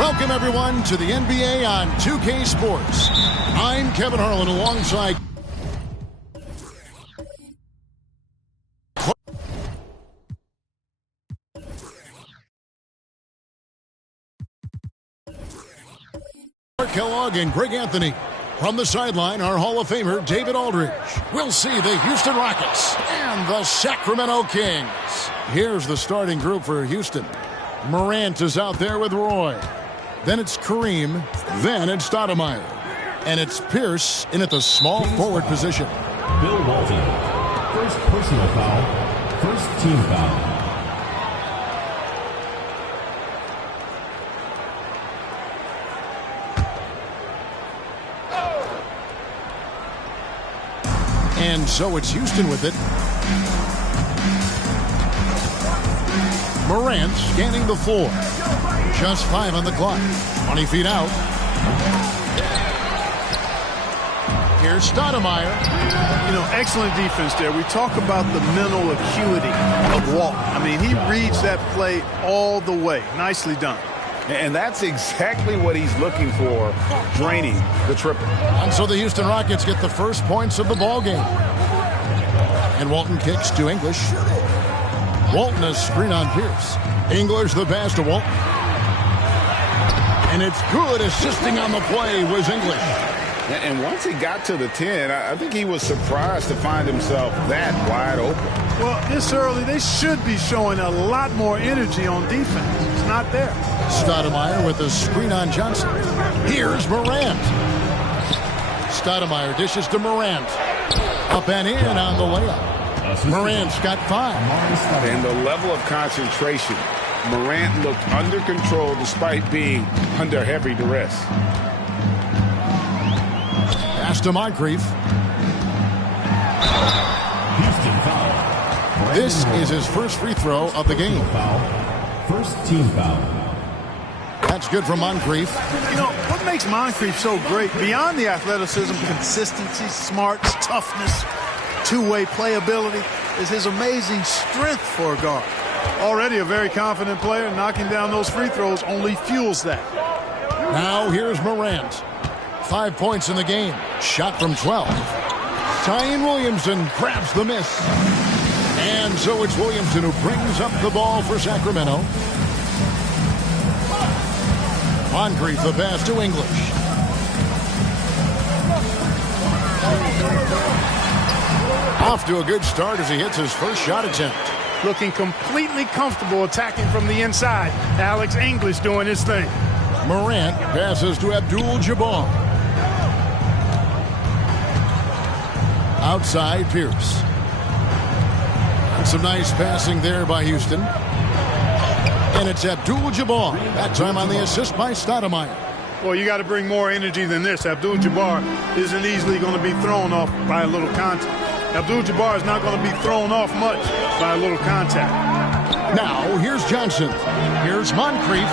Welcome, everyone, to the NBA on 2K Sports. I'm Kevin Harlan alongside Mark Kellogg and Greg Anthony. From the sideline, our Hall of Famer, David Aldridge. We'll see the Houston Rockets and the Sacramento Kings. Here's the starting group for Houston. Morant is out there with Roy. Then it's Kareem. Then it's Stoudemire. And it's Pierce in at the small forward position. Bill Walton. First personal foul. First team foul. And so it's Houston with it. Morant scanning the floor. Just 5 on the clock. 20 feet out. Here's Stoudemire. You know, excellent defense there. We talk about the mental acuity of Walton. I mean, he reads that play all the way. Nicely done. And that's exactly what he's looking for, draining the triple. And so the Houston Rockets get the first points of the ball game. And Walton kicks to English. Walton a screen on Pierce. English the pass to Walton. And it's good. Assisting on the play was English. And once he got to the 10, I think he was surprised to find himself that wide open. Well, this early, they should be showing a lot more energy on defense. It's not there. Stoudemire with a screen on Johnson. Here's Morant. Stoudemire dishes to Morant. Up and in on the layup. Morant's got 5. And the level of concentration. Morant looked under control despite being under heavy duress. Pass to Moncrief. Houston foul. This is his first free throw of the game. Foul. First team foul. That's good for Moncrief. You know, what makes Moncrief so great, beyond the athleticism, consistency, smarts, toughness, two-way playability, is his amazing strength for a guard. Already a very confident player, knocking down those free throws only fuels that. Now here's Morant. 5 points in the game. Shot from 12. Zion Williamson grabs the miss. And so it's Williamson who brings up the ball for Sacramento. Moncrief the pass to English. Off to a good start as he hits his first shot attempt. Looking completely comfortable attacking from the inside. Alex English doing his thing. Morant passes to Abdul-Jabbar. Outside, Pierce. And some nice passing there by Houston. And it's Abdul-Jabbar. That time on the assist by Stoudemire. Well, you got to bring more energy than this. Abdul-Jabbar isn't easily going to be thrown off by a little contact. Abdul-Jabbar is not going to be thrown off much by a little contact. Now, here's Johnson. Here's Moncrief.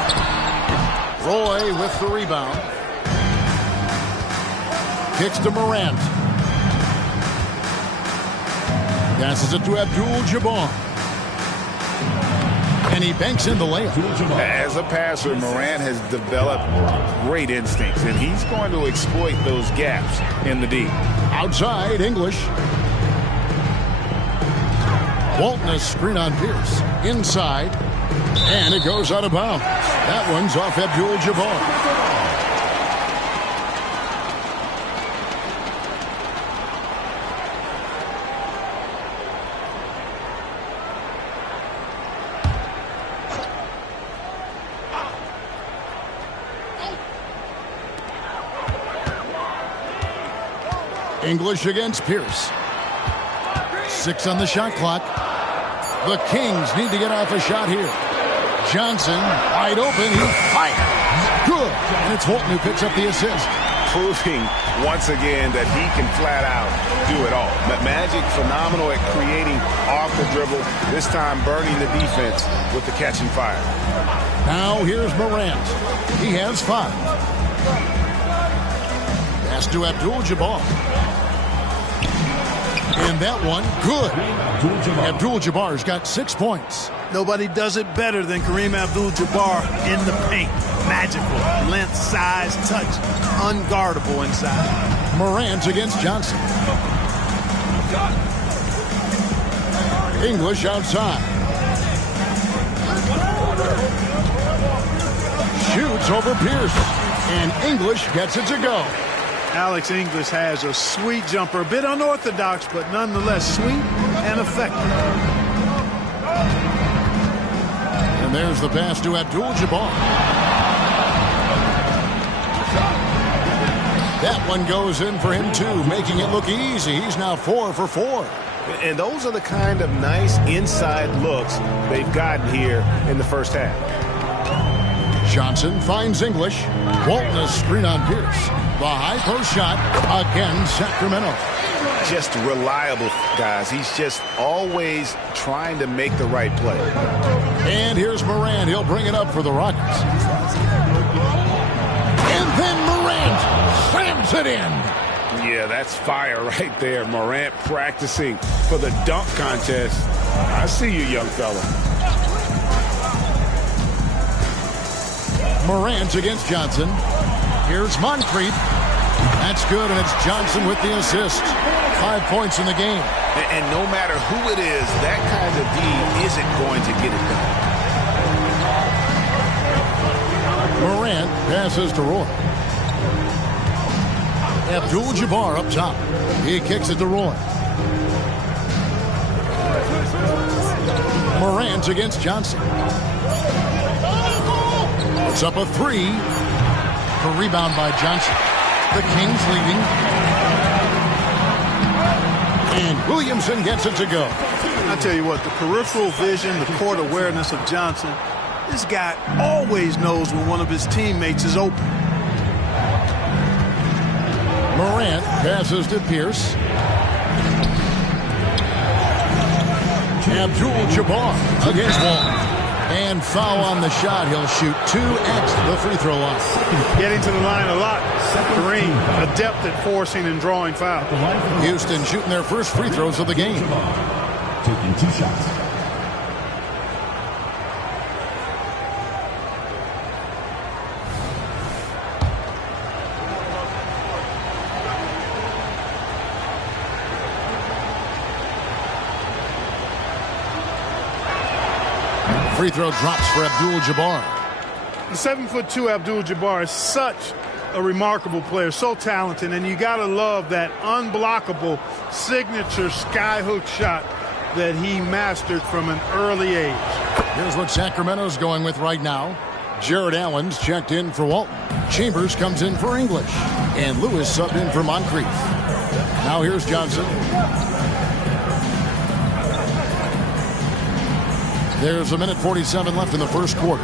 Roy with the rebound. Kicks to Morant. Passes it to Abdul-Jabbar. And he banks in the layup. As a passer, Morant has developed great instincts, and he's going to exploit those gaps in the D. Outside, English. Walton a screen on Pierce. Inside. And it goes out of bounds. That one's off Abdul-Jabbar. English against Pierce. 6 on the shot clock. The Kings need to get off a shot here. Johnson, wide open. He fires. Good. And it's Holton who picks up the assist. Proving once again that he can flat out do it all. But Magic, phenomenal at creating off the dribble. This time burning the defense with the catch and fire. Now here's Morant. He has 5. Pass to Abdul-Jabbar. And that one, good. Abdul-Jabbar's got 6 points. Nobody does it better than Kareem Abdul-Jabbar in the paint. Magical. Length, size, touch. Unguardable inside. Morant against Johnson. English outside. Shoots over Pierce. And English gets it to go. Alex English has a sweet jumper, a bit unorthodox, but nonetheless sweet and effective. And there's the pass to Abdul-Jabbar. That one goes in for him too, making it look easy. He's now 4 for 4. And those are the kind of nice inside looks they've gotten here in the first half. Johnson finds English. Walton a screen on Pierce. The high post shot again, Sacramento. Just reliable, guys. He's just always trying to make the right play. And here's Morant. He'll bring it up for the Rockets. And then Morant slams it in. Yeah, that's fire right there. Morant practicing for the dunk contest. I see you, young fella. Morant against Johnson. Here's Moncrief. That's good, and it's Johnson with the assist. 5 points in the game. And no matter who it is, that kind of D isn't going to get it done. Morant passes to Roy. Abdul-Jabbar up top. He kicks it to Roy. Morant against Johnson. It's up a 3. The rebound by Johnson. The Kings leading. And Williamson gets it to go. I tell you what, the peripheral vision, the court awareness of Johnson, this guy always knows when one of his teammates is open. Morant passes to Pierce. Abdul-Jabbar against Wall. And foul on the shot. He'll shoot 2 at the free throw line. Getting to the line a lot. Kareem, adept at forcing and drawing fouls. Houston shooting their first free throws of the game. Taking 2 shots. Free throw drops for Abdul-Jabbar. The 7'2" Abdul-Jabbar is such a remarkable player, so talented, and you got to love that unblockable signature skyhook shot that he mastered from an early age. Here's what Sacramento's going with right now. Jared Allen's checked in for Walton. Chambers comes in for English. And Lewis subbed in for Moncrief. Now here's Johnson. There's 1:47 left in the first quarter.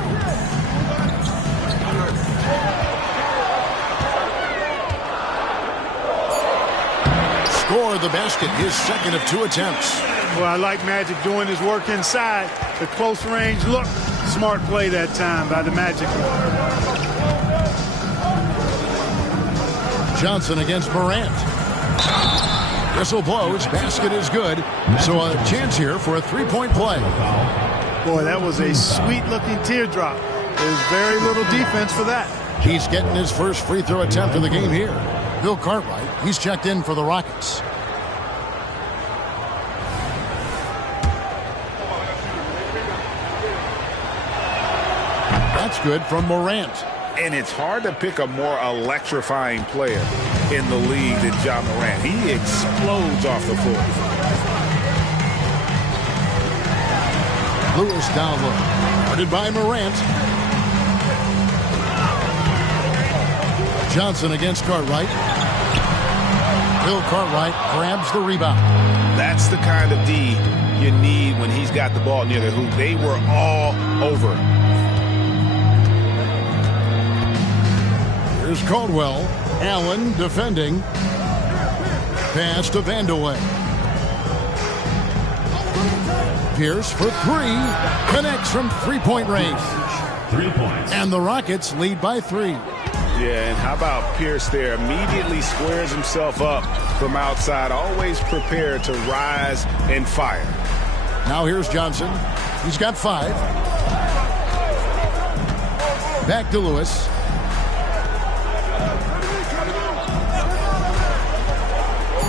Scored the basket, his second of 2 attempts. Well, I like Magic doing his work inside. The close range look. Smart play that time by the Magic. Johnson against Morant. Whistle blows, basket is good. So a chance here for a 3-point play. Boy, that was a sweet-looking teardrop. There's very little defense for that. He's getting his first free throw attempt of the game here. Bill Cartwright, he's checked in for the Rockets. That's good from Morant. And it's hard to pick a more electrifying player in the league than John Morant. He explodes off the floor. Lewis down low. Guarded by Morant. Johnson against Cartwright. Bill Cartwright grabs the rebound. That's the kind of D you need when he's got the ball near the hoop. They were all over. Here's Caldwell. Allen defending. Pass to Vandeweghe. Pierce for 3. Connects from 3-point range. 3 points. And the Rockets lead by 3. Yeah, and how about Pierce there? Immediately squares himself up from outside. Always prepared to rise and fire. Now here's Johnson. He's got 5. Back to Lewis.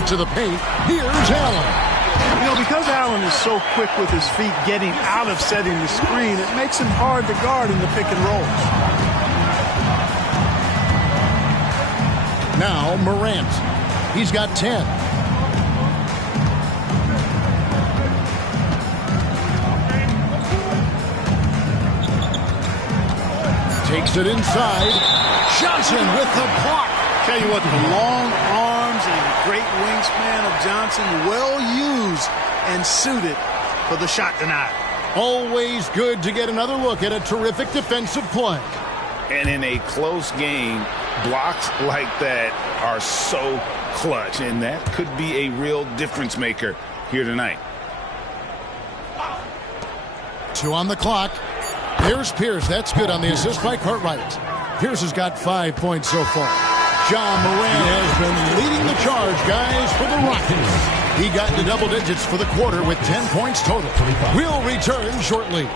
To the paint. Here's Allen. You know, because Allen is so quick with his feet getting out of setting the screen, it makes him hard to guard in the pick and roll. Now Morant. He's got 10. Takes it inside. Johnson with the block. Tell you what, the long arms and great wingspan of Johnson, well used and suited for the shot tonight. Always good to get another look at a terrific defensive play. And in a close game, blocks like that are so clutch, and that could be a real difference maker here tonight. 2 on the clock. Here's Pierce. That's good on the assist by Cartwright. Pierce has got 5 points so far. John Morant has been leading the charge, guys, for the Rockets. He got into double digits for the quarter with 10 points total. We'll return shortly.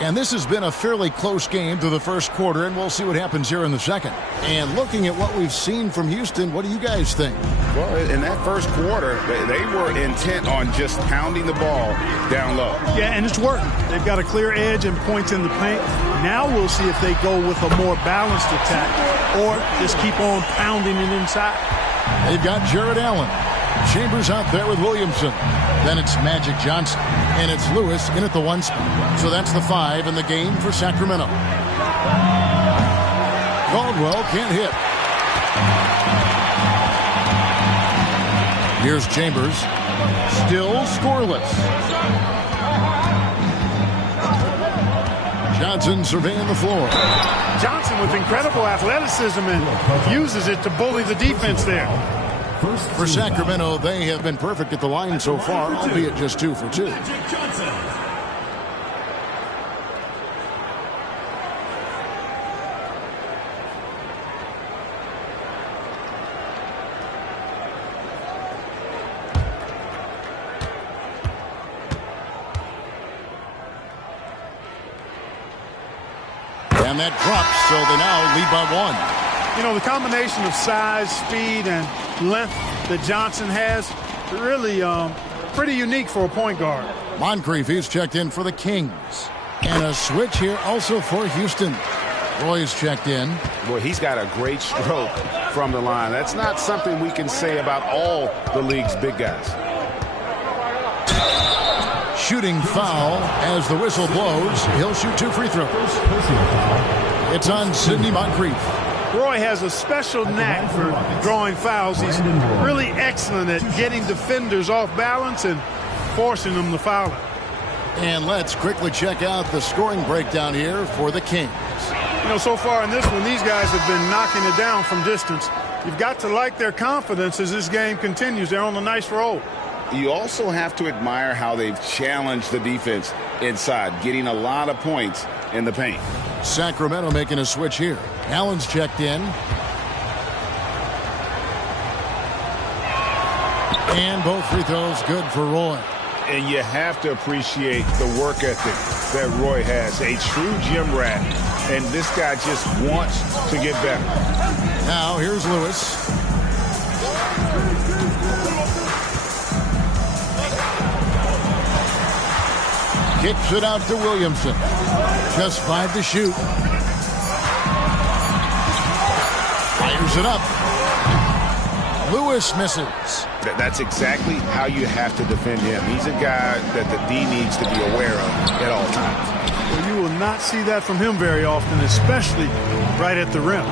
And this has been a fairly close game through the first quarter, and we'll see what happens here in the second. And looking at what we've seen from Houston, what do you guys think? Well, in that first quarter, they were intent on just pounding the ball down low. Yeah, and it's working. They've got a clear edge and points in the paint. Now we'll see if they go with a more balanced attack or just keep on pounding it inside. They've got Jared Allen. Chambers out there with Williamson. Then it's Magic Johnson. And it's Lewis in at the 1 spot. So that's the 5 in the game for Sacramento. Caldwell can't hit. Here's Chambers. Still scoreless. Johnson surveying the floor. Johnson with incredible athleticism and uses it to bully the defense there. For Sacramento, they have been perfect at the line so far, albeit just 2 for 2. And that drops, so they now lead by 1. You know, the combination of size, speed, and length that Johnson has, really pretty unique for a point guard. Moncrief, he's checked in for the Kings. And a switch here also for Houston. Roy's checked in. Boy, he's got a great stroke from the line. That's not something we can say about all the league's big guys. Shooting foul as the whistle blows. He'll shoot 2 free throws. It's on Sidney Moncrief. Roy has a special knack for drawing fouls. He's really excellent at getting defenders off balance and forcing them to foul him. And let's quickly check out the scoring breakdown here for the Kings. You know, so far in this one, these guys have been knocking it down from distance. You've got to like their confidence as this game continues. They're on a nice roll. You also have to admire how they've challenged the defense inside, getting a lot of points in the paint. Sacramento making a switch here. Allen's checked in. And both free throws good for Roy. And you have to appreciate the work ethic that Roy has. A true gym rat. And this guy just wants to get better. Now here's Lewis. Kicks it out to Williamson. Just 5 to shoot. Fires it up. Lewis misses. That's exactly how you have to defend him. He's a guy that the D needs to be aware of at all times. Well, you will not see that from him very often, especially right at the rim.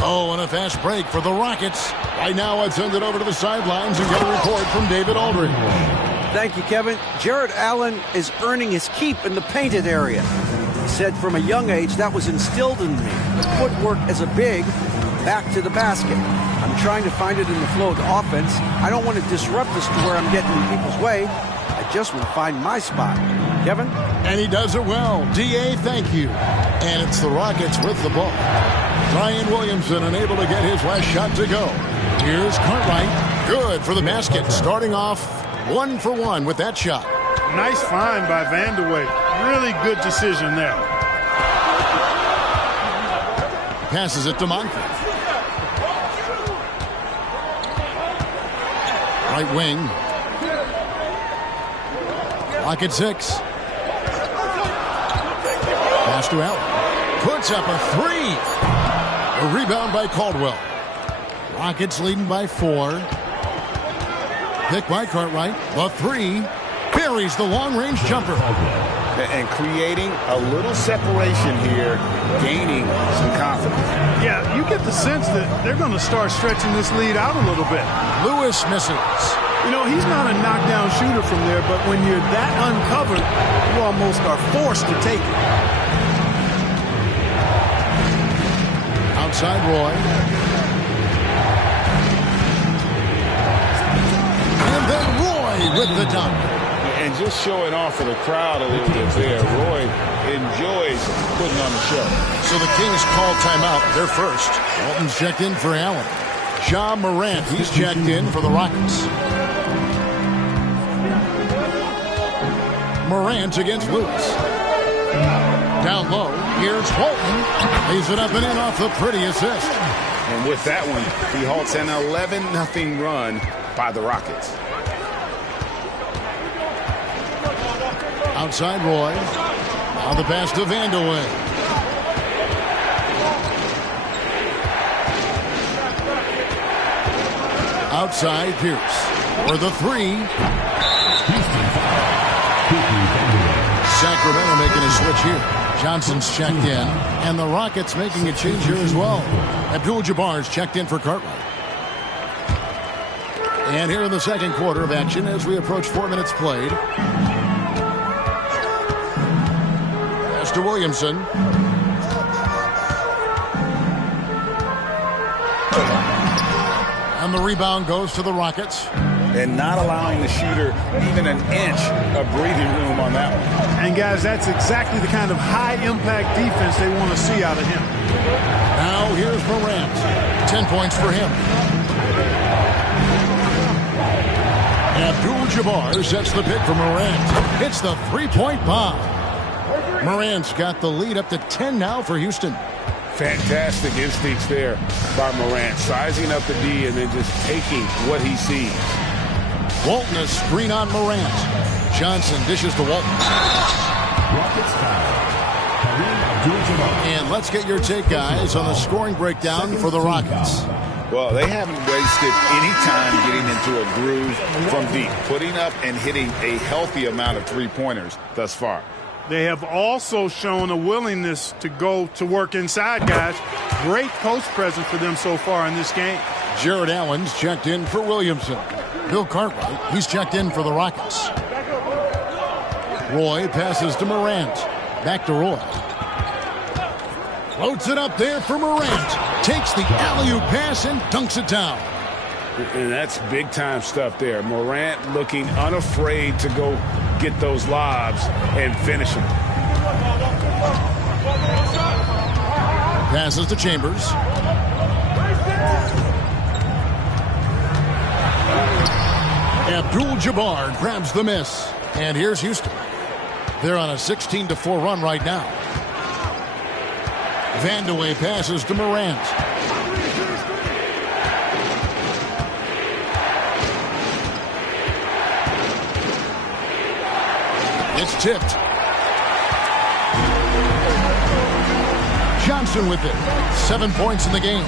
Oh, and a fast break for the Rockets. Right now, I'd send it over to the sidelines and get a report from David Aldridge. Thank you, Kevin. Jared Allen is earning his keep in the painted area. He said from a young age that was instilled in me. Footwork as a big, back to the basket. I'm trying to find it in the flow of the offense. I don't want to disrupt this to where I'm getting in people's way. I just want to find my spot. Kevin? And he does it well. D.A., thank you. And it's the Rockets with the ball. Brian Williamson unable to get his last shot to go. Here's Cartwright. Good for the basket. Starting off 1 for 1 with that shot. Nice find by Vanderway. Really good decision there. Passes it to Moncrief. Right wing. Clock at 6. Pass to Allen. Puts up a 3. A rebound by Caldwell. Rockets leading by 4. Pick by Cartwright. The 3. Buries the long-range jumper. And creating a little separation here, gaining some confidence. Yeah, you get the sense that they're going to start stretching this lead out a little bit. Lewis misses. You know, he's not a knockdown shooter from there, but when you're that uncovered, you almost are forced to take it. Outside Roy. And then Roy with the dunk. And just showing off for the crowd a little bit there. Roy enjoys putting on the show. So the Kings call timeout. They're first. Walton's checked in for Allen. Ja Morant, he's checked in for the Rockets. Morant against Lewis. Down low, here's Walton. Lays it up and in off the pretty assist. And with that one, he halts an 11-0 run by the Rockets. Outside Roy. Now the pass to Vanderway. Outside Pierce for the three. Sacramento making a switch here. Johnson's checked in, and the Rockets making a change here as well. Abdul-Jabbar's checked in for Cartwright. And here in the second quarter of action as we approach 4 minutes played. Pass to Williamson. And the rebound goes to the Rockets. And not allowing the shooter even an inch of breathing room on that one. And, guys, that's exactly the kind of high-impact defense they want to see out of him. Now here's Morant. 10 points for him. Abdul-Jabbar sets the pick for Morant. It's the three-point bomb. Morant's got the lead up to 10 now for Houston. Fantastic instincts there by Morant, sizing up the D and then just taking what he sees. Walton a screen on Morant. Johnson dishes to Walton. And let's get your take, guys, on the scoring breakdown for the Rockets. Well, they haven't wasted any time getting into a groove from deep, putting up and hitting a healthy amount of three-pointers thus far. They have also shown a willingness to go to work inside, guys. Great post presence for them so far in this game. Jared Allen's checked in for Williamson. Bill Cartwright, he's checked in for the Rockets. Roy passes to Morant. Back to Roy. Floats it up there for Morant. Takes the alley-oop pass and dunks it down. And that's big-time stuff there. Morant looking unafraid to go get those lobs and finish them. Passes to Chambers. Abdul-Jabbar grabs the miss. And here's Houston. They're on a 16-4 run right now. Vandeweghe passes to Morant. It's tipped. Johnson with it. 7 points in the game.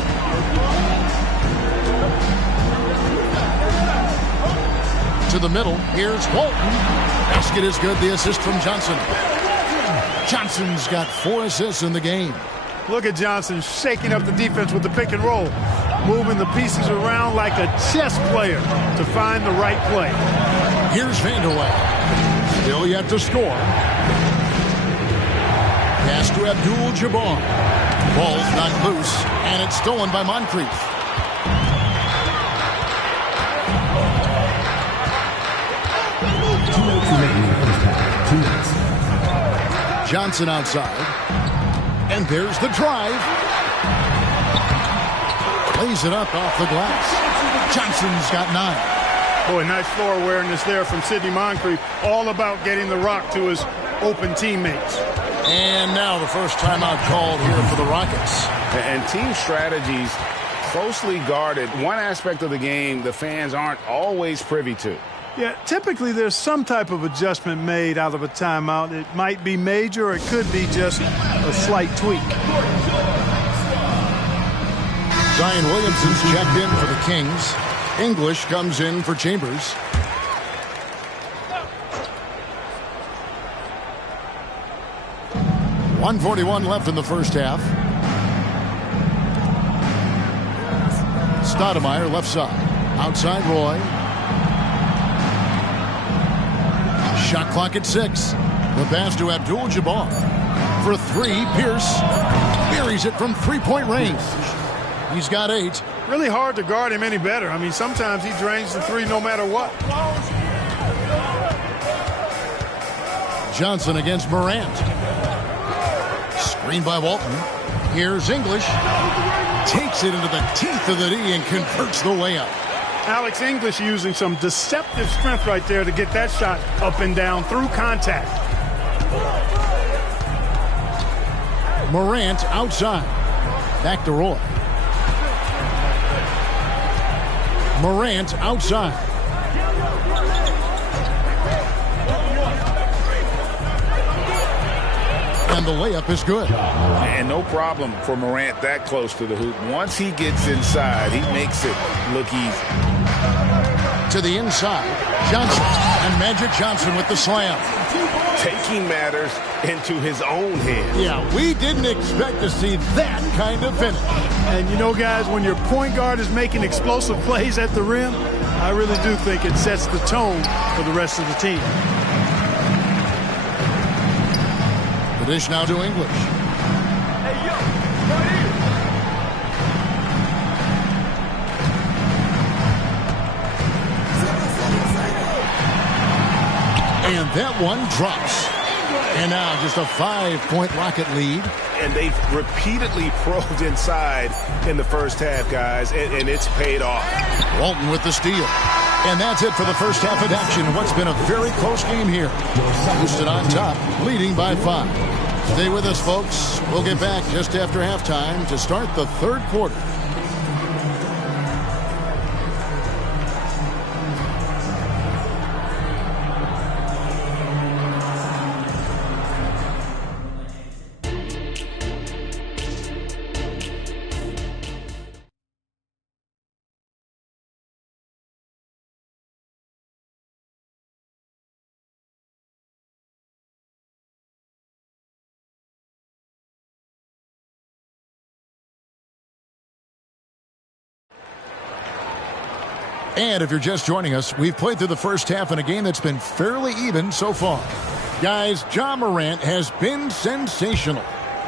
To the middle. Here's Walton. Basket is good. The assist from Johnson. Johnson's got 4 assists in the game. Look at Johnson shaking up the defense with the pick and roll. Moving the pieces around like a chess player to find the right play. Here's Vandeweghe. Still yet to score. Pass to Abdul-Jabbar. Ball's knocked loose, and it's stolen by Moncrief. Johnson outside. And there's the drive. Lays it up off the glass. Johnson's got 9. Boy, nice floor awareness there from Sidney Moncrief. All about getting the rock to his open teammates. And now the first timeout called here for the Rockets. And team strategies closely guarded. One aspect of the game the fans aren't always privy to. Yeah, typically there's some type of adjustment made out of a timeout. It might be major or it could be just a slight tweak. Zion Williamson's checked in for the Kings. English comes in for Chambers. .141 left in the first half. Stoudemire left side. Outside Roy. Shot clock at 6. The pass to Abdul-Jabbar. For 3, Pierce buries it from three-point range. He's got 8. Really hard to guard him any better. I mean, sometimes he drains the 3 no matter what. Johnson against Morant. Screen by Walton. Here's English. Takes it into the teeth of the D and converts the layup. Alex English using some deceptive strength right there to get that shot up and down through contact. Morant outside. Back to Roy. Morant outside. And the layup is good. And no problem for Morant that close to the hoop. Once he gets inside, he makes it look easy. To the inside, Johnson. And Magic Johnson with the slam. Taking matters into his own hands. Yeah, we didn't expect to see that kind of finish. And you know, guys, when your point guard is making explosive plays at the rim, I really do think it sets the tone for the rest of the team. The dish now to English. And that one drops. And now just a 5-point Rocket lead. And they've repeatedly probed inside in the first half, guys, and it's paid off. Walton with the steal. And that's it for the first half of action. What's been a very close game here. Houston on top, leading by 5. Stay with us, folks. We'll get back just after halftime to start the third quarter. And if you're just joining us, we've played through the first half in a game that's been fairly even so far. Guys, Ja Morant has been sensational.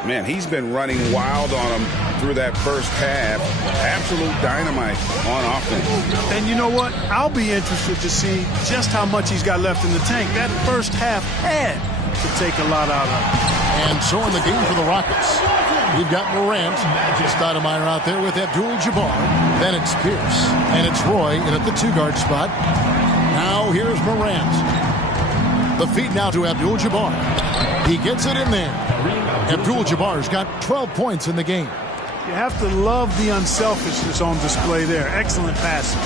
Man, he's been running wild on him through that first half. Absolute dynamite on offense. And you know what? I'll be interested to see just how much he's got left in the tank. That first half had to take a lot out of him. And so in the game for the Rockets, we've got Morant, Stoudemire out there with Abdul-Jabbar. Then it's Pierce, and it's Roy in at the 2-guard spot. Now here's Morant. The feed now to Abdul-Jabbar. He gets it in there. Abdul-Jabbar's got 12 points in the game. You have to love the unselfishness on display there. Excellent passing.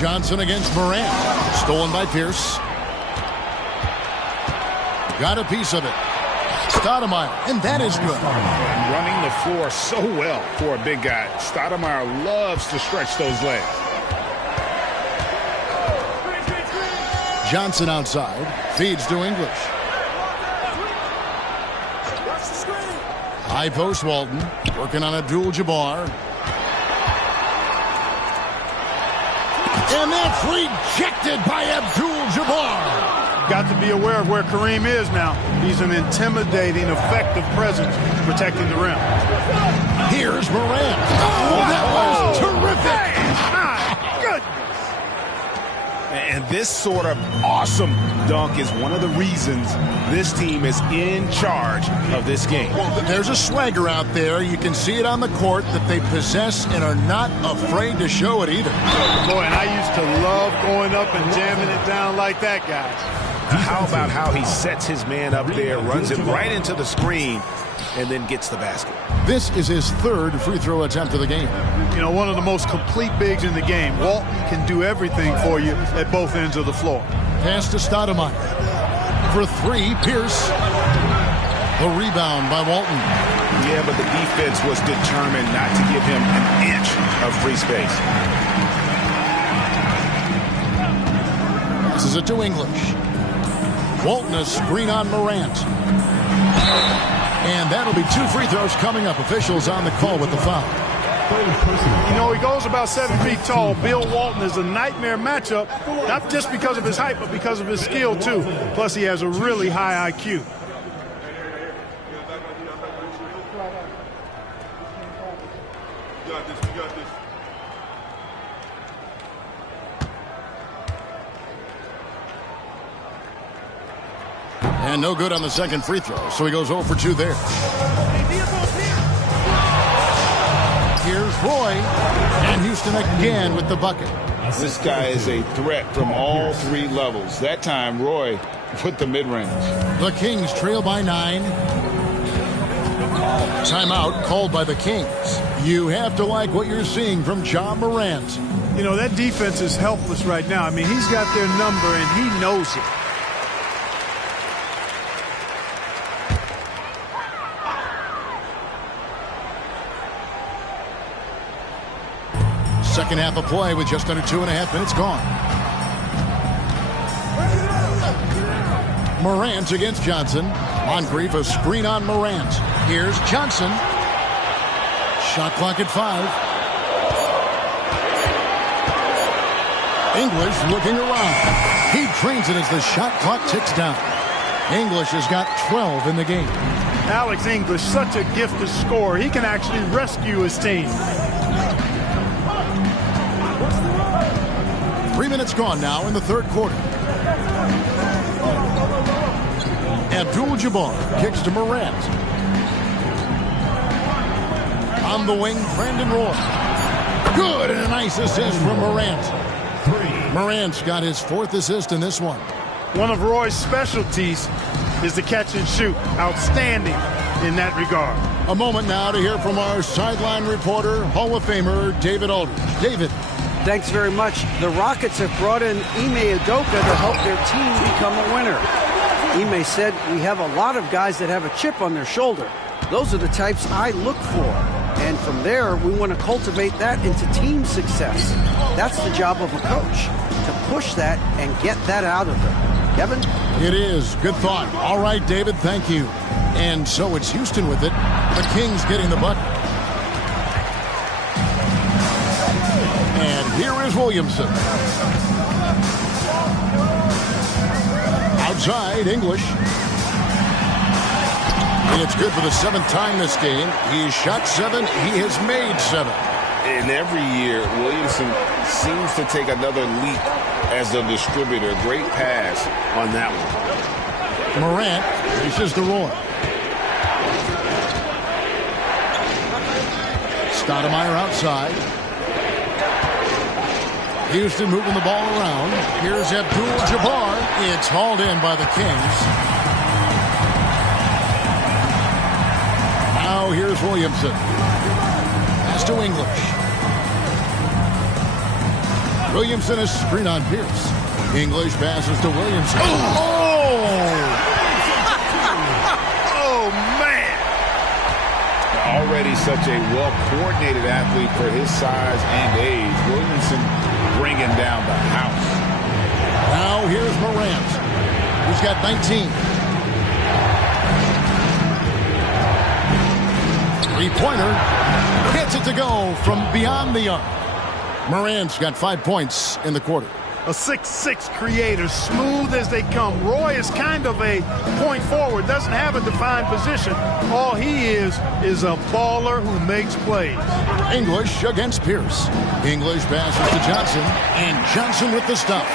Johnson against Morant. Stolen by Pierce. Got a piece of it. Stoudemire, and that is good. Running the floor so well for a big guy. Stoudemire loves to stretch those legs. Johnson outside. Feeds to English. High post Walton. Working on Abdul-Jabbar. And that's rejected by Abdul-Jabbar. Got to be aware of where Kareem is now. He's an intimidating, effective presence protecting the rim. Here's Morant. Oh, that was terrific. My goodness. And this sort of awesome dunk is one of the reasons this team is in charge of this game. Well, there's a swagger out there. You can see it on the court that they possess and are not afraid to show it either. Boy, and I used to love going up and jamming it down like that, guys. How about how he sets his man up there, runs it right into the screen, and then gets the basket. This is his third free throw attempt of the game. You know, one of the most complete bigs in the game. Walton can do everything for you at both ends of the floor. Pass to Stoudemire. For 3, Pierce. The rebound by Walton. Yeah, but the defense was determined not to give him an inch of free space. Passes it to English. Walton a screen on Morant. And that'll be 2 free throws coming up. Officials on the call with the foul. You know, he goes about 7 feet tall. Bill Walton is a nightmare matchup, not just because of his height, but because of his skill, too. Plus, he has a really high IQ. And no good on the second free throw, so he goes 0 for 2 there. Here's Roy, and Houston again with the bucket. This guy is a threat from all 3 levels. That time, Roy put the mid-range. The Kings trail by 9. Timeout called by the Kings. You have to like what you're seeing from Ja Morant. You know, that defense is helpless right now. I mean, he's got their number, and he knows it. Second half of play with just under 2.5 minutes gone. Morant against Johnson. Moncrief, a screen on Morant. Here's Johnson. Shot clock at 5. English looking around. He drains it as the shot clock ticks down. English has got 12 in the game. Alex English, such a gifted scorer. He can actually rescue his team. 3 minutes gone now in the third quarter. Abdul-Jabbar kicks to Morant. On the wing, Brandon Roy. Good, and a nice assist from Morant. Morant's got his 4th assist in this one. One of Roy's specialties is the catch and shoot. Outstanding in that regard. A moment now to hear from our sideline reporter, Hall of Famer David Aldridge. David. Thanks very much. The Rockets have brought in Ime Udoka to help their team become a winner. Ime said, "We have a lot of guys that have a chip on their shoulder. Those are the types I look for. And from there, we want to cultivate that into team success. That's the job of a coach, to push that and get that out of them." Kevin? It is. Good thought. All right, David, thank you. And so it's Houston with it. The Kings getting the bucket. And here is Williamson. Outside, English. It's good for the 7th time this game. He's shot 7. He has made 7. And every year, Williamson seems to take another leap as a distributor. Great pass on that one. Morant reaches to Roy. Stoudemire outside. Houston moving the ball around. Here's Abdul-Jabbar. It's hauled in by the Kings. Now here's Williamson. Pass to English. Williamson is screen on Pierce. English passes to Williamson. Oh, man. Already such a well-coordinated athlete for his size and age. Williamson bringing down the house. Now here's Morant. He's got 19. Three-pointer. Gets it to go from beyond the arc. Morant's got 5 points in the quarter. A 6'6" creator, smooth as they come. Roy is kind of a point forward, doesn't have a defined position. All he is a baller who makes plays. English against Pierce. English passes to Johnson, and Johnson with the stuff.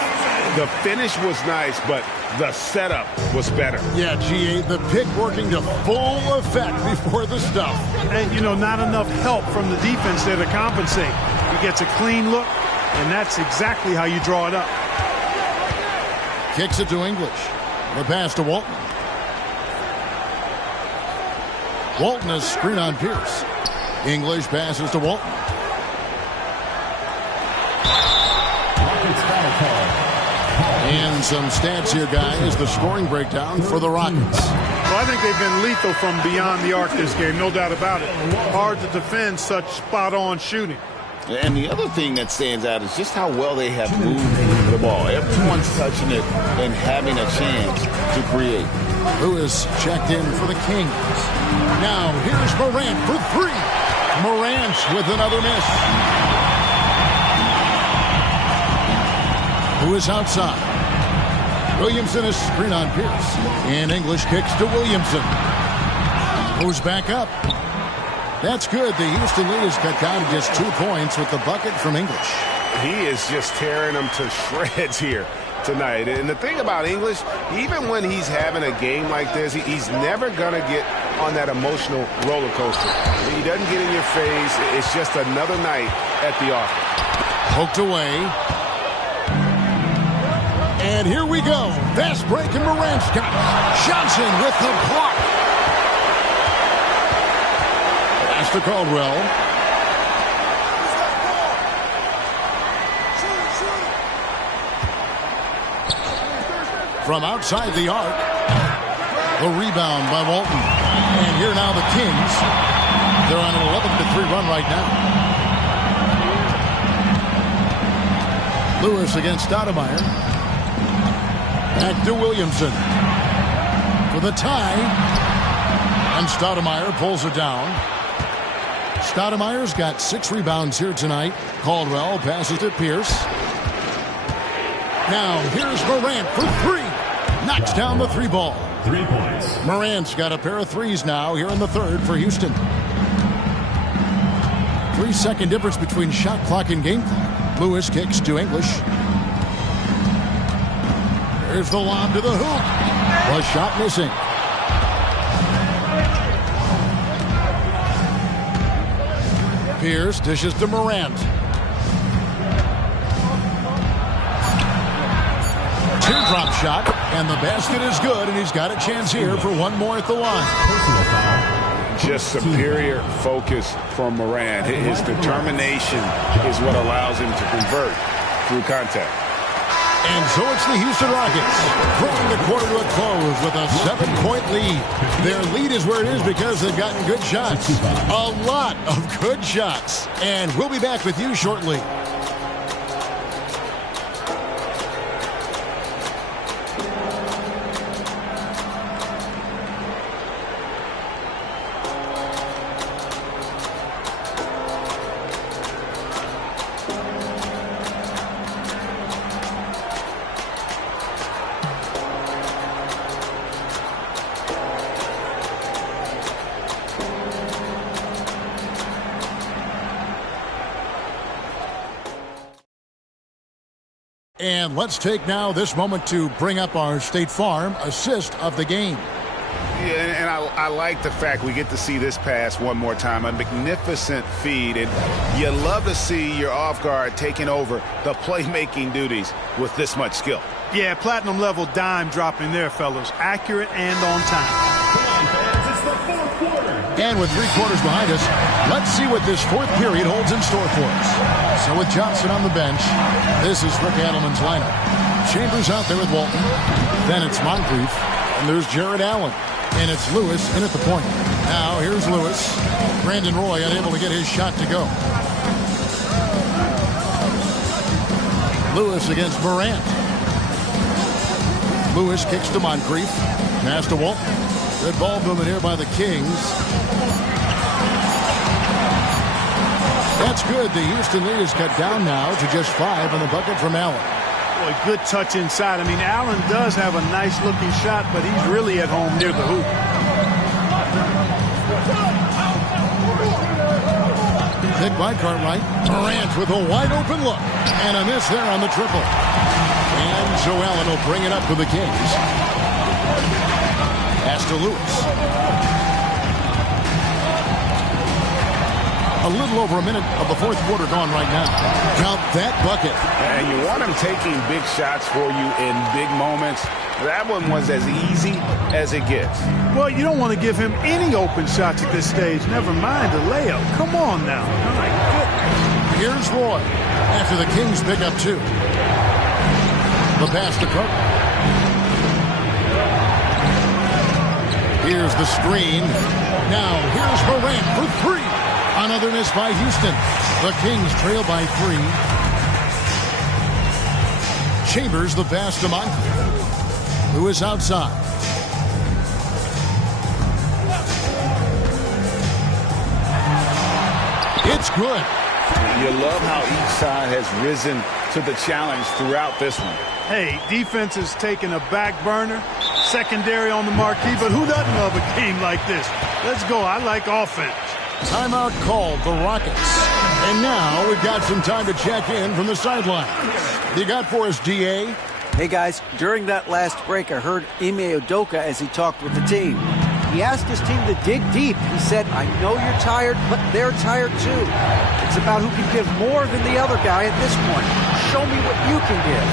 The finish was nice, but the setup was better. Yeah, GA, the pick working to full effect before the stuff. And, not enough help from the defense there to compensate. He gets a clean look, and that's exactly how you draw it up. Kicks it to English. The pass to Walton. Walton is screen on Pierce. English passes to Walton. And some stats here, guys. The scoring breakdown for the Rockets. Well, I think they've been lethal from beyond the arc this game, no doubt about it. Hard to defend such spot-on shooting. And the other thing that stands out is just how well they have moved the ball. Everyone's touching it and having a chance to create. Lewis checked in for the Kings. Now here's Morant for 3. Morant with another miss. Lewis outside. Williamson is screen on Pierce. And English kicks to Williamson. Goes back up. That's good. The Houston lead is cut down to just 2 points with the bucket from English. He is just tearing them to shreds here tonight. And the thing about English, even when he's having a game like this, he's never going to get on that emotional roller coaster. He doesn't get in your face. It's just another night at the office. Poked away. And here we go. Fast break, and Morant's got it. Johnson with the block. Pass to Caldwell. From outside the arc. The rebound by Walton. And here now the Kings. They're on an 11-3 run right now. Lewis against Stoudemire. Back to Williamson for the tie. And Stoudemire pulls it down. Stoudemire's got 6 rebounds here tonight. Caldwell passes to Pierce. Now here's Morant for 3. Knocks down the 3 ball. 3 points. Morant's got a pair of 3s now here in the 3rd for Houston. 3-second difference between shot clock and game clock. Lewis kicks to English. There's the lob to the hoop. The shot missing. Pierce dishes to Morant. Teardrop shot, and the basket is good, and he's got a chance here for one more at the line. Personal foul. Just superior focus from Morant. His determination is what allows him to convert through contact. And so it's the Houston Rockets bringing the quarter to a close with a 7-point lead. Their lead is where it is because they've gotten good shots. A lot of good shots. And we'll be back with you shortly. And let's take now this moment to bring up our State Farm assist of the game. Yeah, and I like the fact we get to see this pass one more time. A magnificent feed, and you love to see your off guard taking over the playmaking duties with this much skill. Yeah, platinum level dime dropping there, fellas. Accurate and on time. It's the 4th quarter. And with 3 quarters behind us, let's see what this 4th period holds in store for us. So with Johnson on the bench, this is Rick Adelman's lineup. Chambers out there with Walton. Then it's Moncrief. And there's Jared Allen. And it's Lewis in at the point. Now here's Lewis. Brandon Roy unable to get his shot to go. Lewis against Morant. Lewis kicks to Moncrief. Pass to Walton. Good ball movement here by the Kings. That's good. The Houston lead is cut down now to just 5 on the bucket from Allen. Boy, good touch inside. I mean, Allen does have a nice-looking shot, but he's really at home near the hoop. Pick by Cartwright. Morant with a wide-open look. And a miss there on the triple. And so Allen will bring it up for the Kings. Pass to Lewis. A little over a minute of the 4th quarter gone right now. Count that bucket. And you want him taking big shots for you in big moments. That one was as easy as it gets. Well, you don't want to give him any open shots at this stage. Never mind a layup. Come on now. My goodness. Here's Roy after the Kings pick up 2. The pass to Cook. Here's the screen. Now here's Morant for 3. Another miss by Houston. The Kings trail by 3. Chambers the pass to Moncrief. Lewis outside. It's good. You love how each side has risen to the challenge throughout this one. Hey, defense is taking a back burner. Secondary on the marquee, but who doesn't love a game like this? Let's go. I like offense. Timeout called the Rockets. And now we've got some time to check in from the sideline. You got for us, DA? Hey, guys, during that last break, I heard Ime Udoka as he talked with the team. He asked his team to dig deep. He said, I know you're tired, but they're tired too. It's about who can give more than the other guy at this point. Show me what you can give.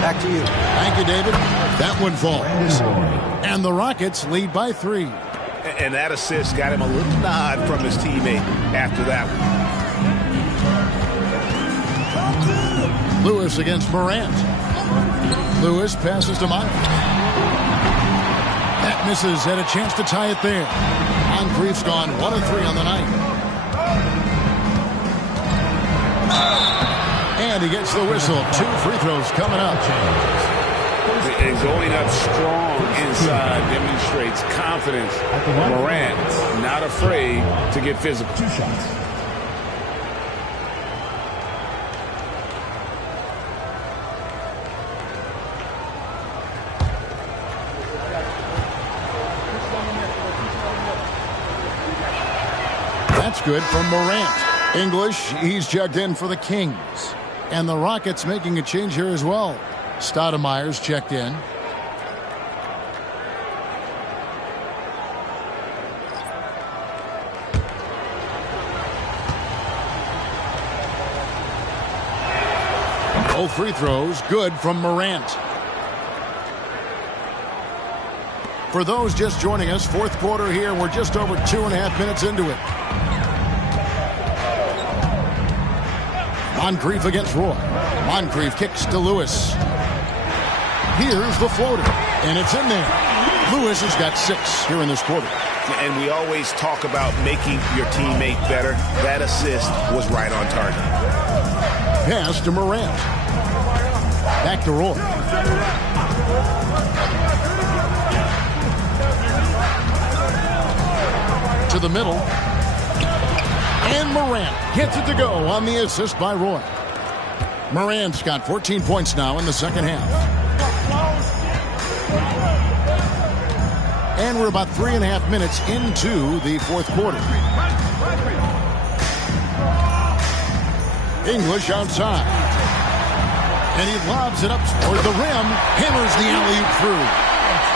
Back to you. Thank you, David. That one falls. And the Rockets lead by 3. And that assist got him a little nod from his teammate after that one. Lewis against Morant. Lewis passes to Moncrief. That misses. Had a chance to tie it there. Moncrief's gone 1 of 3 on the night. And he gets the whistle. 2 free throws coming up. And going up strong inside demonstrates confidence. Morant not afraid to get physical. 2 shots. That's good from Morant. English, he's checked in for the Kings. And the Rockets making a change here as well. Stoudemire's checked in. Both free throws good from Morant. For those just joining us, fourth quarter here. We're just over 2.5 minutes into it. Moncrief against Roy. Moncrief kicks to Lewis. Here's the floater, and it's in there. Lewis has got 6 here in this quarter. And we always talk about making your teammate better. That assist was right on target. Pass to Morant. Back to Roy. To the middle. And Morant gets it to go on the assist by Roy. Morant's got 14 points now in the second half. And we're about 3.5 minutes into the fourth quarter. English outside. And he lobs it up toward the rim. Hammers the alley-oop through.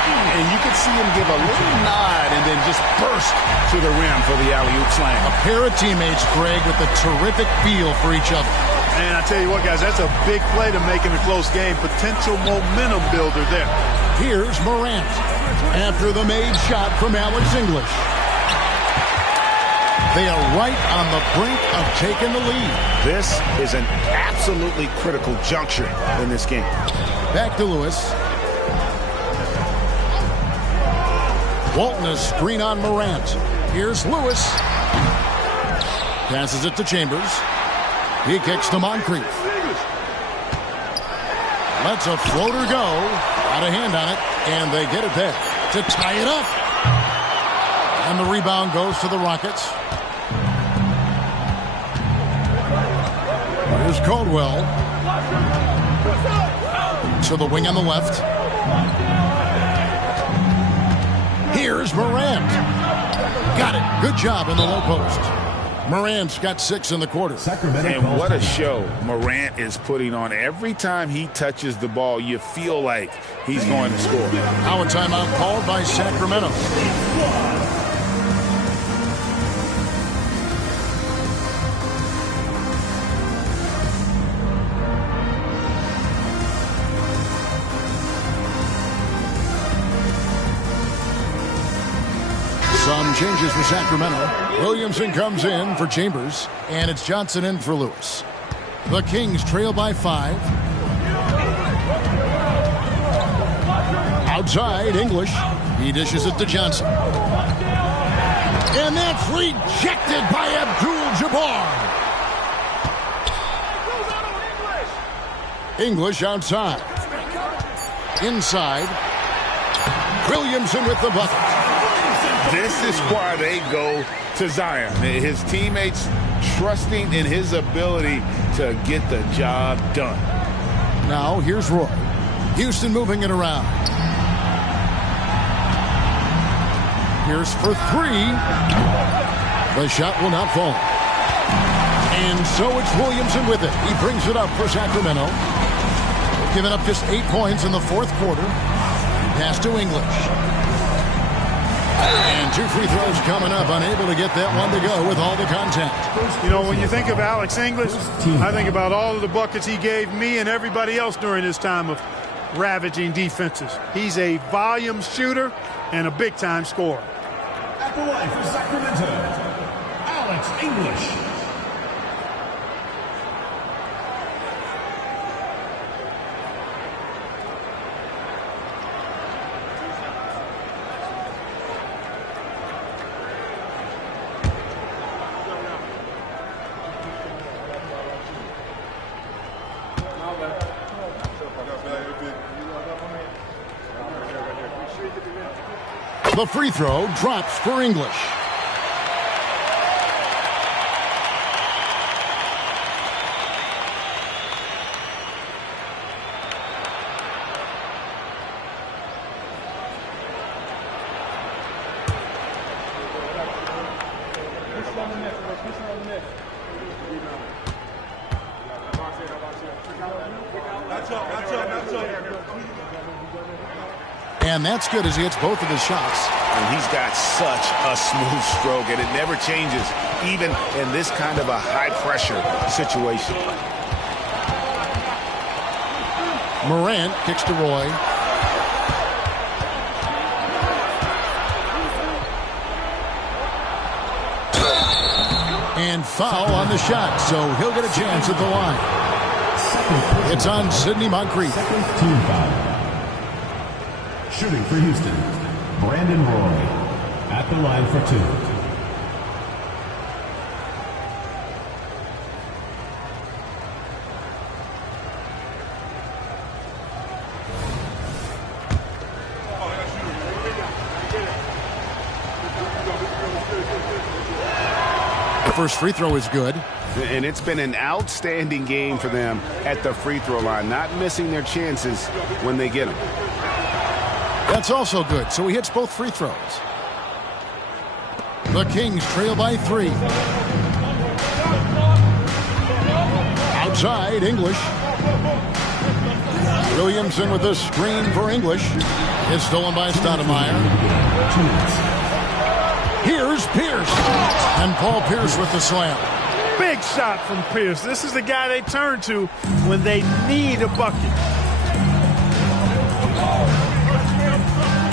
And you can see him give a little nod and then just burst to the rim for the alley-oop slam. A pair of teammates, Greg, with a terrific feel for each other. And I tell you what, guys, that's a big play to make in a close game. Potential momentum builder there. Here's Morant after the made shot from Alex English. They are right on the brink of taking the lead. This is an absolutely critical juncture in this game. Back to Lewis. Walton, a screen on Morant. Here's Lewis. Passes it to Chambers. He kicks to Moncrief. Lets a floater go. Got a hand on it, and they get it there to tie it up. And the rebound goes to the Rockets. Here's Caldwell. To the wing on the left. Here's Morant. Got it. Good job in the low post. Morant's got 6 in the quarter. And what a show Morant is putting on. Every time he touches the ball, you feel like he's going to score. Now a timeout called by Sacramento. Some changes for Sacramento. Williamson comes in for Chambers, and it's Johnson in for Lewis. The Kings trail by 5. Outside, English. He dishes it to Johnson. And that's rejected by Abdul-Jabbar. English outside. Inside. Williamson with the bucket. This is why they go to Zion. His teammates trusting in his ability to get the job done. Now here's Roy. Houston moving it around. Here's for 3. The shot will not fall. And so it's Williamson with it. He brings it up for Sacramento. Giving up just 8 points in the fourth quarter. Pass to English. And 2 free throws coming up. Unable to get that one to go with all the contact. You know, when you think of Alex English, I think about all of the buckets he gave me and everybody else during his time of ravaging defenses. He's a volume shooter and a big-time scorer. At the line for Sacramento, Alex English. The free throw drops for English. And that's good as he hits both of his shots. And he's got such a smooth stroke, and it never changes, even in this kind of a high-pressure situation. Morant kicks to Roy. And foul on the shot, so he'll get a chance at the line. It's on Sidney Moncrief. Second team foul. Shooting for Houston, Brandon Roy at the line for 2. The first free throw is good. And it's been an outstanding game for them at the free throw line, not missing their chances when they get them. That's also good, so he hits both free throws. The Kings trail by 3. Outside, English. Williamson with the screen for English. Is stolen by Stoudemire. Here's Pierce. And Paul Pierce with the slam. Big shot from Pierce. This is the guy they turn to when they need a bucket.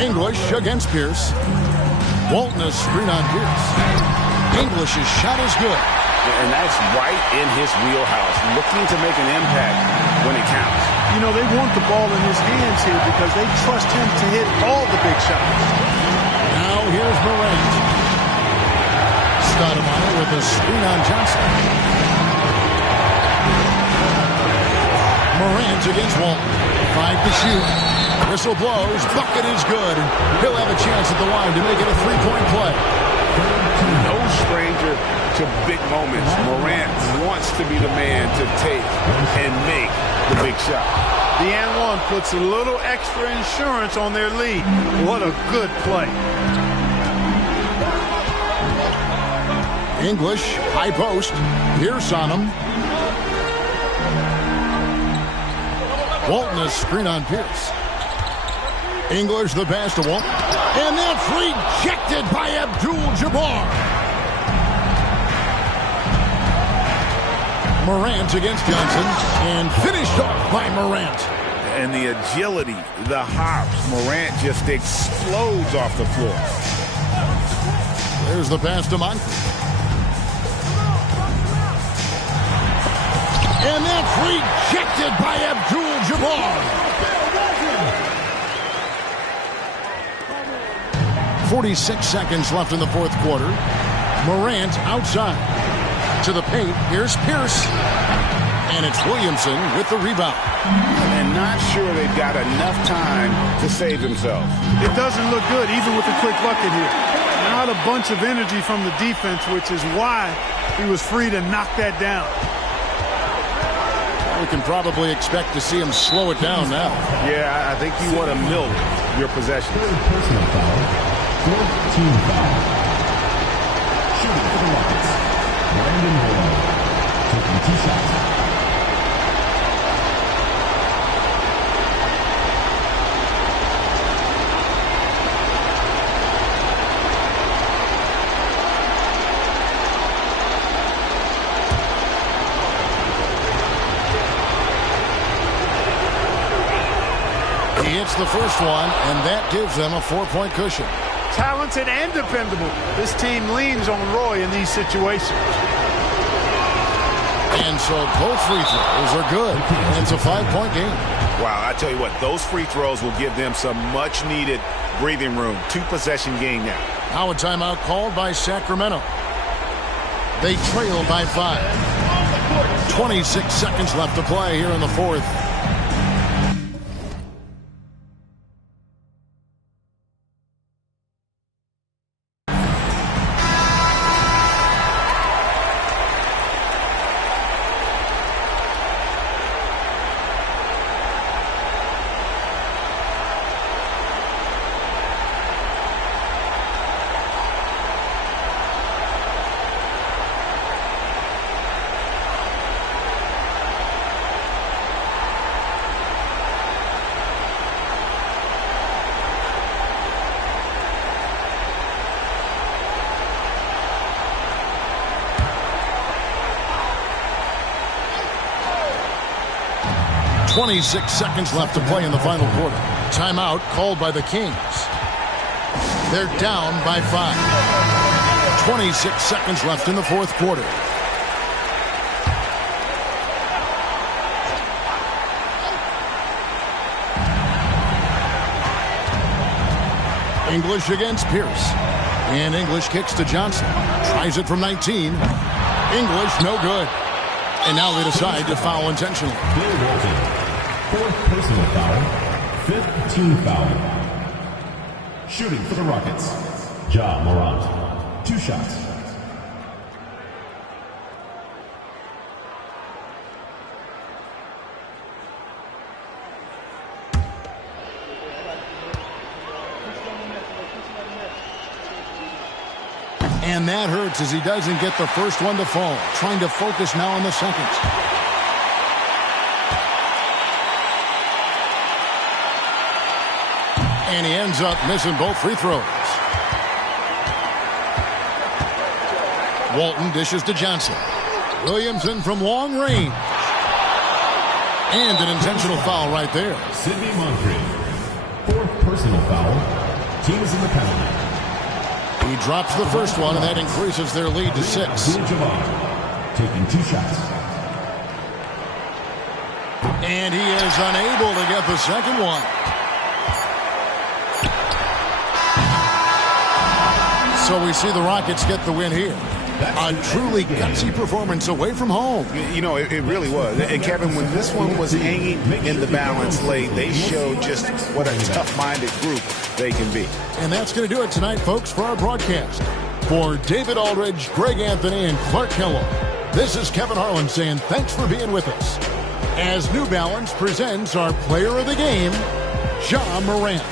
English against Pierce. Walton a screen on Pierce. English's shot is good. And that's right in his wheelhouse, looking to make an impact when it counts. You know, they want the ball in his hands here because they trust him to hit all the big shots. Now here's Morant. Stoudemire with a screen on Johnson. Morant against Walton. 5 to shoot. Whistle blows. Bucket is good. He'll have a chance at the line to make it a 3-point play. No stranger to big moments. Morant wants to be the man to take and make the big shot. The and one puts a little extra insurance on their lead. What a good play. English, high post. Pierce on him. Walton a screen on Pierce. English the pass to Walton. And that's rejected by Abdul-Jabbar. Morant against Johnson. And finished off by Morant. And the agility, the hops, Morant just explodes off the floor. There's the pass to Moncrief. And that's rejected by Abdul-Jabbar. 46 seconds left in the fourth quarter. Morant outside. To the paint. Here's Pierce. And it's Williamson with the rebound. And not sure they've got enough time to save themselves. It doesn't look good, even with a quick bucket here. Not a bunch of energy from the defense, which is why he was free to knock that down. We can probably expect to see him slow it down now. Yeah, I think you want to milk your possession. Personal foul. Fourth team foul. Shooting for the Rockets, Brandon Roy. Taking 2 shots. He hits the first one, and that gives them a 4-point cushion. Talented and dependable. This team leans on Roy in these situations. And so both free throws are good. And it's a 5-point game. Wow, I tell you what, those free throws will give them some much-needed breathing room. 2-possession game now. Now a timeout called by Sacramento. They trail by 5. 26 seconds left to play here in the fourth. 26 seconds left to play in the final quarter. Timeout called by the Kings. They're down by 5. 26 seconds left in the fourth quarter. English against Pierce. And English kicks to Johnson. Tries it from 19. English, no good. And now they decide to foul intentionally. Fourth personal foul. Fifth team foul. Shooting for the Rockets. Ja Morant. 2 shots. And that hurts as he doesn't get the first one to fall. Trying to focus now on the second. And he ends up missing both free throws. Walton dishes to Johnson. Williamson from long range. And an intentional foul right there. Sidney Moncrief. Fourth personal foul. Team is in the penalty. He drops the first one, and that increases their lead to 6. Taking 2 shots. And he is unable to get the second one. So we see the Rockets get the win here. A truly gutsy performance away from home. You know, it really was. And, Kevin, when this one was hanging in the balance late, they showed just what a tough-minded group they can be. And that's going to do it tonight, folks, for our broadcast. For David Aldridge, Greg Anthony, and Clark Kellogg, this is Kevin Harlan saying thanks for being with us. As New Balance presents our player of the game, Ja Morant.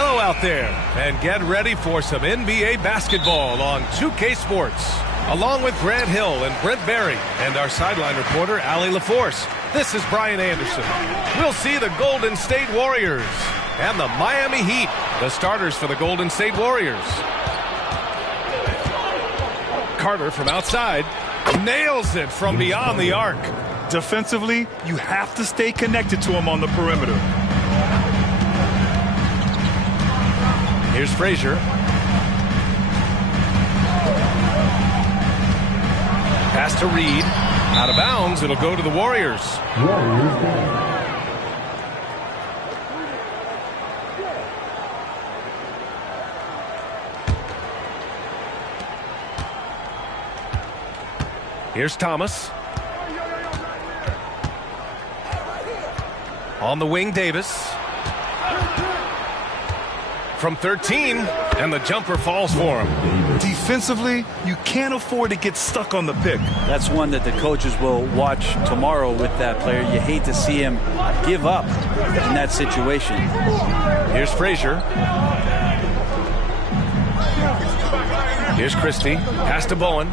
Hello out there, and get ready for some NBA basketball on 2K Sports. Along with Grant Hill and Brent Berry and our sideline reporter, Allie LaForce, this is Brian Anderson. We'll see the Golden State Warriors and the Miami Heat, the starters for the Golden State Warriors. Carter from outside nails it from beyond the arc. Defensively, you have to stay connected to him on the perimeter. Here's Frazier. Pass to Reed. Out of bounds. It'll go to the Warriors. Here's Thomas. On the wing, Davis. From 13, and the jumper falls for him. Defensively, you can't afford to get stuck on the pick. That's one that the coaches will watch tomorrow with that player. You hate to see him give up in that situation. Here's Frazier. Here's Christie. Pass to Bowen.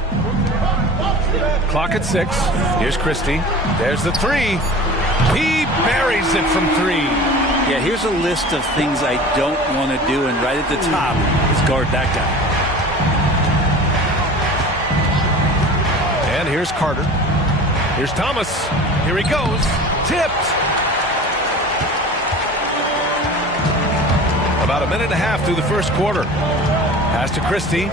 Clock at 6. Here's Christie. There's the three. He buries it from 3. Yeah, here's a list of things I don't want to do, and right at the top is guard that guy. And here's Carter. Here's Thomas. Here he goes. Tipped. About a minute and a half through the first quarter. Pass to Christie.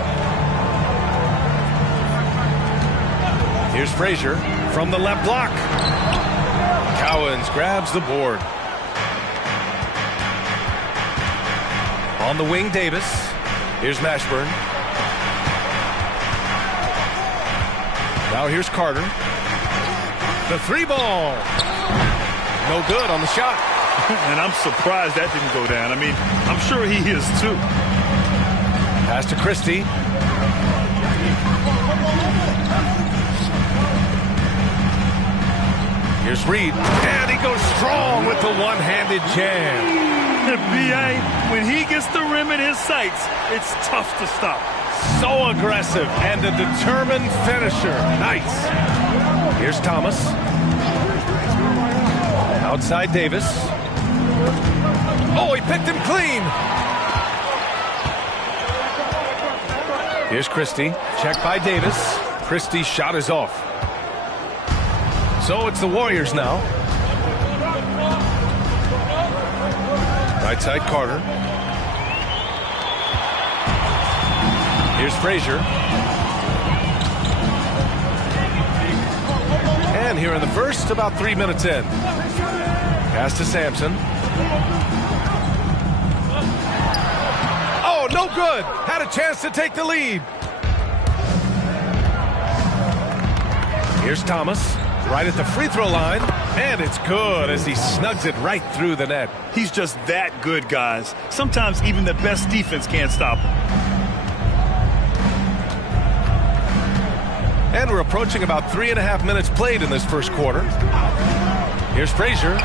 Here's Frazier from the left block. Cowens grabs the board. On the wing, Davis. Here's Mashburn. Now here's Carter. The 3-ball. No good on the shot. And I'm surprised that didn't go down. I mean, I'm sure he is too. Pass to Christie. Here's Reed. And he goes strong with the one-handed jam. B.A., when he gets the rim in his sights, it's tough to stop. So aggressive and a determined finisher. Nice. Here's Thomas. Outside Davis. Oh, he picked him clean. Here's Christie. Check by Davis. Christie's shot is off. So it's the Warriors now. Right side Carter. Here's Frazier. And here in the first, about 3 minutes in. Pass to Sampson. Oh, no good. Had a chance to take the lead. Here's Thomas. Right at the free throw line, and it's good as he snugs it right through the net. He's just that good, guys. Sometimes even the best defense can't stop him. And we're approaching about 3.5 minutes played in this first quarter. Here's Frazier.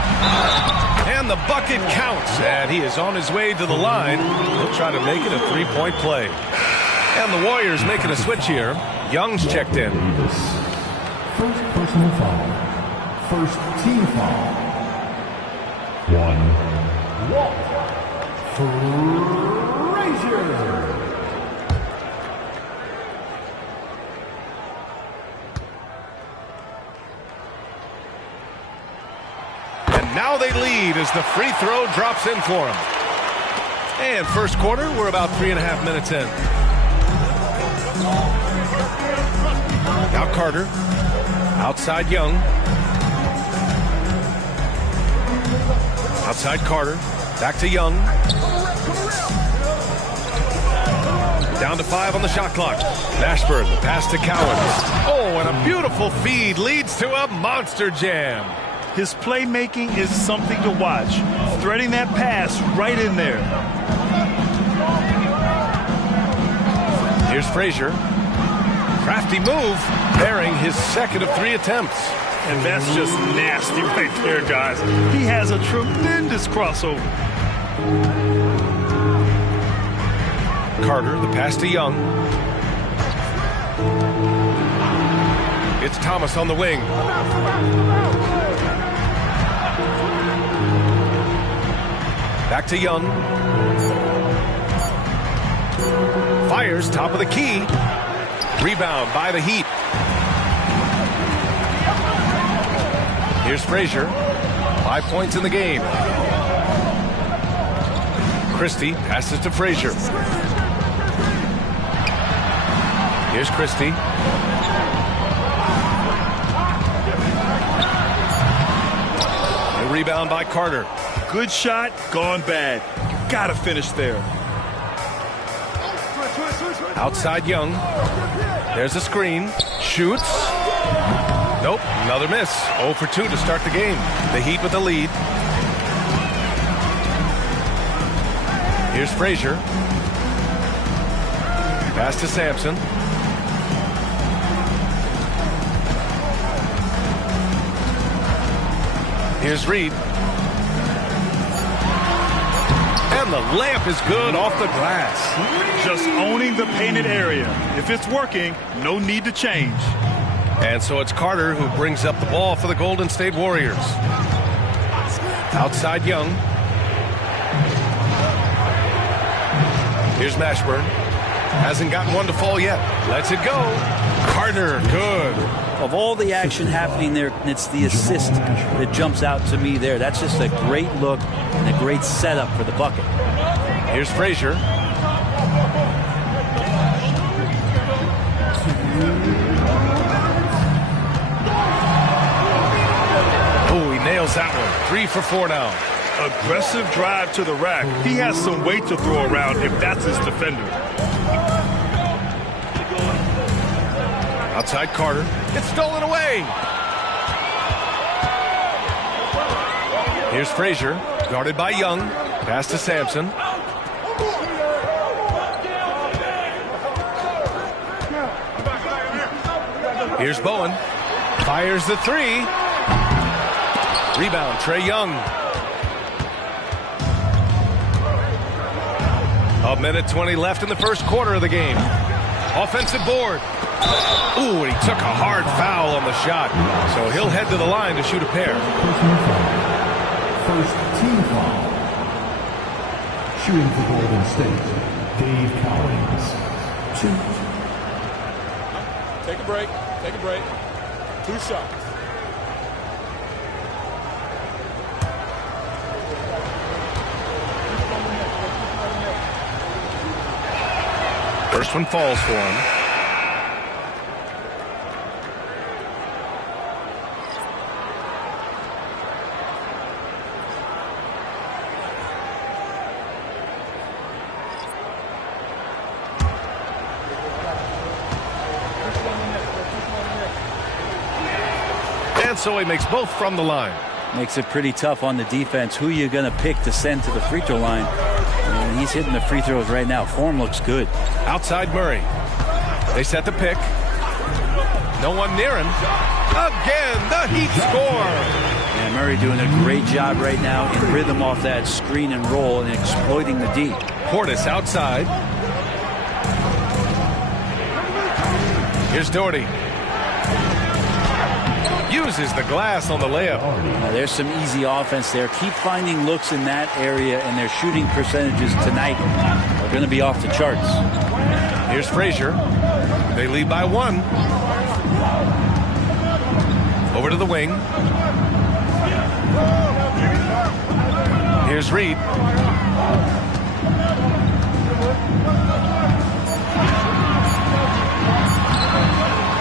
And the bucket counts, and he is on his way to the line. He'll try to make it a 3-point play. And the Warriors making a switch here. Young's checked in. First personal foul. First team foul. 1. Walt Frazier. And now they lead as the free throw drops in for them. And first quarter, we're about 3.5 minutes in. Now Carter. Outside Young. Outside Carter. Back to Young. Down to 5 on the shot clock. Mashburn, the pass to Cowens. Oh, and a beautiful feed leads to a monster jam. His playmaking is something to watch. Threading that pass right in there. Here's Frazier. Crafty move, bearing his second of 3 attempts. And that's just nasty right there, guys. He has a tremendous crossover. Carter, the pass to Young. It's Thomas on the wing. Back to Young. Fires top of the key. Rebound by the Heat. Here's Frazier. 5 points in the game. Christie passes to Frazier. Here's Christie. The rebound by Carter. Good shot, gone bad. You gotta finish there. Outside Young. There's a screen. Shoots. Nope, another miss. 0 for 2 to start the game. The Heat with the lead. Here's Frazier. Pass to Sampson. Here's Reed. And the layup is good off the glass. Just owning the painted area. If it's working, no need to change. And so it's Carter who brings up the ball for the Golden State Warriors. Outside Young. Here's Mashburn. Hasn't gotten one to fall yet. Lets it go. Carter, good. Of all the action happening there, it's the assist that jumps out to me there. That's just a great look and a great setup for the bucket. Here's Frazier. Oh, he nails that one. 3 for 4 now. Aggressive drive to the rack. He has some weight to throw around if that's his defender. Outside Carter. It's stolen away. Here's Frazier. Guarded by Young. Pass to Sampson. Here's Bowen. Fires the 3. Rebound, Trae Young. A minute 20 left in the first quarter of the game. Offensive board. Ooh, and he took a hard foul on the shot. So he'll head to the line to shoot a pair. First team foul. Shooting for Golden State, Dave Cowens. 2. Take a break. Take a break. 2 shots. First one falls for him. And so he makes both from the line. Makes it pretty tough on the defense. Who you going to pick to send to the free throw line? And he's hitting the free throws right now. Form looks good. Outside Murray. They set the pick. No one near him. Again, the Heat score. And Murray doing a great job right now in rhythm off that screen and roll and exploiting the D. Portis outside. Here's Doherty. Uses the glass on the layup. There's some easy offense there. Keep finding looks in that area, and their shooting percentages tonight are going to be off the charts. Here's Frazier. They lead by 1. Over to the wing. Here's Reed.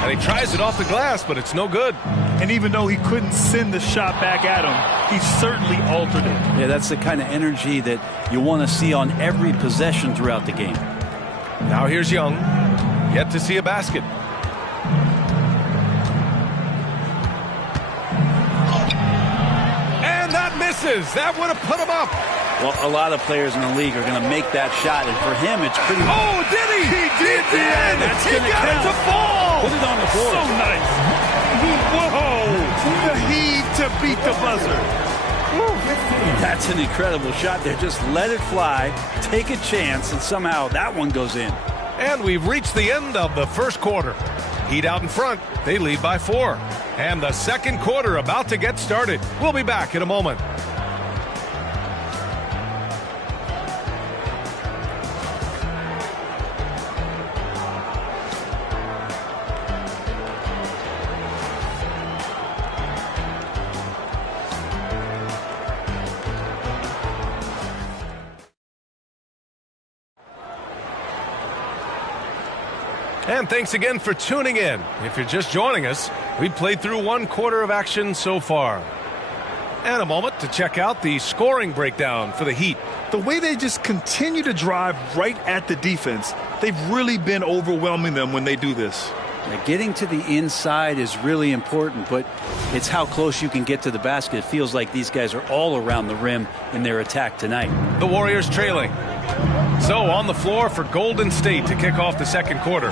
And he tries it off the glass, but it's no good. And even though he couldn't send the shot back at him, he certainly altered it. Yeah, that's the kind of energy that you want to see on every possession throughout the game. Now here's Young. Yet to see a basket. And that misses. That would have put him up. Well, a lot of players in the league are going to make that shot, and for him, it's pretty... Oh, did he? He did! That's he got it to fall! Put it on the board. So nice. Whoa! The heat to beat the buzzer. That's an incredible shot there. Just let it fly, take a chance, and somehow that one goes in. And we've reached the end of the first quarter. Heat out in front. They lead by 4. And the second quarter about to get started. We'll be back in a moment. And thanks again for tuning in. If you're just joining us, we've played through 1 quarter of action so far. And a moment to check out the scoring breakdown for the Heat. The way they just continue to drive right at the defense, they've really been overwhelming them when they do this. Now, getting to the inside is really important, but it's how close you can get to the basket. It feels like these guys are all around the rim in their attack tonight. The Warriors trailing. So on the floor for Golden State to kick off the second quarter.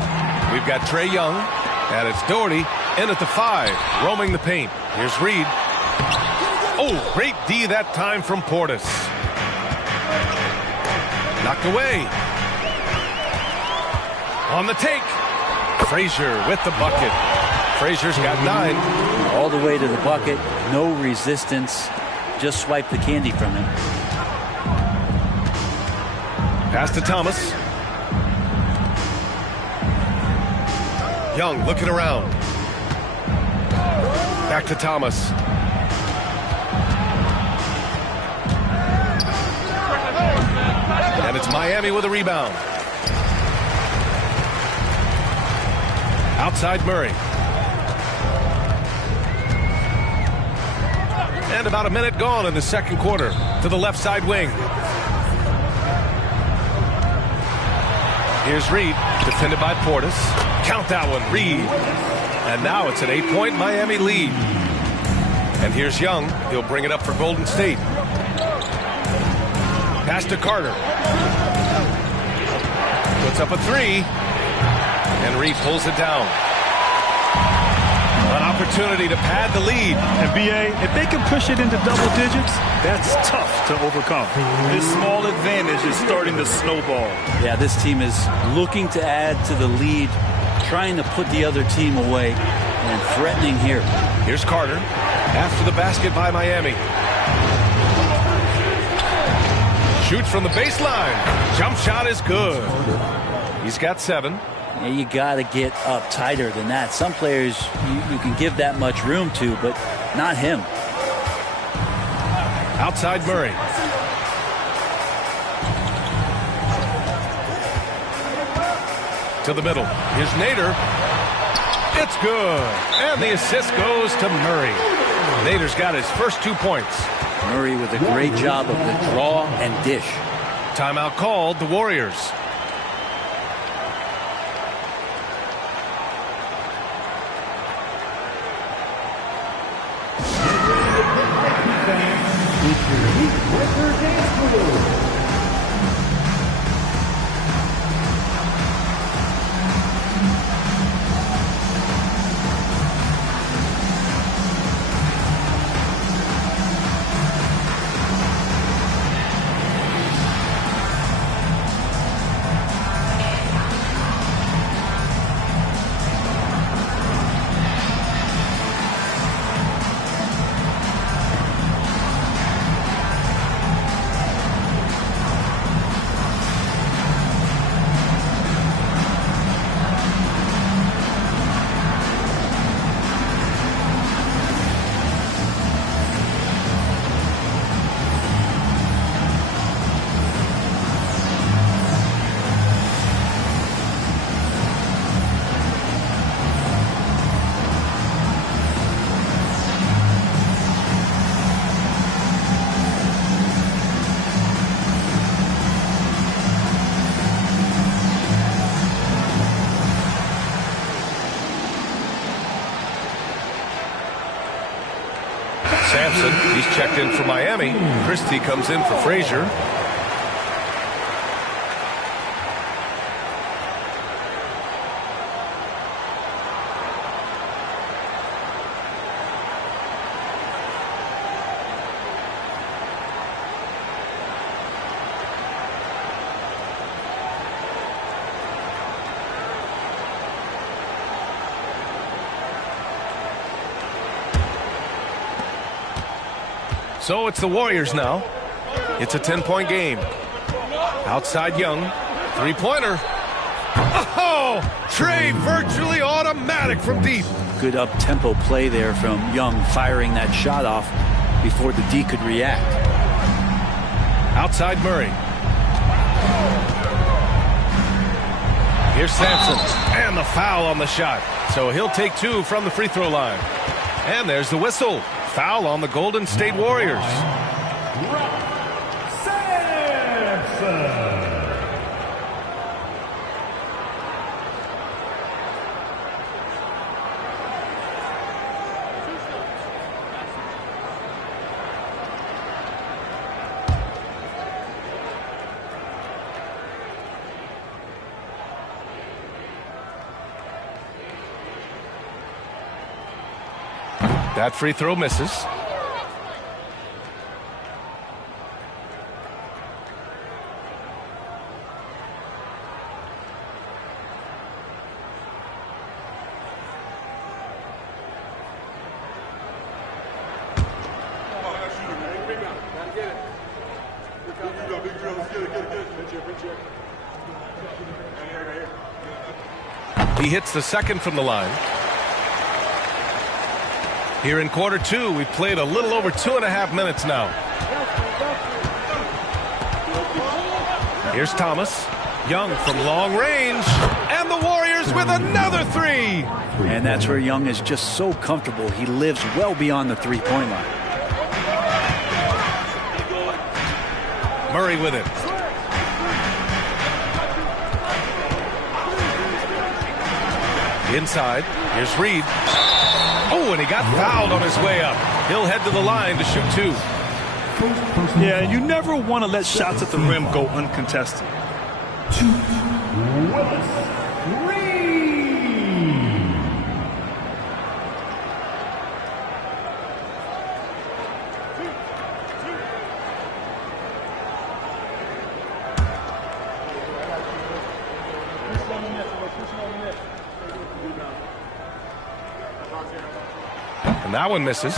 We've got Trae Young, and it's Doherty in at the 5, roaming the paint. Here's Reed. Oh, great D that time from Portis. Knocked away. On the take. Frazier with the bucket. Frazier's got 9. All the way to the bucket. No resistance. Just swipe the candy from him. Pass to Thomas. Young looking around. Back to Thomas. And it's Miami with a rebound. Outside Murray. And about a minute gone in the second quarter to the left side wing. Here's Reed, defended by Portis. Count that one, Reed. And now it's an 8-point Miami lead. And here's Young. He'll bring it up for Golden State. Pass to Carter. Puts up a 3. And Reed pulls it down. An opportunity to pad the lead. And B.A., if they can push it into double digits, that's tough to overcome. This small advantage is starting to snowball. Yeah, this team is looking to add to the lead, trying to put the other team away, and threatening here. Here's Carter. After the basket by Miami. Shoots from the baseline. Jump shot is good. He's got 7. Yeah, you got to get up tighter than that. Some players you can give that much room to, but not him. Outside Murray. To the middle. Here's Nader. It's good. And the assist goes to Murray. Nader's got his first 2 points. Murray with a great job of the draw and dish. Timeout called, the Warriors. Sampson, he's checked in for Miami. Christie comes in for Frazier. So it's the Warriors now. It's a 10-point game. Outside Young. 3-pointer. Oh! Trae virtually automatic from deep. Good up-tempo play there from Young, firing that shot off before the D could react. Outside Murray. Here's Sampson. And the foul on the shot. So he'll take 2 from the free throw line. And there's the whistle. Foul on the Golden State Warriors. That free throw misses. He hits the second from the line. Here in quarter two, we've played a little over 2.5 minutes now. Here's Thomas. Young from long range. And the Warriors with another three. And that's where Young is just so comfortable. He lives well beyond the three-point line. Murray with it. Inside. Here's Reed. Oh, and he got fouled on his way up. He'll head to the line to shoot two. Yeah, you never want to let shots at the rim go uncontested. And that one misses.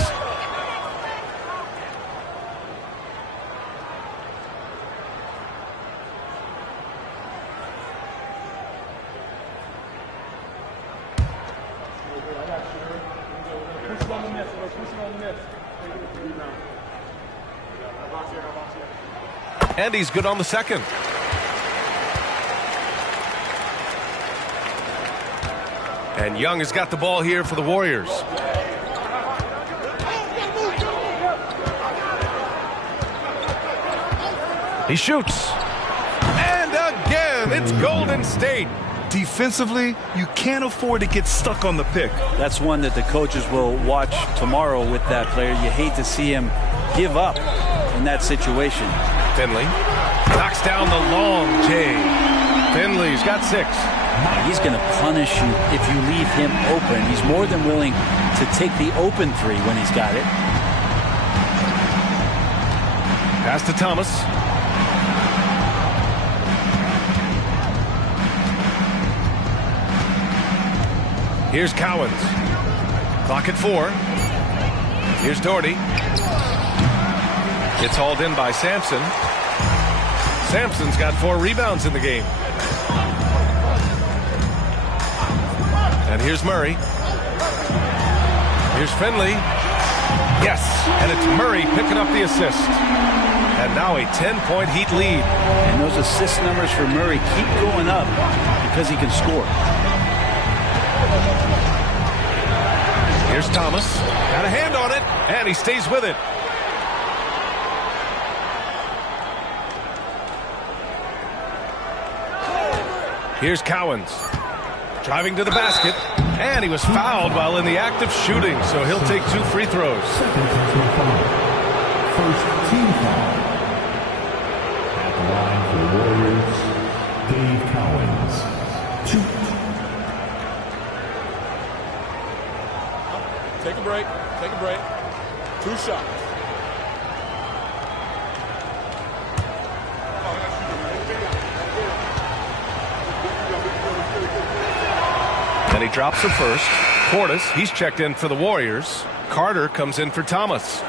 And he's good on the second. And Young has got the ball here for the Warriors. He shoots. And again, it's Golden State. Defensively, you can't afford to get stuck on the pick. That's one that the coaches will watch tomorrow with that player. You hate to see him give up in that situation. Finley knocks down the long J. Finley's got 6. He's going to punish you if you leave him open. He's more than willing to take the open three when he's got it. Pass to Thomas. Here's Cowens. Clock at 4. Here's Doherty. It's hauled in by Sampson. Sampson's got 4 rebounds in the game. And here's Murray. Here's Finley. Yes, and it's Murray picking up the assist. And now a 10-point Heat lead. And those assist numbers for Murray keep going up because he can score. Here's Thomas. Got a hand on it, and he stays with it. Here's Cowens. Driving to the basket, and he was fouled while in the act of shooting, so he'll take 2 free throws. First team foul. At the line for the Warriors, Dave Cowens. 2. Take a break. Take a break. 2 shots. And he drops the first. Portis, he's checked in for the Warriors. Carter comes in for Thomas.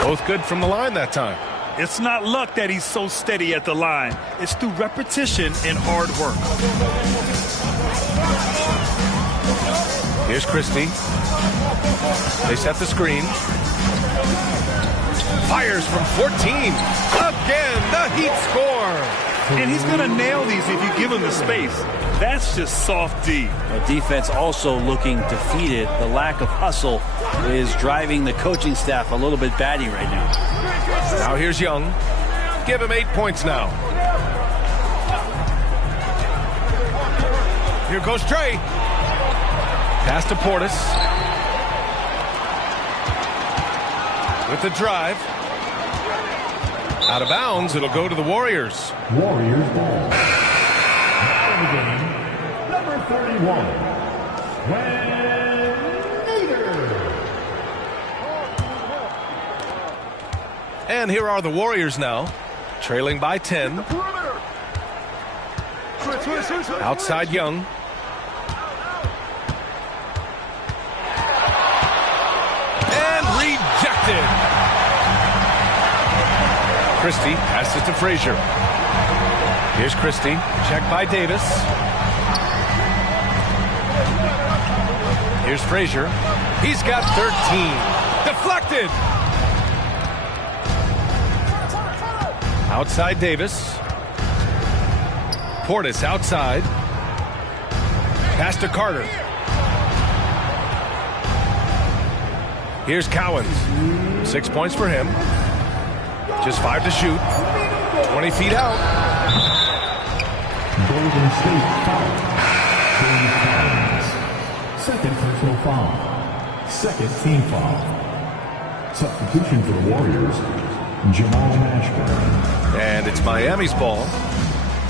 Both good from the line that time. It's not luck that he's so steady at the line. It's through repetition and hard work. Here's Christie. They set the screen. Fires from 14. Again, the Heat score. And he's going to nail these if you give him the space. That's just soft D. The defense also looking defeated. The lack of hustle is driving the coaching staff a little bit batty right now. Now here's Young. Give him 8 points now. Here goes Trey. Pass to Portis. with the drive. Out of bounds, it'll go to the Warriors. Warriors ball. Now in the game, number 31. And here are the Warriors now, trailing by 10. Outside Young. And rejected. Christie passes it to Frazier. Here's Christie. Checked by Davis. Here's Frazier. He's got 13. Deflected. Outside Davis. Portis outside. Pass to Carter. Here's Cowens. 6 points for him. Just 5 to shoot. 20 feet out. Golden State foul. Second personal foul. Second team foul. Substitution for the Warriors, Jamal Mashburn. And it's Miami's ball.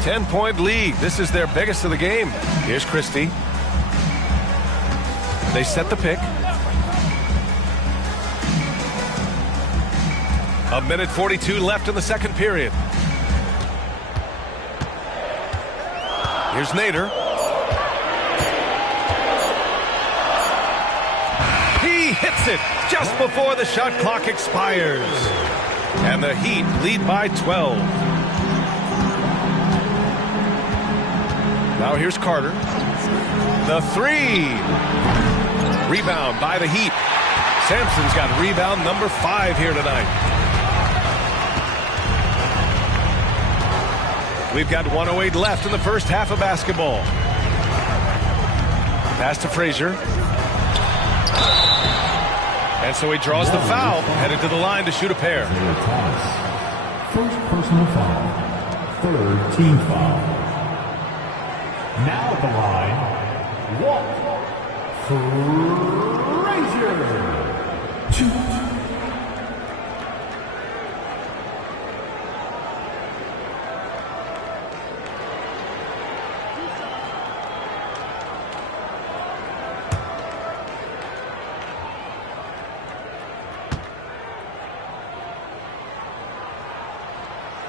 10-point lead. This is their biggest of the game. Here's Christie. They set the pick. A minute 42 left in the second period. Here's Nader. He hits it just before the shot clock expires. And the Heat lead by 12. Now here's Carter. The three. Rebound by the Heat. Sampson's got rebound number 5 here tonight. We've got 1:08 left in the first half of basketball. Pass to Frazier. And so he draws the foul, headed to the line to shoot a pair. First personal foul. Third team foul. Now at the line, Frazier. 2.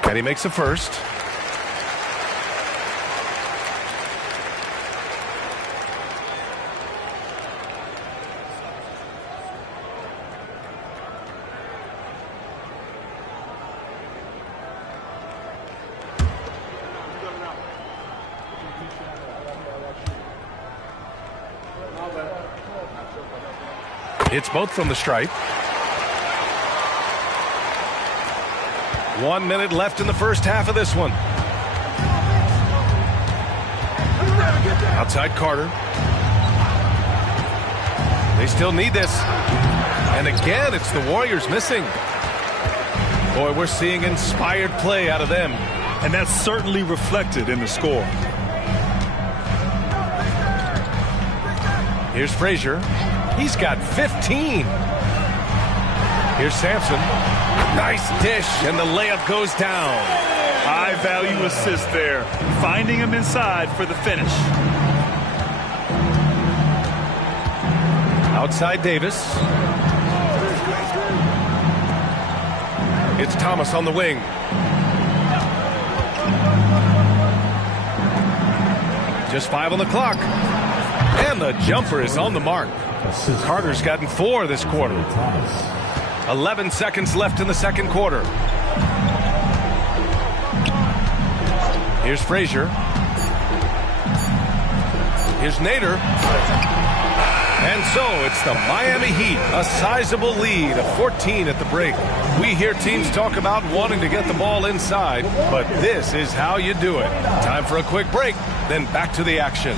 And he makes a first. It's both from the stripe. 1 minute left in the first half of this one. Outside Carter. They still need this. And again, it's the Warriors missing. Boy, we're seeing inspired play out of them. And that's certainly reflected in the score. Here's Frazier. He's got 15. Here's Sampson. Nice dish, and the layup goes down. High value assist there. Finding him inside for the finish. Outside Davis. It's Thomas on the wing. Just 5 on the clock. And the jumper is on the mark. Carter's gotten 4 this quarter. 11 seconds left in the second quarter. Here's Frazier. Here's Nader. And so it's the Miami Heat, a sizable lead of 14 at the break. We hear teams talk about wanting to get the ball inside, but this is how you do it. Time for a quick break, then back to the action.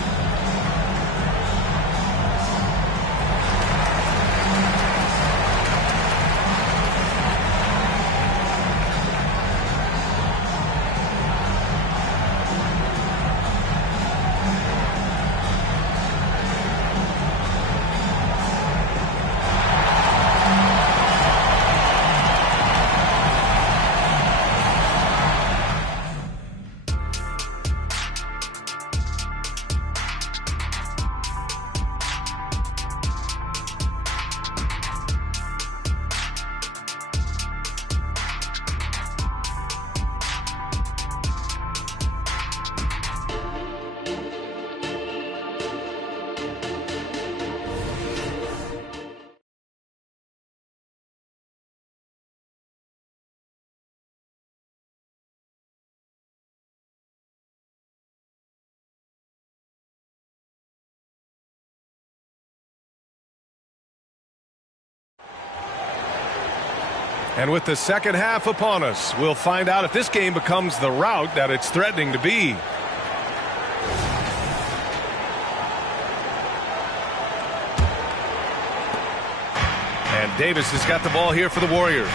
And with the second half upon us, we'll find out if this game becomes the rout that it's threatening to be. And Davis has got the ball here for the Warriors.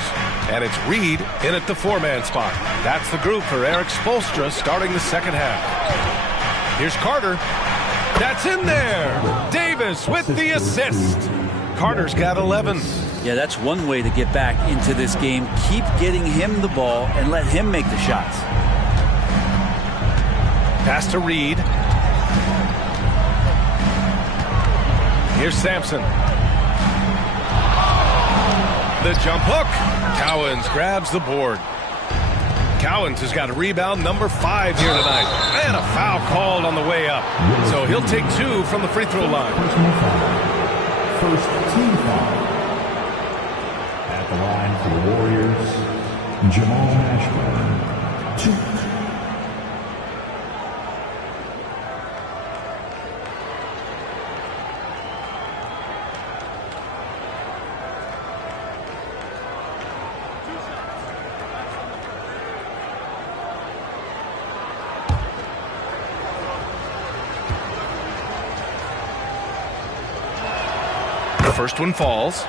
And it's Reed in at the 4-man spot. That's the group for Eric Spoelstra starting the second half. Here's Carter. That's in there. Davis with the assist. Carter's got 11. Yeah, that's one way to get back into this game. Keep getting him the ball and let him make the shots. Pass to Reed. Here's Sampson. The jump hook. Cowens grabs the board. Cowens has got a rebound number 5 here tonight. And a foul called on the way up. So he'll take 2 from the free throw line. First team foul. At the line for the Warriors, Jamal Mashburn, 2. First one falls.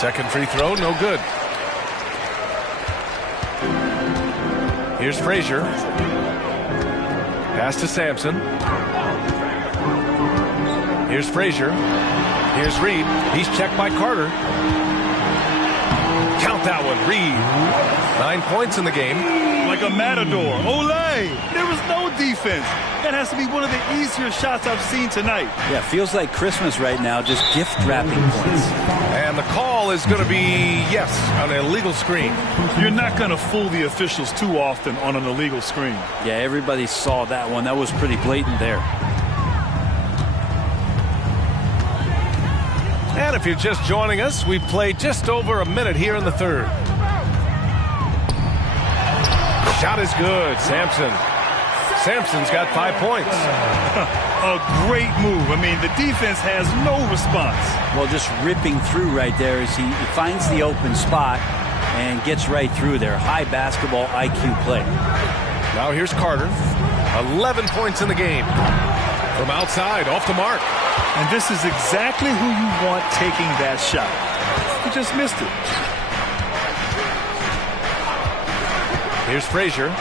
Second free throw, no good. Here's Frazier. Pass to Sampson. Here's Frazier. Here's Reed. He's checked by Carter. Count that one, Reed. 9 points in the game. Like a matador. Olay! There was no defense. That has to be one of the easier shots I've seen tonight. Yeah, feels like Christmas right now, just gift wrapping points. And the call is going to be, yes, an illegal screen. You're not going to fool the officials too often on an illegal screen. Yeah, everybody saw that one. That was pretty blatant there. And if you're just joining us, we've played just over a minute here in the third. Shot is good, Sampson. Sampson's got 5 points. A great move. I mean, the defense has no response. Well, just ripping through right there as he finds the open spot and gets right through there. High basketball IQ play. Now here's Carter. 11 points in the game. From outside, off the mark. And this is exactly who you want taking that shot. He just missed it. Here's Frazier.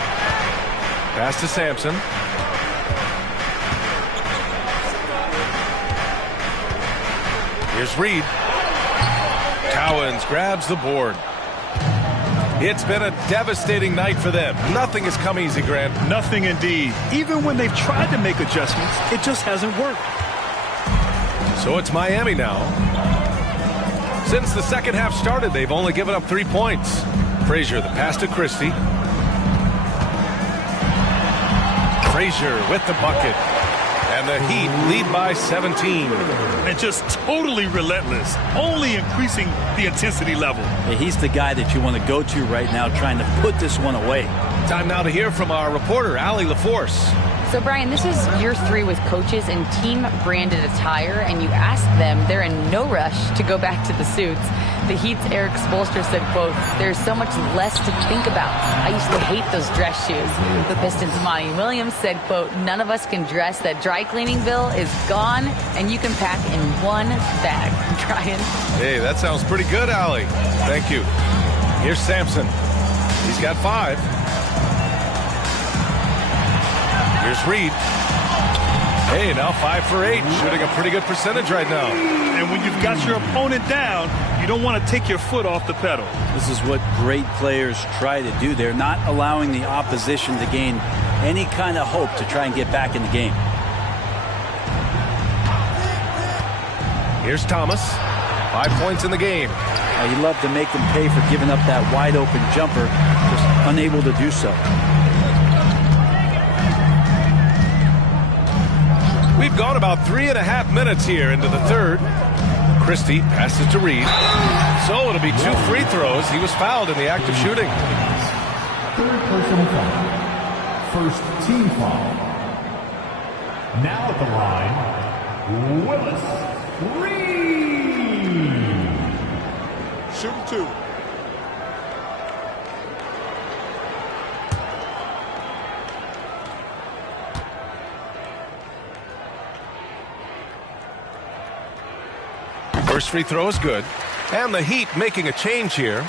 Pass to Sampson. Here's Reed. Cowens grabs the board. It's been a devastating night for them. Nothing has come easy, Grant. Nothing indeed. Even when they've tried to make adjustments, it just hasn't worked. So it's Miami now. Since the second half started, they've only given up 3 points. Frazier, the pass to Christie. Frazier with the bucket. And the Heat lead by 17. And just totally relentless, only increasing the intensity level. Yeah, he's the guy that you want to go to right now, trying to put this one away. Time now to hear from our reporter, Allie LaForce. So, Brian, this is year 3 with coaches in team-branded attire, and you ask them, they're in no rush to go back to the suits. The Heat's Eric Spoelstra said, quote, "There's so much less to think about. I used to hate those dress shoes." The Pistons' Monty Williams said, quote, "None of us can dress. That dry cleaning bill is gone, and you can pack in one bag." Brian? Hey, that sounds pretty good, Allie. Thank you. Here's Sampson. He's got 5. Here's Reed. Hey, now 5 for 8, shooting a pretty good percentage right now. And when you've got your opponent down, you don't want to take your foot off the pedal. This is what great players try to do. They're not allowing the opposition to gain any kind of hope to try and get back in the game. Here's Thomas. 5 points in the game. He'd love to make them pay for giving up that wide open jumper, just unable to do so. We've gone about 3.5 minutes here into the third. Christie passes to Reed. So it'll be 2 free throws. He was fouled in the act of shooting. Third personal foul. First team foul. Now at the line, Willis Reed. Shooting 2. First free throw is good. And the Heat making a change here.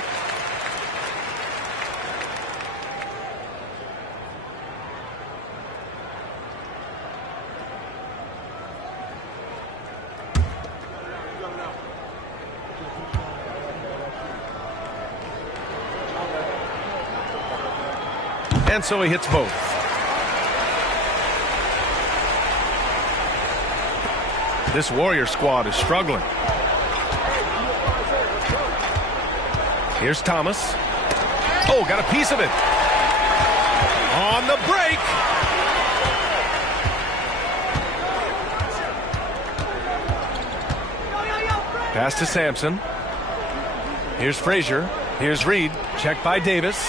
And so he hits both. This Warrior squad is struggling. Here's Thomas. Oh, got a piece of it. On the break. Pass to Sampson. Here's Frazier. Here's Reed. Checked by Davis.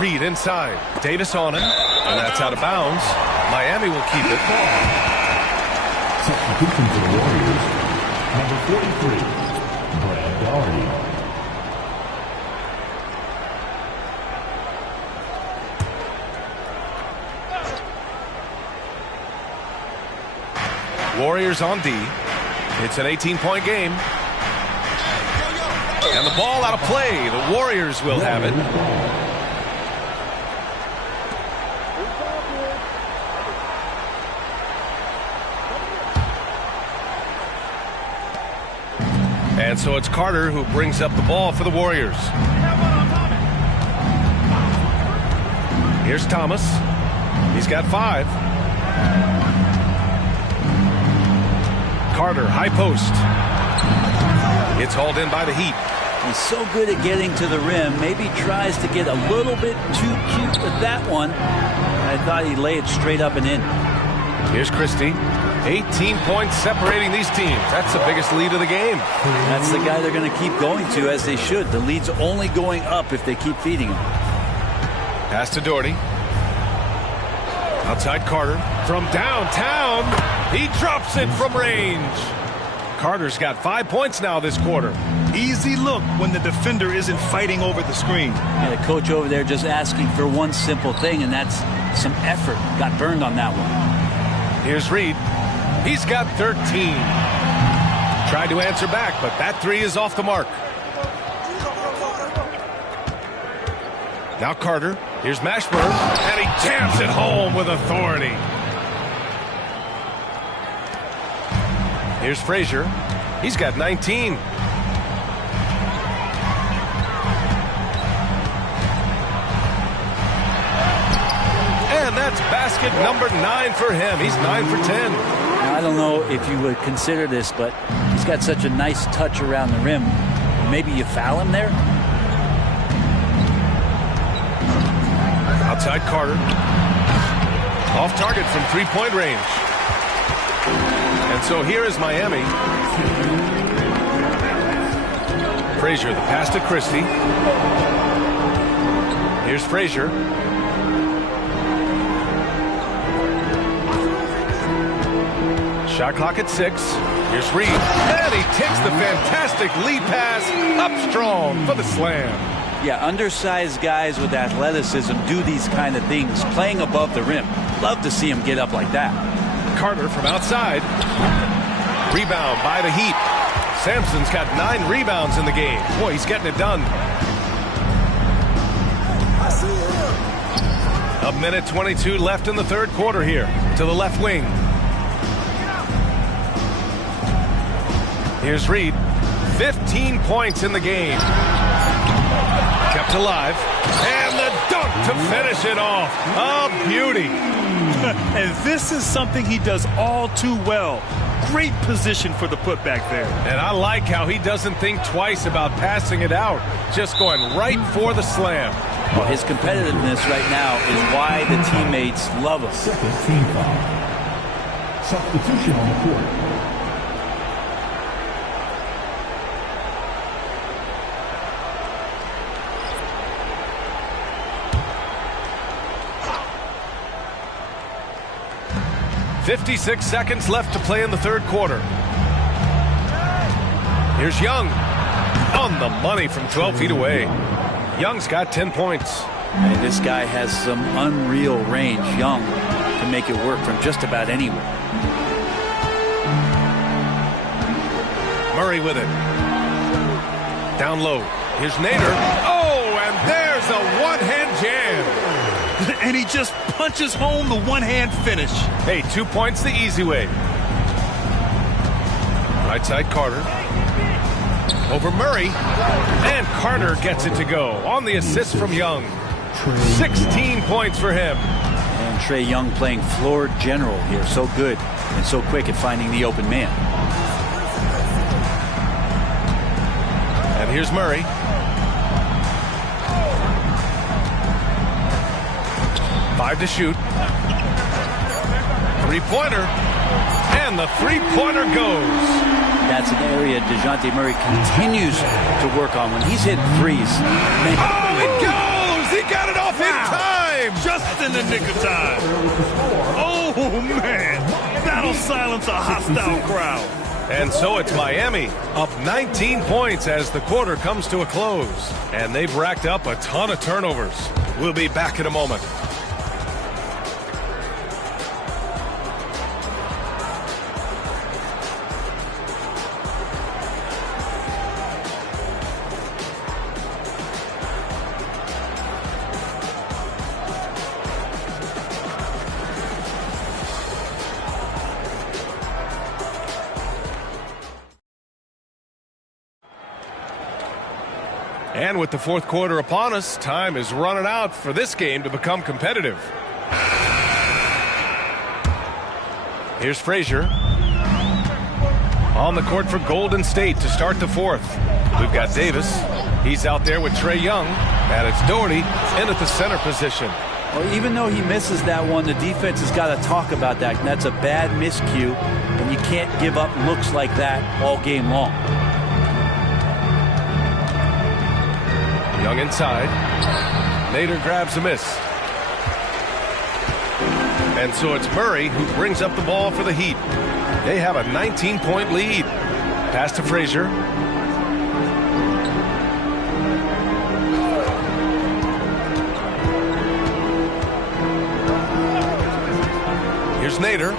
Reed inside. Davis on him. And that's out of bounds. Miami will keep it. Substitution for the Warriors. Number 43, Brad Daugherty. Warriors on D. It's an 18-point game. And the ball out of play. The Warriors will have it. And so it's Carter who brings up the ball for the Warriors. Here's Thomas. He's got 5. Carter, high post. It's hauled in by the Heat. He's so good at getting to the rim. Maybe tries to get a little bit too cute with that one. I thought he'd lay it straight up and in. Here's Christie. 18 points separating these teams. That's the biggest lead of the game. That's the guy they're going to keep going to, as they should. The lead's only going up if they keep feeding him. Pass to Daugherty. Outside Carter. From downtown, he drops it from range. Carter's got 5 points now this quarter. Easy look when the defender isn't fighting over the screen. And the coach over there just asking for one simple thing, and that's some effort. Got burned on that one. Here's Reed. He's got 13. Tried to answer back, but that 3 is off the mark. Now Carter. Here's Mashburn. And he jams it home with authority. Here's Frazier. He's got 19. And that's basket number 9 for him. He's 9 for 10. Now, I don't know if you would consider this, but he's got such a nice touch around the rim. Maybe you foul him there? Outside Carter. Off target from 3-point range. And so here is Miami. Frazier, the pass to Christie. Here's Frazier. Shot clock at 6. Here's Reed. And he takes the fantastic lead pass up strong for the slam. Yeah, undersized guys with athleticism do these kind of things, playing above the rim. Love to see him get up like that. Carter from outside. Rebound by the Heat. Sampson's got 9 rebounds in the game. Boy, he's getting it done. A minute 22 left in the third quarter here. To the left wing. Here's Reed. 15 points in the game. Kept alive. And the dunk to finish it off. A beauty. And this is something he does all too well. Great position for the putback there. And I like how he doesn't think twice about passing it out. Just going right for the slam. Well, his competitiveness right now is why the teammates love him. Second team foul. Substitution on the court. .56 seconds left to play in the third quarter. Here's Young. On the money from 12 feet away. Young's got 10 points. And this guy has some unreal range. Young can make it work from just about anywhere. Murray with it. Down low. Here's Nader. Oh, and there's a one-hand jam. And he just punches home the one-hand finish. Hey, 2 points the easy way. Right side Carter. Over Murray. And Carter gets it to go on the assist from Young. 16 points for him. And Trae Young playing floor general here. So good and so quick at finding the open man. And here's Murray. Five to shoot. Three-pointer. And the three-pointer goes. That's an area DeJounte Murray continues to work on when he's hitting threes. Man. Oh, it goes! He got it off in time! Just in the nick of time. Oh, man. That'll silence a hostile crowd. And so it's Miami, up 19 points as the quarter comes to a close. And they've racked up a ton of turnovers. We'll be back in a moment. And with the fourth quarter upon us, time is running out for this game to become competitive. Here's Frazier. On the court for Golden State to start the fourth. We've got Davis. He's out there with Trae Young. And it's Doherty in at the center position. Well, even though he misses that one, the defense has got to talk about that. And that's a bad miscue. And you can't give up looks like that all game long. Young inside. Nader grabs a miss. And so it's Murray who brings up the ball for the Heat. They have a 19-point lead. Pass to Frazier. Here's Nader.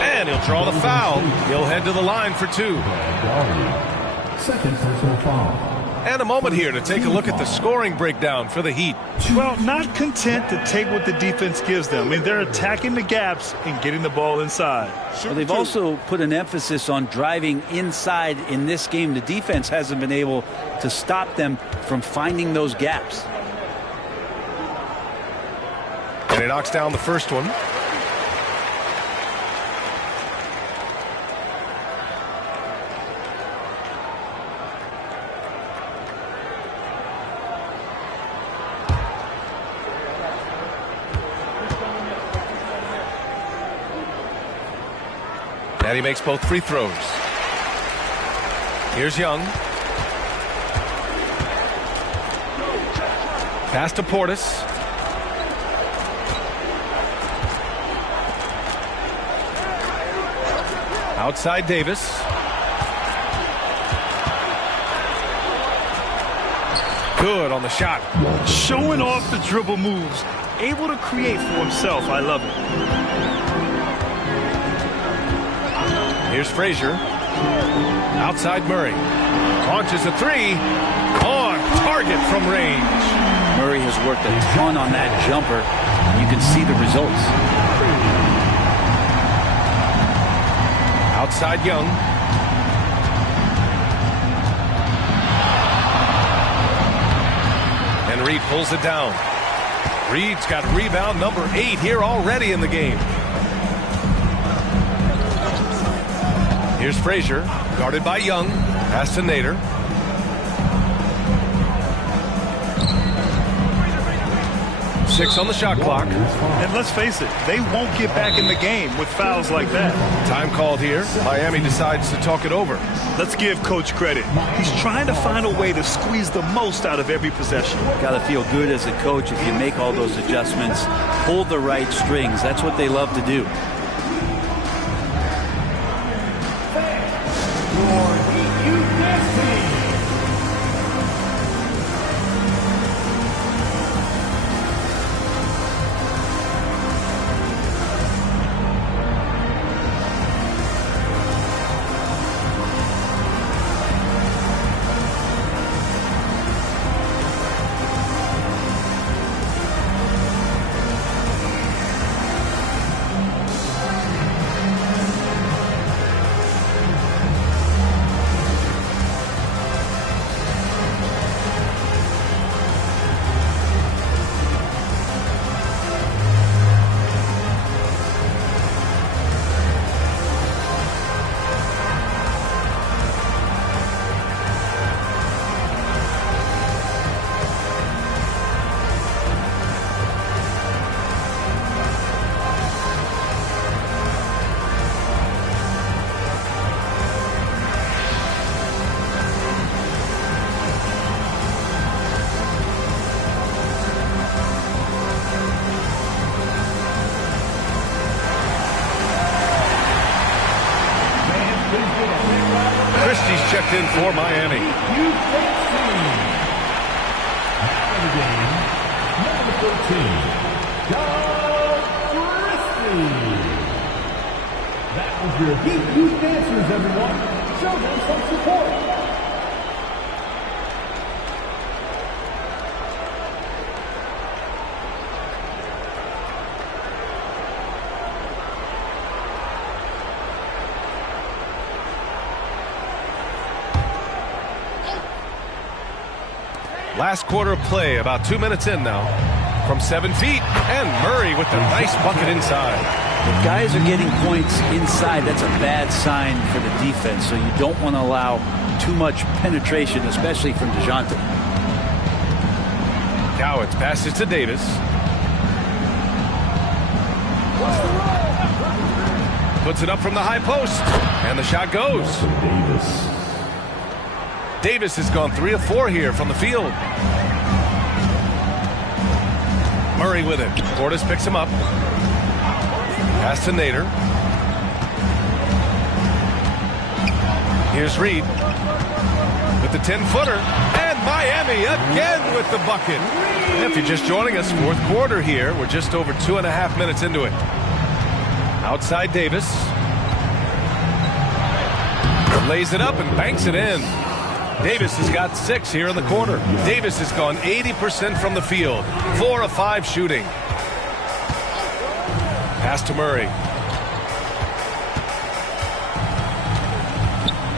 And he'll draw the foul. He'll head to the line for two. Second personal foul. And a moment here to take a look at the scoring breakdown for the Heat. Well, not content to take what the defense gives them. I mean, they're attacking the gaps and getting the ball inside. Well, they've also put an emphasis on driving inside in this game. The defense hasn't been able to stop them from finding those gaps. And he knocks down the first one. And he makes both free throws. Here's Young. Pass to Portis. Outside Davis. Good on the shot. Showing off the dribble moves. Able to create for himself. I love it. Here's Frazier. Outside Murray. Launches a three. On target from range. Murray has worked a ton on that jumper. You can see the results. Outside Young. And Reed pulls it down. Reed's got rebound number 8 here already in the game. Here's Frazier, guarded by Young. Pass to Nader. 6 on the shot clock. And let's face it, they won't get back in the game with fouls like that. Time called here. Miami decides to talk it over. Let's give Coach credit. He's trying to find a way to squeeze the most out of every possession. Got to feel good as a coach if you make all those adjustments, pull the right strings. That's what they love to do. Christie's checked in for Miami. Number 13, that was your Heat Youth Dancers, everyone. Show them some support. Last quarter of play, about 2 minutes in now. From 7 feet, and Murray with the nice bucket inside. If guys are getting points inside, that's a bad sign for the defense, so you don't want to allow too much penetration, especially from DeJounte. Cowens passes to Davis. Puts it up from the high post, and the shot goes. Davis has gone 3 of 4 here from the field. Murray with it. Portis picks him up. Pass to Nader. Here's Reed with the 10-footer. And Miami again with the bucket. And if you're just joining us, fourth quarter here. We're just over 2.5 minutes into it. Outside Davis. Lays it up and banks it in. Davis has got 6 here in the quarter. Davis has gone 80% from the field. 4 of 5 shooting. Pass to Murray.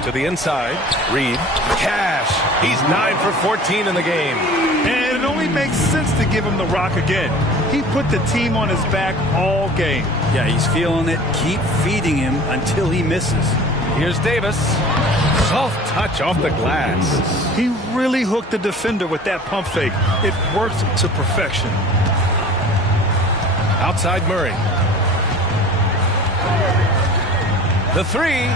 To the inside. Reed. Cash. He's 9 for 14 in the game. And it only makes sense to give him the rock again. He put the team on his back all game. Yeah, he's feeling it. Keep feeding him until he misses. Here's Davis. Soft touch off the glass. He really hooked the defender with that pump fake. It worked to perfection. Outside Murray. The 3.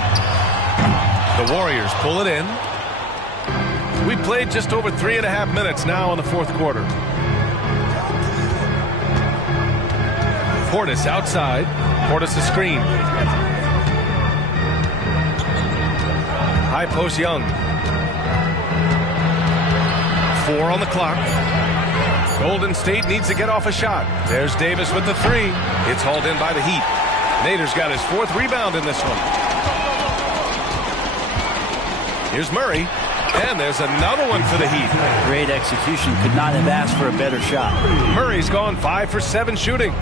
The Warriors pull it in. We played just over 3.5 minutes now in the fourth quarter. Portis outside. Portis a screen. High post Young. 4 on the clock. Golden State needs to get off a shot. There's Davis with the 3. It's hauled in by the Heat. Nader's got his 4th rebound in this one. Here's Murray. And there's another one for the Heat. Great execution. Could not have asked for a better shot. Murray's gone 5 for 7 shooting.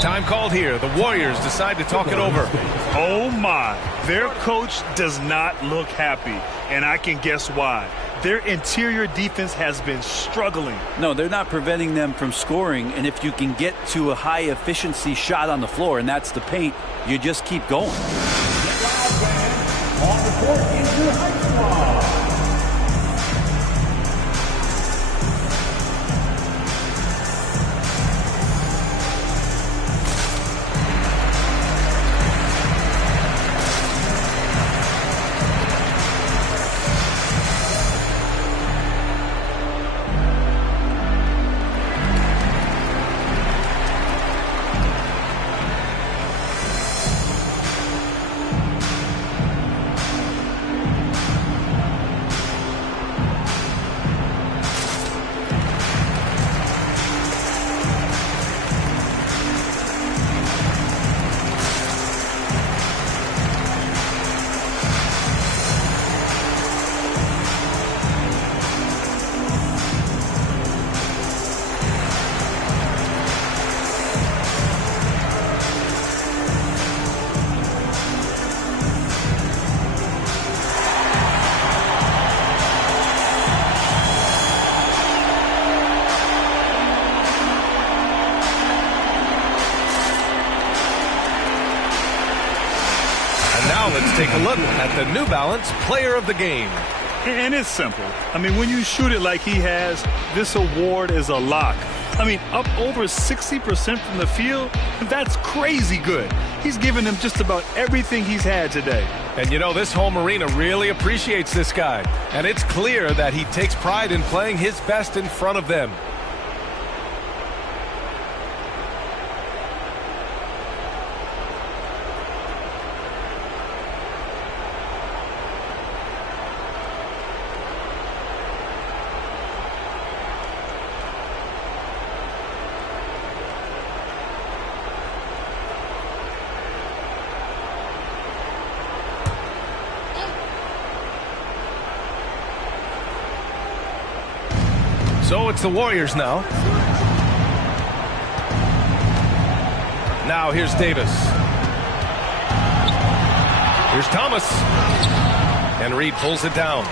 Time called here. The Warriors decide to talk it over. Oh my. Their coach does not look happy. And I can guess why. Their interior defense has been struggling. No, they're not preventing them from scoring. And if you can get to a high efficiency shot on the floor, and that's the paint, you just keep going. On the court is your high squad. Let's take a look at the New Balance Player of the Game. And it's simple. I mean, when you shoot it like he has, this award is a lock. I mean, up over 60% from the field, that's crazy good. He's given them just about everything he's had today. And you know, this home arena really appreciates this guy. And it's clear that he takes pride in playing his best in front of them. So it's the Warriors now. Now here's Davis. Here's Thomas. And Reed pulls it down.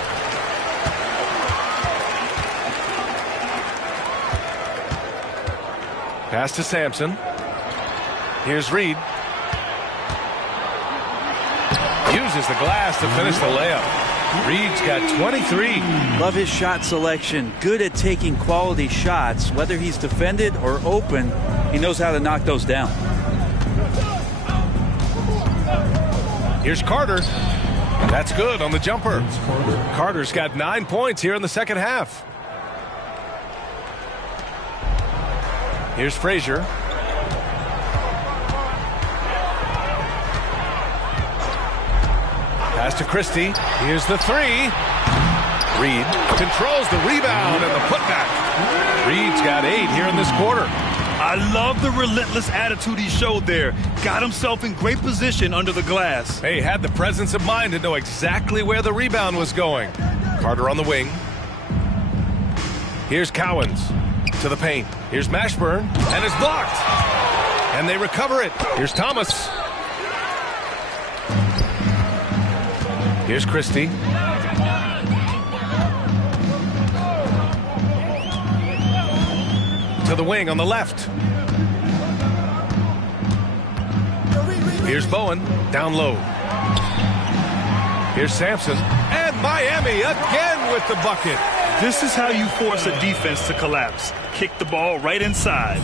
Pass to Sampson. Here's Reed. Uses the glass to finish the layup. Reed's got 23. Love his shot selection. Good at taking quality shots. Whether he's defended or open, he knows how to knock those down. Here's Carter. That's good on the jumper. Carter's got 9 points here in the second half. Here's Frazier. Pass to Christie. Here's the three. Reed controls the rebound and the putback. Reed's got 8 here in this quarter. I love the relentless attitude he showed there. Got himself in great position under the glass. Hey, had the presence of mind to know exactly where the rebound was going. Carter on the wing. Here's Cowens to the paint. Here's Mashburn, and it's blocked. And they recover it. Here's Thomas. Here's Christie. To the wing on the left. Here's Bowen, down low. Here's Sampson, and Miami again with the bucket. This is how you force a defense to collapse. Kick the ball right inside.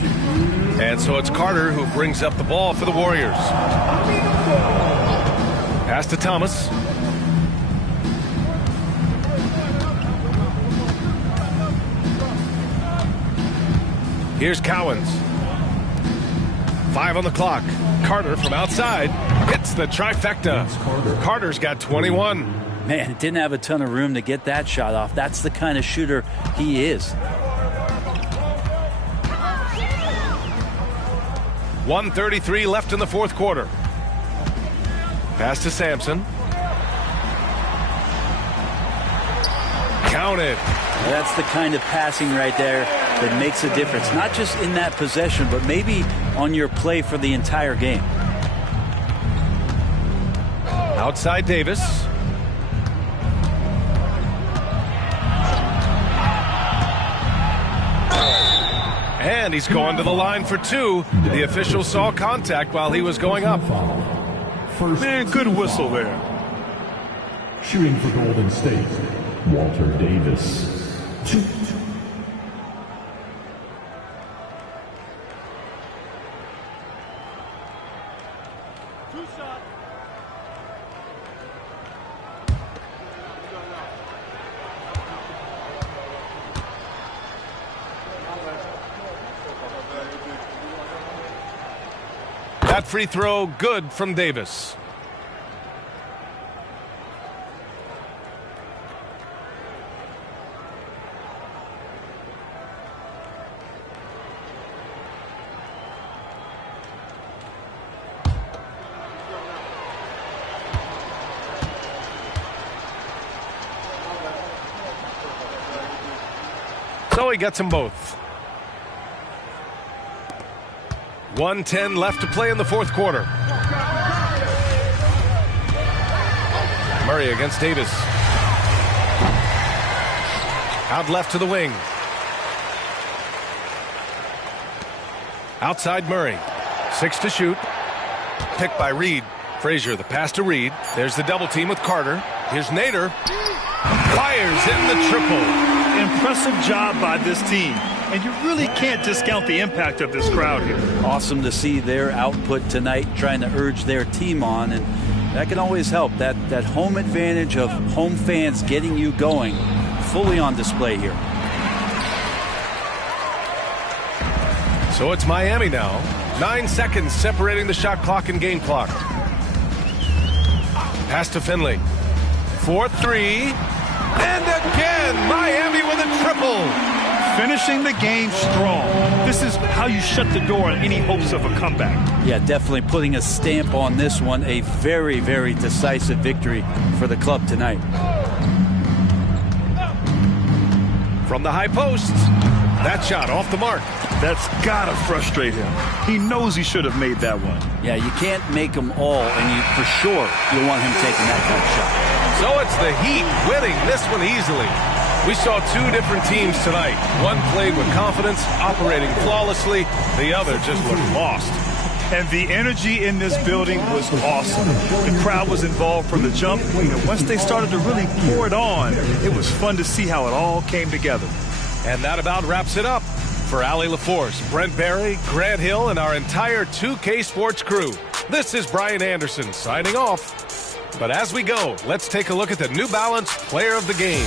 And so it's Carter who brings up the ball for the Warriors. Pass to Thomas. Here's Cowens. 5 on the clock. Carter from outside hits the trifecta. Carter's got 21. Man, it didn't have a ton of room to get that shot off. That's the kind of shooter he is. 1:33 left in the fourth quarter. Pass to Sampson. Counted. That's the kind of passing right there that makes a difference. Not just in that possession, but maybe on your play for the entire game. Outside Davis. And he's going to the line for 2. The official saw contact while he was going up. Man, good whistle there. Shooting for Golden State, Walter Davis. 2. That free throw good from Davis. So he gets them both. 1:10 left to play in the fourth quarter. Murray against Davis. Out left to the wing. Outside Murray. 6 to shoot. Picked by Reed. Frazier, the pass to Reed. There's the double team with Carter. Here's Nader. Fires in the triple. Impressive job by this team. And you really can't discount the impact of this crowd here. Awesome to see their output tonight, trying to urge their team on, and that can always help. That home advantage of home fans getting you going, fully on display here. So it's Miami now. 9 seconds separating the shot clock and game clock. Pass to Finley. 4-3. And again, Miami with a triple. Finishing the game strong. This is how you shut the door on any hopes of a comeback. Yeah, definitely putting a stamp on this one. A very, very decisive victory for the club tonight. From the high post. That shot off the mark. That's got to frustrate him. He knows he should have made that one. Yeah, you can't make them all, and for sure you'll want him taking that kind of shot. So it's the Heat winning this one easily. We saw two different teams tonight. One played with confidence, operating flawlessly. The other just looked lost. And the energy in this building was awesome. The crowd was involved from the jump. And once they started to really pour it on, it was fun to see how it all came together. And that about wraps it up. For Allie LaForce, Brent Barry, Grant Hill, and our entire 2K Sports crew, this is Brian Anderson signing off. But as we go, let's take a look at the New Balance Player of the Game.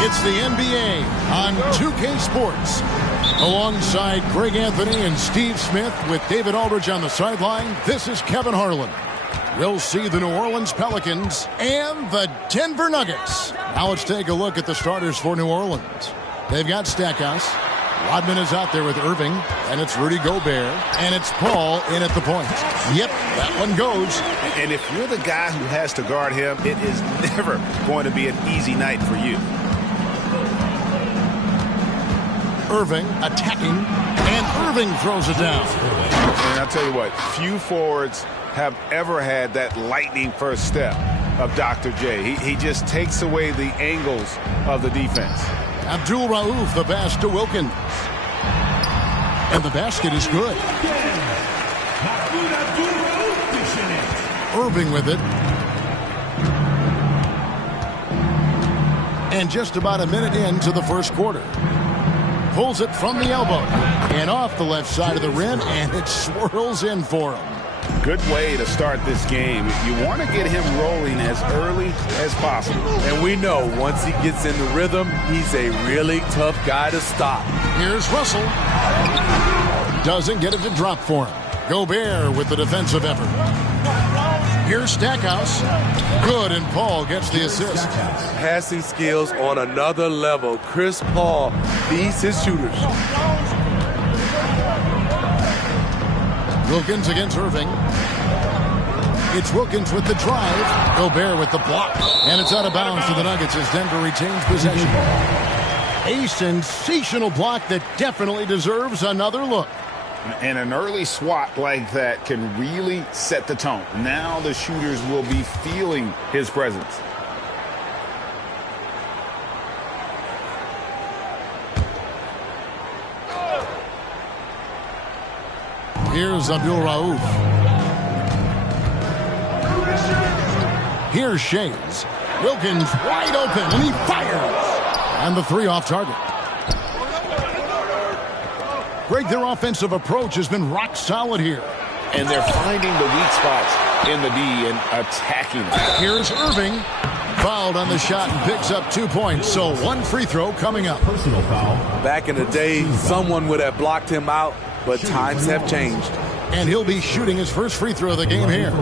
It's the NBA on 2K Sports. Alongside Greg Anthony and Steve Smith with David Aldridge on the sideline, this is Kevin Harlan. We'll see the New Orleans Pelicans and the Denver Nuggets. Now let's take a look at the starters for New Orleans. They've got Stackhouse. Rodman is out there with Irving, and it's Rudy Gobert, and it's Paul in at the point. Yep, that one goes. And if you're the guy who has to guard him, it is never going to be an easy night for you. Irving attacking, and Irving throws it down. And I'll tell you what, few forwards have ever had that lightning first step of Dr. J. He just takes away the angles of the defense. Abdul Rauf, the pass to Wilkins. And the basket is good. Irving with it. And just about a minute into the first quarter. Pulls it from the elbow. And off the left side of the rim, and it swirls in for him. Good way to start this game. You want to get him rolling as early as possible. And we know once he gets in the rhythm, he's a really tough guy to stop. Here's Russell. Doesn't get it to drop for him. Gobert with the defensive effort. Here's Stackhouse. Good, and Paul gets the assist. Passing skills on another level. Chris Paul feeds his shooters. Wilkins against Irving. It's Wilkins with the drive. Gobert with the block. And it's out of bounds to the Nuggets as Denver retains possession. A sensational block that definitely deserves another look. And an early swat like that can really set the tone. Now the shooters will be feeling his presence. Here's Abdul Rauf. Here's Shays. Wilkins wide open, and he fires. And the three off target. Greg, their offensive approach has been rock solid here. And they're finding the weak spots in the D and attacking them. Here's Irving. Fouled on the shot and picks up 2 points. So one free throw coming up. Personal foul. Back in the day, someone would have blocked him out, but times have changed. And he'll be shooting his first free throw of the game here.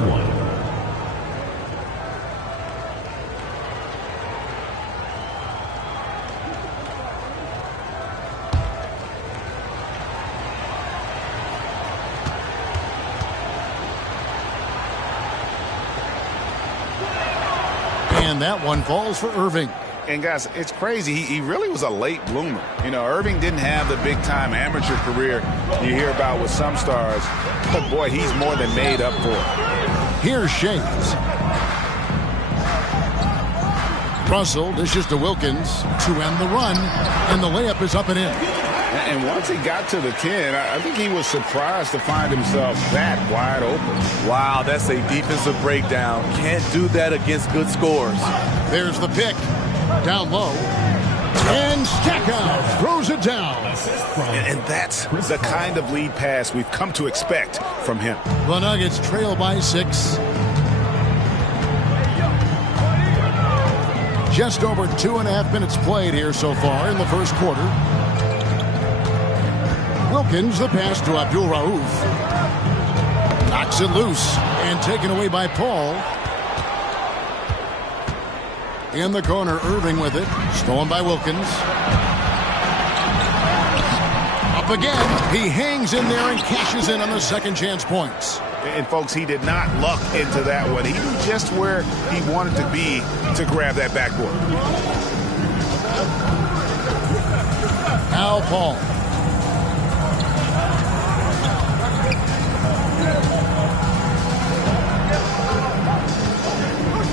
And that one falls for Irving. And guys, it's crazy. He really was a late bloomer. You know, Irving didn't have the big-time amateur career you hear about with some stars. But, boy, he's more than made up for it. Here's Shays. Russell dishes to Wilkins to end the run. And the layup is up and in. And once he got to the 10, I think he was surprised to find himself that wide open. Wow, that's a defensive breakdown. Can't do that against good scores. There's the pick. Down low. And Stackhouse throws it down. And that's the kind of lead pass we've come to expect from him. The Nuggets trail by 6. Just over 2.5 minutes played here so far in the first quarter. Wilkins, the pass to Abdul Rauf. Knocks it loose and taken away by Paul. In the corner, Irving with it. Stolen by Wilkins. Up again. He hangs in there and cashes in on the second chance points. And, folks, he did not luck into that one. He knew just where he wanted to be to grab that backboard. Al Paul.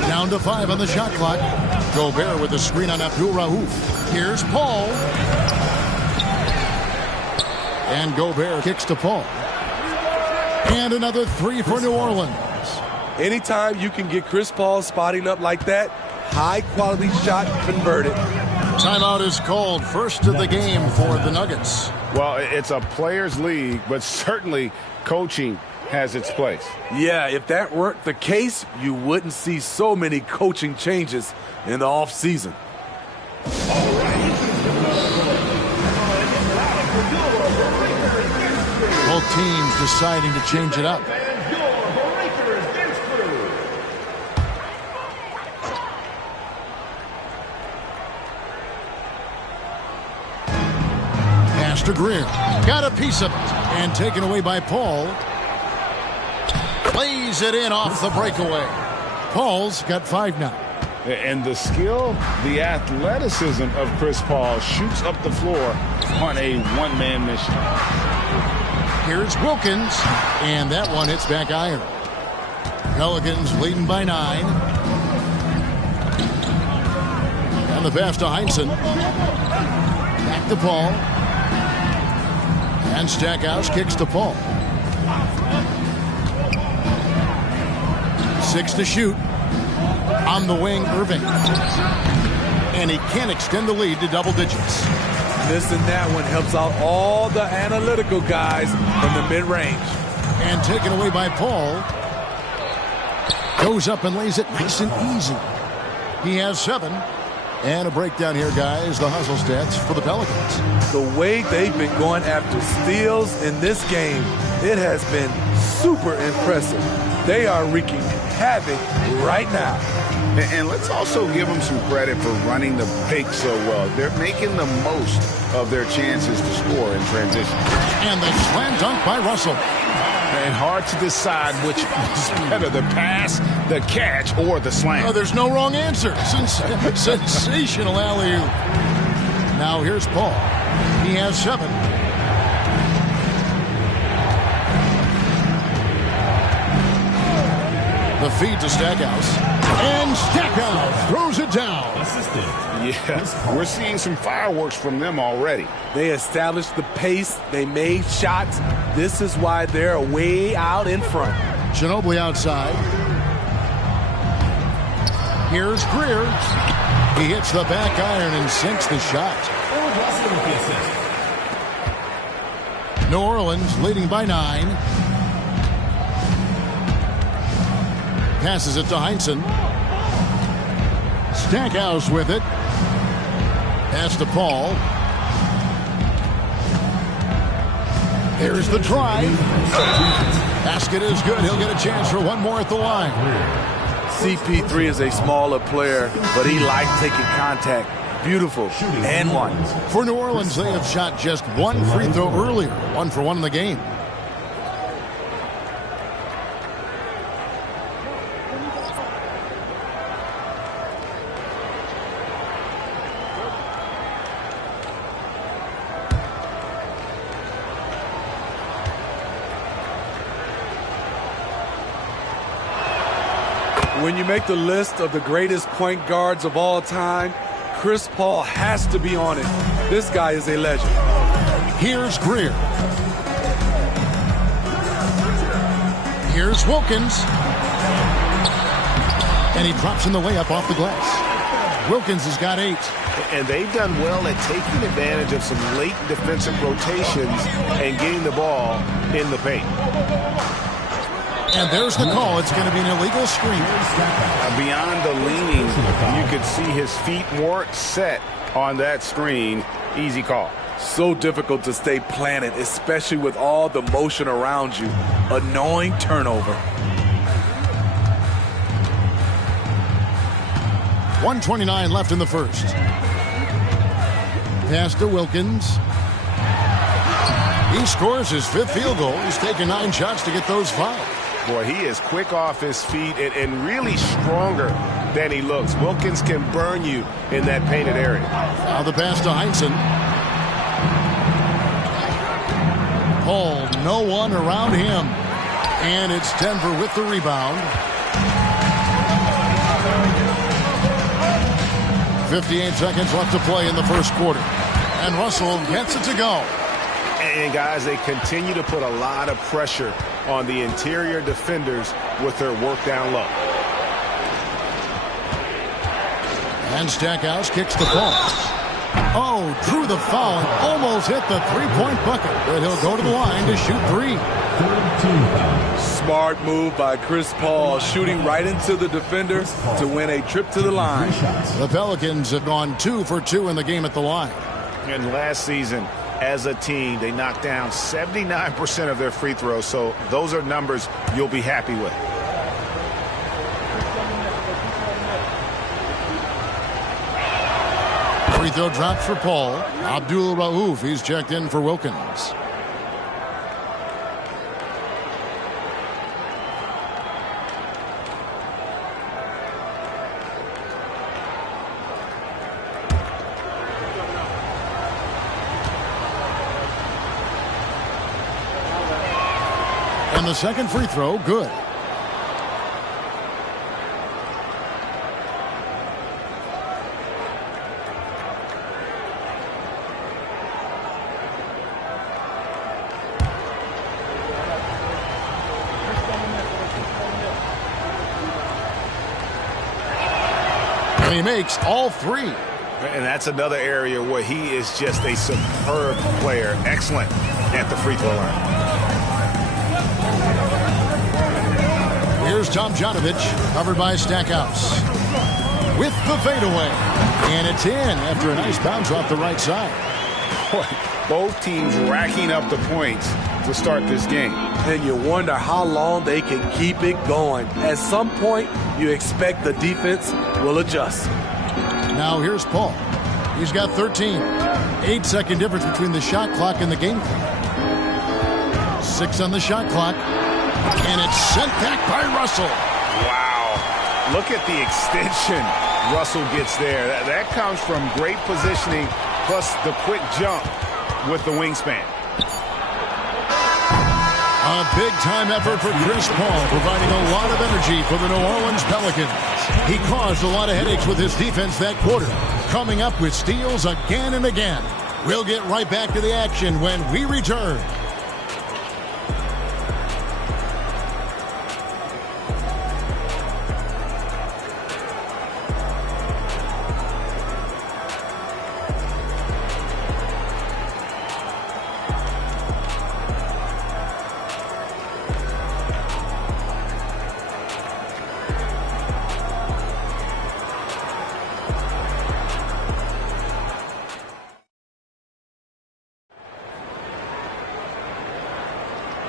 Down to 5 on the shot clock. Gobert with the screen on Abdul Rauf. Here's Paul. And Gobert kicks to Paul. And another 3 for New Orleans. Anytime you can get Chris Paul spotting up like that, high-quality shot converted. Timeout is called. First of the game for the Nuggets. Well, it's a players' league, but certainly coaching has its place. Yeah, if that weren't the case, you wouldn't see so many coaching changes in the offseason. Both teams deciding to change it up. Pass to Greer. Got a piece of it. And taken away by Paul. Plays it in off the breakaway. Paul's got 5 now. And the skill, the athleticism of Chris Paul shoots up the floor on a one-man mission. Here's Wilkins, and that one hits back iron. Pelicans leading by 9. And the pass to Heinsohn. Back to Paul. And Stackhouse kicks to Paul. 6 to shoot. On the wing, Irving. And he can't extend the lead to double digits. Missing that one helps out all the analytical guys from the mid-range. And taken away by Paul. Goes up and lays it nice and easy. He has 7. And a breakdown here, guys. The hustle stats for the Pelicans. The way they've been going after steals in this game, it has been super impressive. They are wreaking havoc right now. And let's also give them some credit for running the break so well. They're making the most of their chances to score in transition. And the slam dunk by Russell. And hard to decide which is better, the pass, the catch, or the slam. Oh, there's no wrong answer. Sensational alley-oop. Now here's Paul. He has 7. The feed to Stackhouse. And Stackhouse throws it down. Yeah, we're seeing some fireworks from them already. They established the pace. They made shots. This is why they're way out in front. Ginobili outside. Here's Greer. He hits the back iron and sinks the shot. New Orleans leading by 9. Passes it to Heinsohn. Stackhouse with it. Pass to Paul. Here's the drive. Basket is good. He'll get a chance for one more at the line. CP3 is a smaller player, but he likes taking contact. Beautiful. And 1. For New Orleans, they have shot just 1 free throw earlier. 1 for 1 in the game. When you make the list of the greatest point guards of all time, Chris Paul has to be on it. This guy is a legend. Here's Greer. Here's Wilkins. And he drops in the layup off the glass. Wilkins has got 8. And they've done well at taking advantage of some late defensive rotations and getting the ball in the paint. And there's the call. It's going to be an illegal screen. Beyond the leaning, you could see his feet more set on that screen. Easy call. So difficult to stay planted, especially with all the motion around you. Annoying turnover. 1:29 left in the first. Pass to Wilkins. He scores his 5th field goal. He's taken 9 shots to get those 5. Boy, he is quick off his feet and really stronger than he looks. Wilkins can burn you in that painted area. Now the pass to Heinsohn. Paul, no one around him. And it's Denver with the rebound. 58 seconds left to play in the first quarter. And Russell gets it to go. And guys, they continue to put a lot of pressure on the interior defenders with their work down low. And Stackhouse kicks the ball. Oh, drew the foul and almost hit the 3-point bucket. But he'll go to the line to shoot 3. Smart move by Chris Paul, shooting right into the defender to win a trip to the line. The Pelicans have gone 2 for 2 in the game at the line. And last season, as a team, they knocked down 79% of their free throws, so those are numbers you'll be happy with. Free throw drops for Paul. Abdul Rauf, he's checked in for Wilkins. And the second free throw, good. And he makes all three. And that's another area where he is just a superb player. Excellent at the free throw line. Here's Tomjanovich, covered by Stackhouse. With the fadeaway. And it's in after a nice bounce off the right side. Boy, both teams racking up the points to start this game. And you wonder how long they can keep it going. At some point, you expect the defense will adjust. Now here's Paul. He's got 13. 8-second difference between the shot clock and the game clock. 6 on the shot clock. And it's sent back by Russell. Wow. Look at the extension Russell gets there. That comes from great positioning plus the quick jump with the wingspan. A big-time effort for Chris Paul, providing a lot of energy for the New Orleans Pelicans. He caused a lot of headaches with his defense that quarter, coming up with steals again and again. We'll get right back to the action when we return.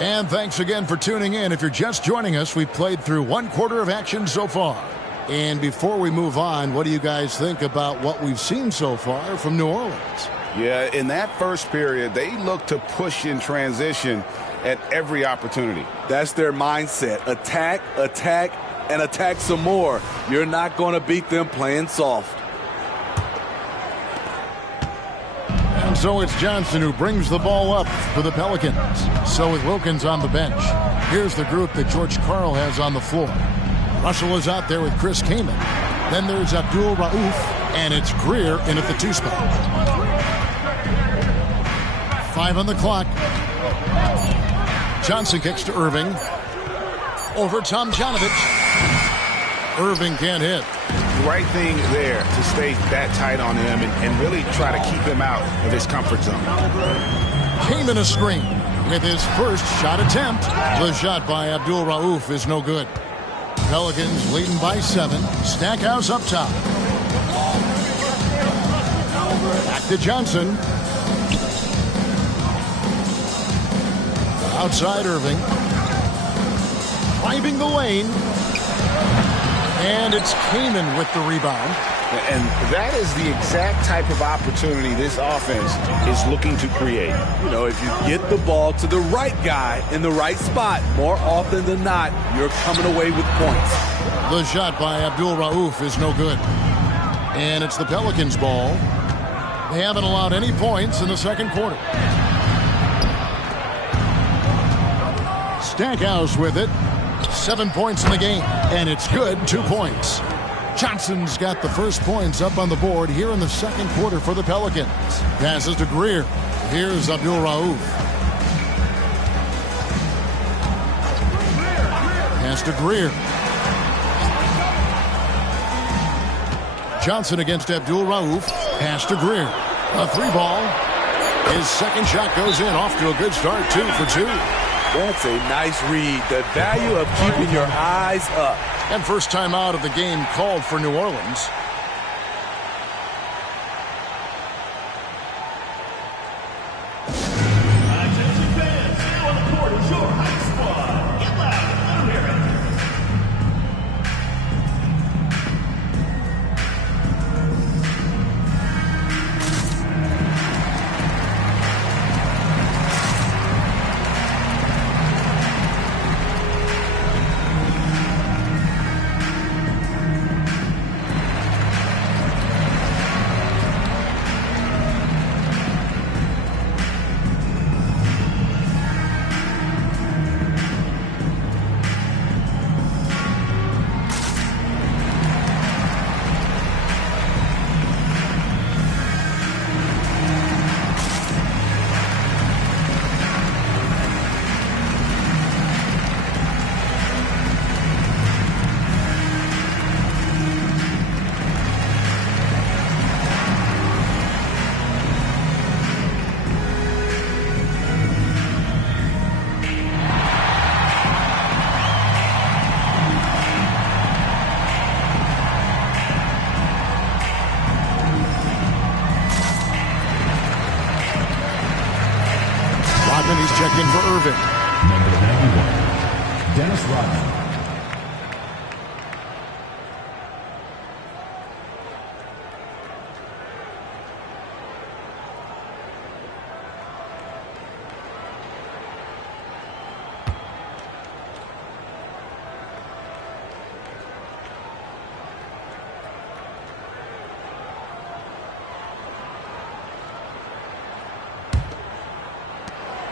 And thanks again for tuning in. If you're just joining us, we've played through one quarter of action so far. And before we move on, what do you guys think about what we've seen so far from New Orleans? Yeah, in that first period, they look to push in transition at every opportunity. That's their mindset. Attack, attack, and attack some more. You're not going to beat them playing soft. And so it's Johnson who brings the ball up for the Pelicans. So with Wilkins on the bench, here's the group that George Karl has on the floor. Russell is out there with Chris Kaman. Then there's Abdul Rauf, and it's Greer in at the 2 spot. 5 on the clock. Johnson kicks to Irving. Over Tomjanovich. Irving can't hit. Right thing there to stay that tight on him and really try to keep him out of his comfort zone. Kaman a screen with his first shot attempt. The shot by Abdul Rauf is no good. Pelicans leading by 7. Stackhouse up top. Back to Johnson. Outside Irving. Driving the lane. And it's Kaman with the rebound. And that is the exact type of opportunity this offense is looking to create. You know, if you get the ball to the right guy in the right spot, more often than not, you're coming away with points. The shot by Abdul Rauf is no good. And it's the Pelicans' ball. They haven't allowed any points in the second quarter. Stackhouse with it. 7 points in the game, and it's good. 2 points. Johnson's got the first points up on the board here in the second quarter for the Pelicans. Passes to Greer. Here's Abdul Rauf. Pass to Greer. Johnson against Abdul Rauf. Pass to Greer. A 3-ball. His second shot goes in. Off to a good start. 2 for 2. That's a nice read. The value of keeping your eyes up. And first time out of the game called for New Orleans. Attention fans, now on the court is your hype squad. Get loud, let 'em hear it. and he's checked in for Irving. Number 91, Dennis Rodman.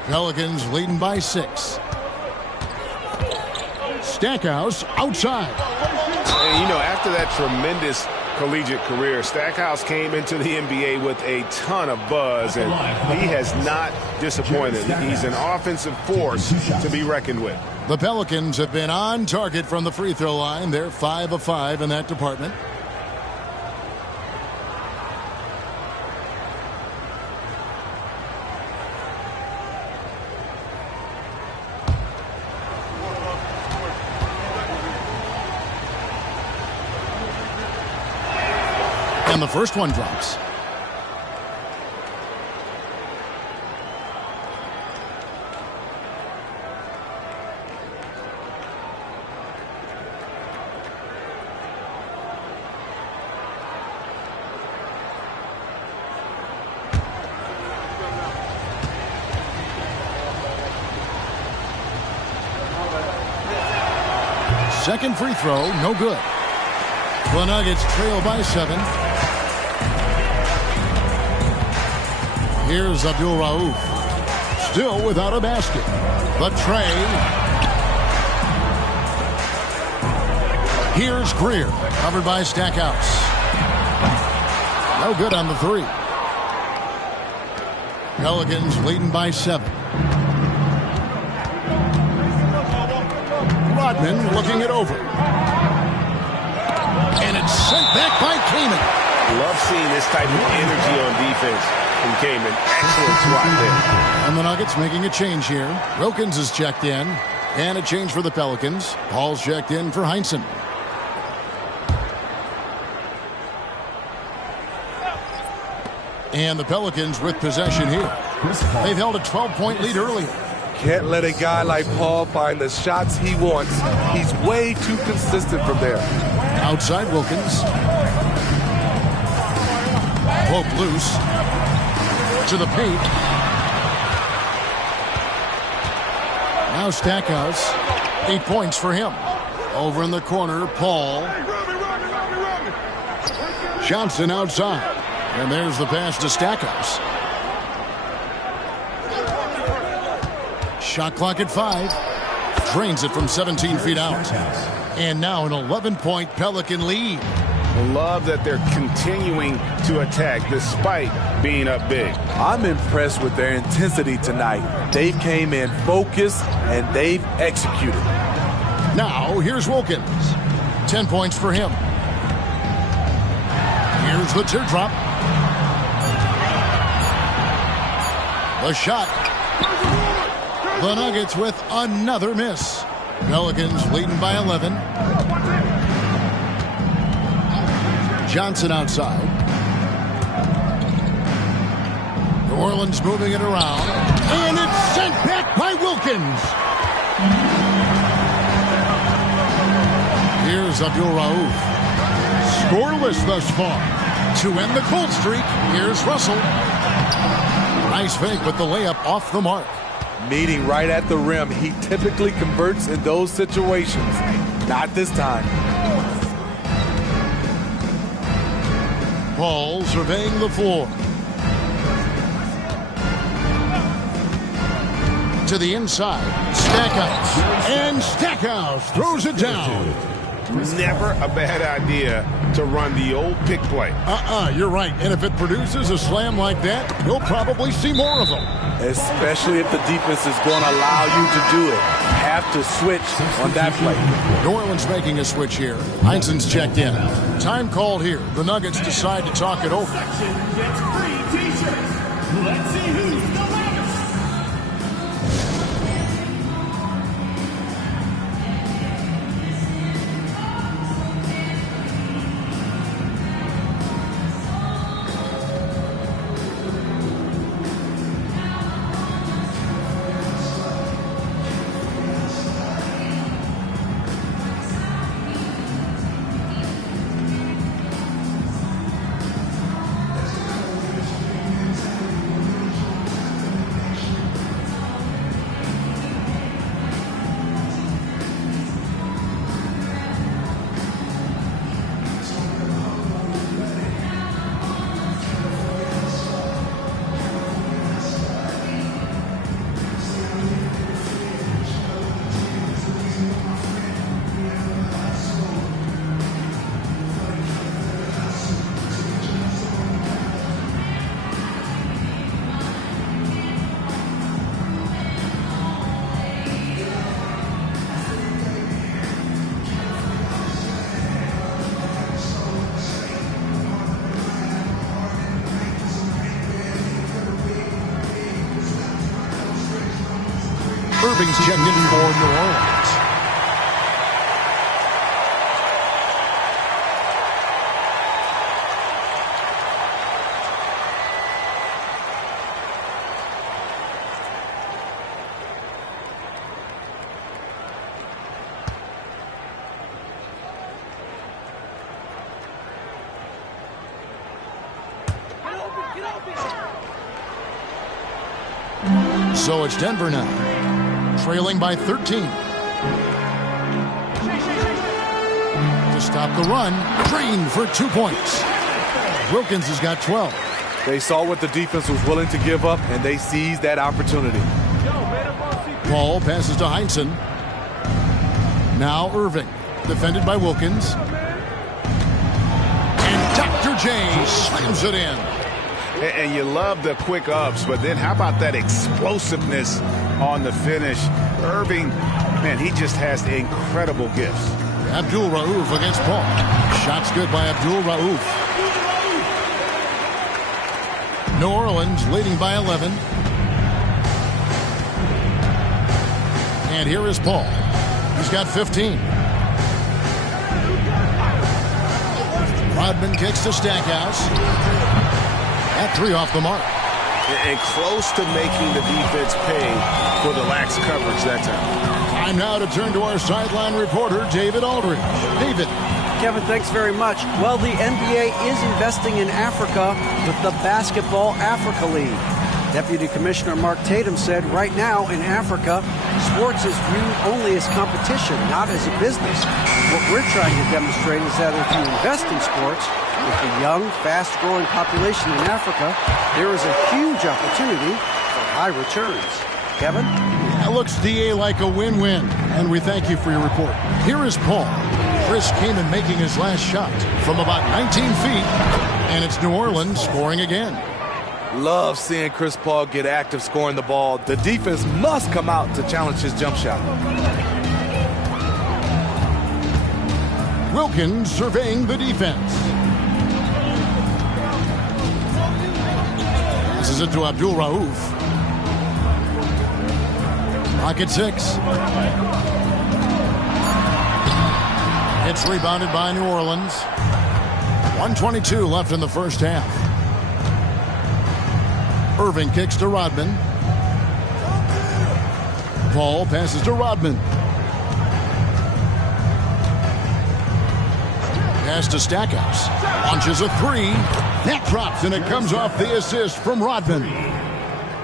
Pelicans leading by 6. Stackhouse outside. And, you know, after that tremendous collegiate career, Stackhouse came into the NBA with a ton of buzz, and he has not disappointed. He's an offensive force to be reckoned with. The Pelicans have been on target from the free throw line. They're 5 of 5 in that department. And the first one drops. Second free throw, no good. The Nuggets trail by 7. Here's Abdul Rauf. Still without a basket. The tray. Here's Greer. Covered by Stackhouse. No good on the 3. Pelicans leading by 7. Rodman looking it over. And it's sent back by Kaman. Love seeing this type of energy on defense from Kaman. Excellent swat there. And the Nuggets making a change here. Wilkins is checked in. And a change for the Pelicans. Paul's checked in for Heinsohn. And the Pelicans with possession here. They've held a 12-point lead earlier. Can't let a guy like Paul find the shots he wants. He's way too consistent from there. Outside Wilkins. Pope loose. To the paint. Now Stackhouse. 8 points for him. Over in the corner, Paul. Johnson outside. And there's the pass to Stackhouse. Shot clock at 5. Drains it from 17 feet out. And now an 11-point Pelican lead. Love that they're continuing to attack despite being up big. I'm impressed with their intensity tonight. They've came in focused and they've executed. Now here's Wilkins. 10 points for him. Here's the teardrop. The shot. The Nuggets with another miss. Pelicans leading by 11. Johnson outside. New Orleans moving it around. And it's sent back by Wilkins. Here's Abdul Rauf. Scoreless thus far. To end the cold streak, here's Russell. Nice fake, but the layup off the mark. Meeting right at the rim. He typically converts in those situations. Not this time. Paul surveying the floor. To the inside. Stackhouse. And Stackhouse throws it down. Never a bad idea to run the old pick play. You're right. And if it produces a slam like that, you'll probably see more of them. Especially if the defense is going to allow you to do it. Have to switch on that play. New Orleans making a switch here. Heinsohn's checked in. Time called here. The Nuggets decide to talk it over. Let's see who's the loudest. Irving's checked in for New Orleans. So it's Denver now, trailing by 13. To stop the run, Green for 2 points. Wilkins has got 12. They saw what the defense was willing to give up, and they seized that opportunity. Ball passes to Heinsohn. Now Irving, defended by Wilkins. And Dr. J slams it in. And you love the quick ups, but then how about that explosiveness on the finish? Irving, man, he just has incredible gifts. Abdul Rauf against Paul. Shots good by Abdul Rauf. New Orleans leading by 11. And here is Paul. He's got 15. Rodman kicks to Stackhouse. At 3 off the mark. And close to making the defense pay for the lax coverage that time. Time now to turn to our sideline reporter, David Aldridge. David. Kevin, thanks very much. Well, the NBA is investing in Africa with the Basketball Africa League. Deputy Commissioner Mark Tatum said right now in Africa, sports is viewed only as competition, not as a business. What we're trying to demonstrate is that if you invest in sports, with the young, fast-growing population in Africa, there is a huge opportunity for high returns. Kevin? That looks, DA, like a win-win, and we thank you for your report. Here is Paul. Chris Kaman making his last shot from about 19 feet, and it's New Orleans scoring again. Love seeing Chris Paul get active scoring the ball. The defense must come out to challenge his jump shot. Wilkins surveying the defense. Passes it to Abdul Rauf. Pocket 6. It's rebounded by New Orleans. 1:22 left in the first half. Irving kicks to Rodman. Paul passes to Rodman. Pass to Stackhouse. Launches a 3. That drops, and it comes off the assist from Rodman.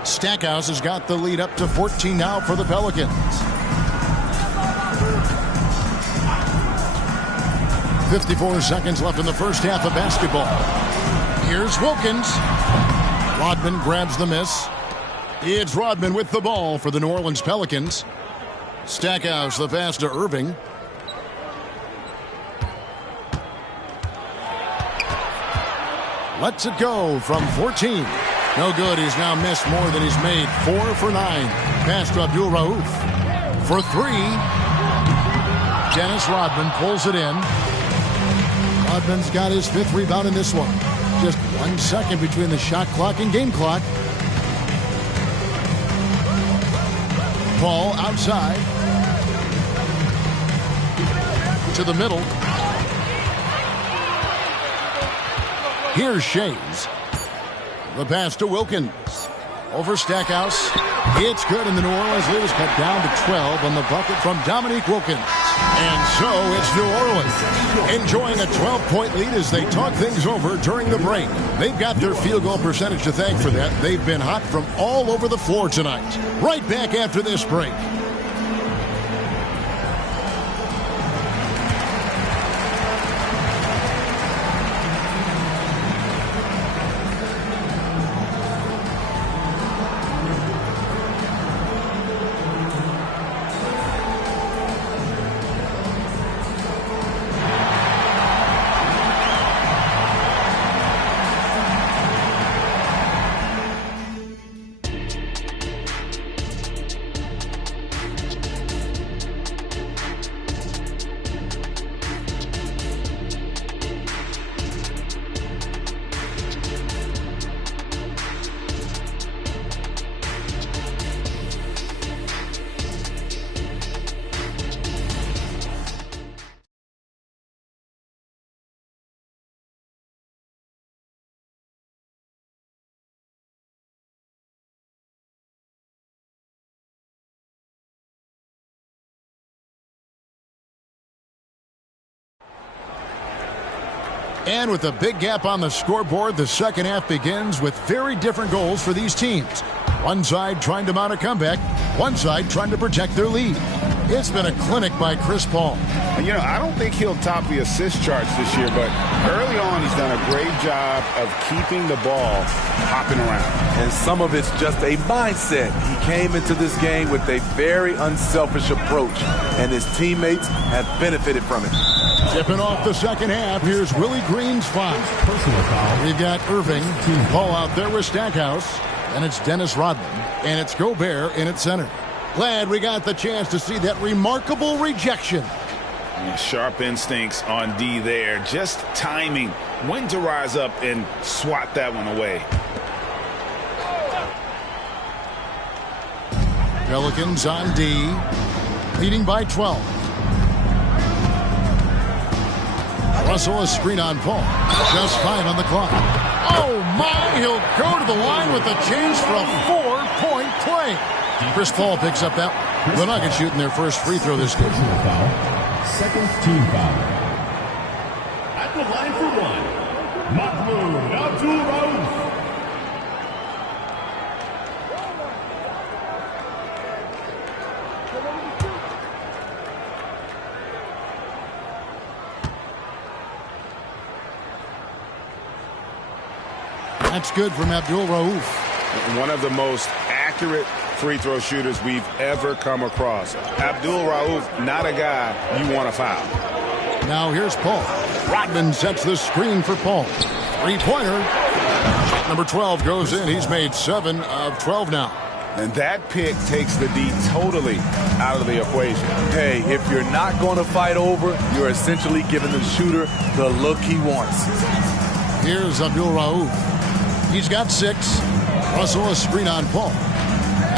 Stackhouse has got the lead up to 14 now for the Pelicans. 54 seconds left in the first half of basketball. Here's Wilkins. Rodman grabs the miss. It's Rodman with the ball for the New Orleans Pelicans. Stackhouse the pass to Irving. Lets it go from 14. No good. He's now missed more than he's made. 4 for 9. Pass to Abdul Rauf. For 3. Dennis Rodman pulls it in. Rodman's got his 5th rebound in this one. Just 1 second between the shot clock and game clock. Paul outside. To the middle. Here's Shays. The pass to Wilkins. Over Stackhouse. It's good, and the New Orleans lead is cut down to 12 on the bucket from Dominique Wilkins. And so it's New Orleans enjoying a 12-point lead as they talk things over during the break. They've got their field goal percentage to thank for that. They've been hot from all over the floor tonight. Right back after this break. And with a big gap on the scoreboard, the second half begins with very different goals for these teams. One side trying to mount a comeback, one side trying to protect their lead. It's been a clinic by Chris Paul. You know, I don't think he'll top the assist charts this year, but early on he's done a great job of keeping the ball hopping around. And some of it's just a mindset. He came into this game with a very unselfish approach, and his teammates have benefited from it. Tipping off the second half, here's Willie Green's foul. We've got Irving, Paul out there with Stackhouse, and it's Dennis Rodman, and it's Gobert in at center. Glad we got the chance to see that remarkable rejection. Sharp instincts on D there. Just timing when to rise up and swat that one away. Pelicans on D, leading by 12. Russell, a screen on Paul. Just 5 on the clock. Oh, my! He'll go to the line with a chance for a 4-point play. Chris Paul picks up that one. The Nuggets shooting their first free throw this game. Second team foul. At the line for one, Mahmoud Abdul-Rauf. That's good from Abdul-Rauf. One of the most accurate free throw shooters we've ever come across. Abdul-Rauf, not a guy you want to foul. Now here's Paul. Rodman sets the screen for Paul. Three-pointer. Number 12 goes in. He's made 7 of 12 now. And that pick takes the D totally out of the equation. Hey, if you're not going to fight over, you're essentially giving the shooter the look he wants. Here's Abdul-Rauf. He's got 6. Russell, a screen on Paul.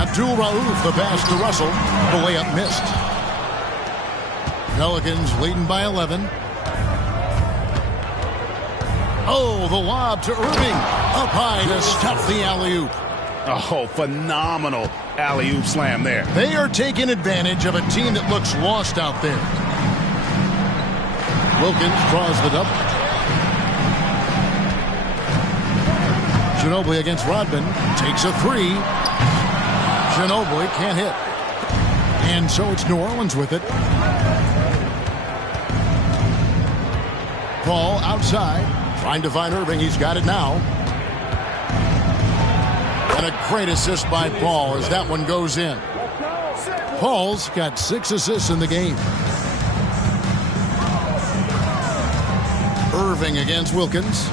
Abdul-Rauf, the pass to Russell. The layup missed. Pelicans leading by 11. Oh, the lob to Irving. Up high to stop the alley-oop. Oh, phenomenal alley-oop slam there. They are taking advantage of a team that looks lost out there. Wilkins draws the double. Ginobili against Rodman. Takes a 3. Ginobili can't hit. And so it's New Orleans with it. Paul outside. Trying to find Irving. He's got it now. And a great assist by Paul as that one goes in. Paul's got 6 assists in the game. Irving against Wilkins.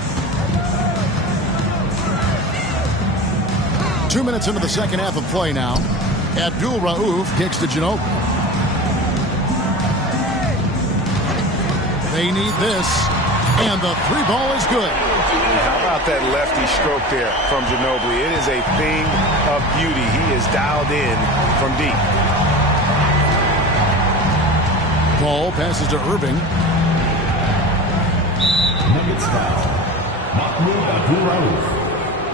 2 minutes into the second half of play now. Abdul-Rauf kicks to Ginobili. They need this. And the 3 ball is good. How about that lefty stroke there from Ginobili? It is a thing of beauty. He is dialed in from deep. Paul passes to Irving. Nuggets foul. Mahmoud Abdul-Rauf.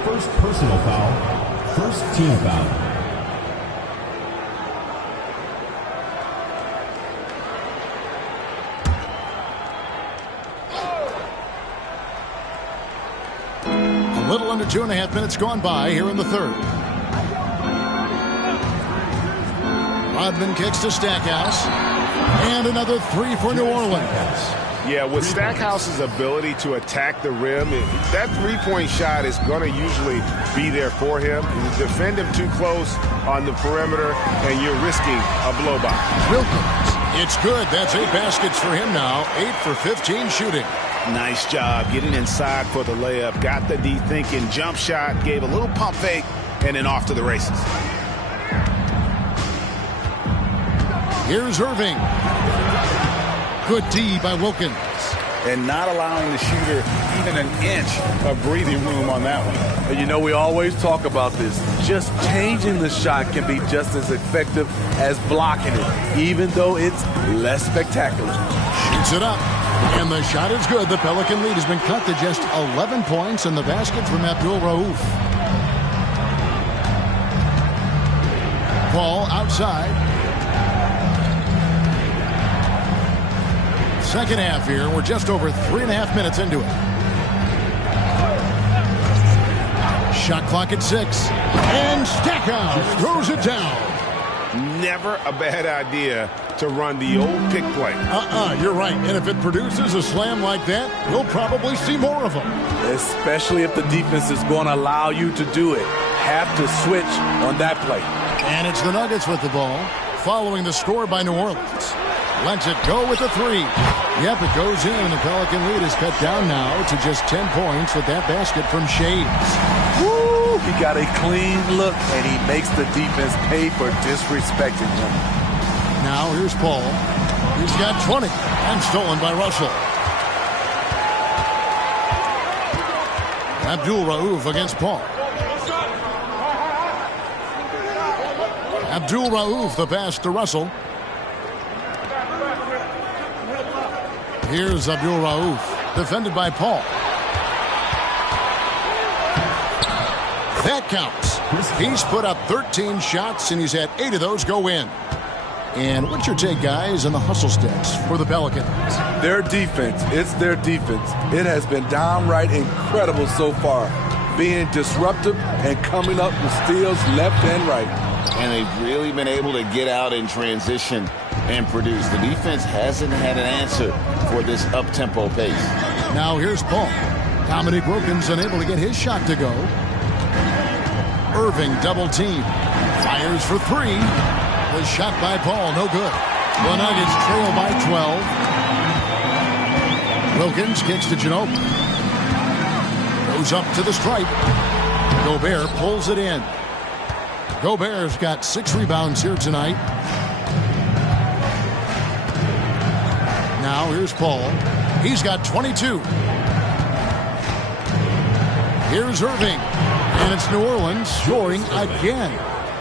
First personal foul. First team foul. A little under 2.5 minutes gone by here in the third. Rodman kicks to Stackhouse. And another 3 for New Orleans. Yeah, with Stackhouse's ability to attack the rim, that three-point shot is going to usually be there for him. You defend him too close on the perimeter, and you're risking a blow-by. Wilkins, it's good. That's 8 baskets for him now. 8 for 15 shooting. Nice job getting inside for the layup. Got the D thinking. Jump shot, gave a little pump fake, and then off to the races. Here's Irving. Good D by Wilkins. And not allowing the shooter even an inch of breathing room on that one. And you know, we always talk about this. Just changing the shot can be just as effective as blocking it, even though it's less spectacular. Shoots it up. And the shot is good. The Pelican lead has been cut to just 11 points, and the basket from Abdul-Rauf. Paul outside. Second half here. We're just over 3.5 minutes into it. Shot clock at 6. And Stackhouse throws it down. Never a bad idea to run the old pick play. You're right. And if it produces a slam like that, we'll probably see more of them. Especially if the defense is going to allow you to do it. Have to switch on that play. And it's the Nuggets with the ball, following the score by New Orleans. Lets it go with the 3. Yep, it goes in, and the Pelican lead is cut down now to just 10 points with that basket from Shades. Woo! He got a clean look, and he makes the defense pay for disrespecting him. Now here's Paul. He's got 20, and stolen by Russell. Abdul Rauf against Paul. Abdul Rauf, the pass to Russell. Here's Abdul Rauf, defended by Paul. That counts. He's put up 13 shots, and he's had 8 of those go in. And what's your take, guys, on the hustle sticks for the Pelicans? Their defense. It's their defense. It has been downright incredible so far, being disruptive and coming up with steals left and right. And they've really been able to get out in transition and produce. The defense hasn't had an answer for this up-tempo pace. Now here's Paul. Dominique Wilkins unable to get his shot to go. Irving double team. Fires for 3. The shot by Paul, no good. The Nuggets trail by 12. Wilkins kicks to Ginobili. Goes up to the stripe. Gobert pulls it in. Gobert's got 6 rebounds here tonight. Now here's Paul. He's got 22. Here's Irving. And it's New Orleans scoring again.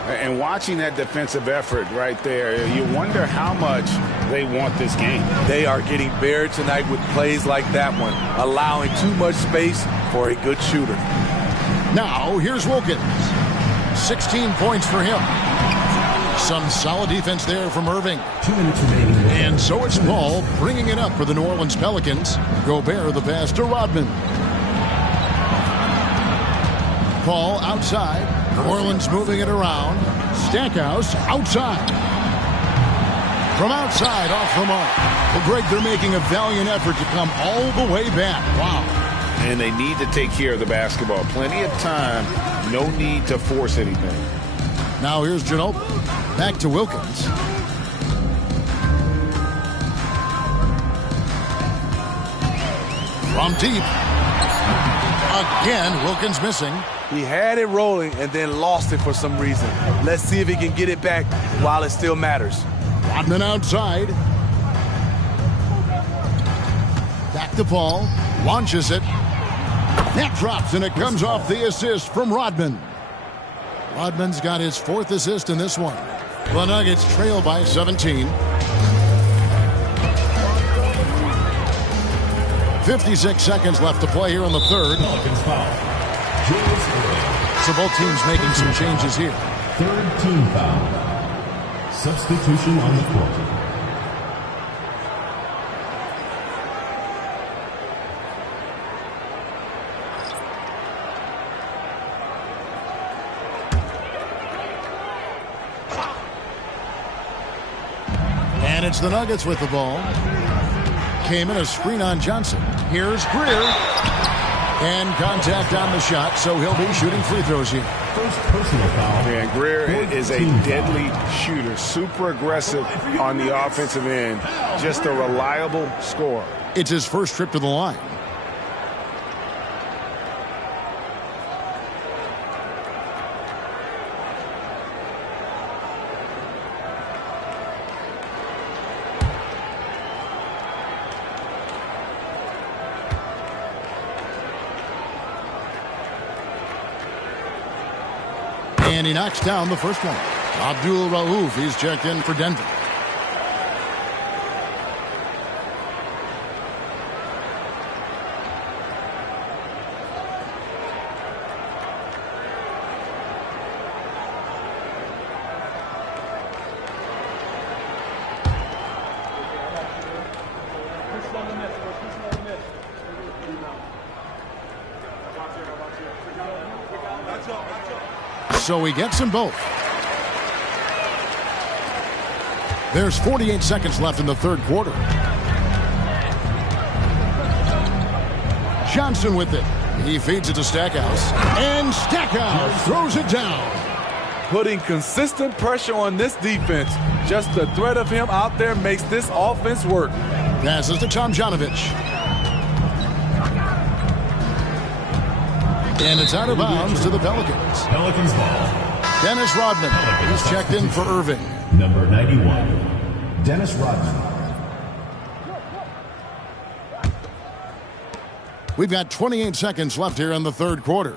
And watching that defensive effort right there, you wonder how much they want this game. They are getting buried tonight with plays like that one, allowing too much space for a good shooter. Now here's Wilkins. 16 points for him. Some solid defense there from Irving. 2 minutes remaining. And so it's Paul bringing it up for the New Orleans Pelicans. Gobert the pass to Rodman. Paul outside. New Orleans moving it around. Stackhouse outside. From outside off the mark. Well, Greg, they're making a valiant effort to come all the way back. Wow. And they need to take care of the basketball. Plenty of time. No need to force anything. Now here's Ginobili. Back to Wilkins. From deep. Again, Wilkins missing. He had it rolling and then lost it for some reason. Let's see if he can get it back while it still matters. Rodman outside. Back to Paul. Launches it. That drops, and it comes off the assist from Rodman. Rodman's got his 4th assist in this one. The Nuggets trail by 17. 56 seconds left to play here in the 3rd. So both teams making some changes here. 3rd team foul. Substitution on the court. And it's the Nuggets with the ball. Came in a screen on Johnson. Here's Greer. And contact on the shot, so he'll be shooting free throws here. First personal foul. Man, Greer is a deadly shooter. Super aggressive on the offensive end. Just a reliable scorer. It's his first trip to the line. And he knocks down the first one. Abdul Rauf, he's checked in for Denver. So he gets them both. There's 48 seconds left in the third quarter. Johnson with it. He feeds it to Stackhouse. And Stackhouse throws it down. Putting consistent pressure on this defense. Just the threat of him out there makes this offense work. Passes to Tomjanovich. And it's out of bounds to the Pelicans. Pelicans ball. Dennis Rodman. He's checked in for Irving. Number 91, Dennis Rodman. We've got 28 seconds left here in the third quarter.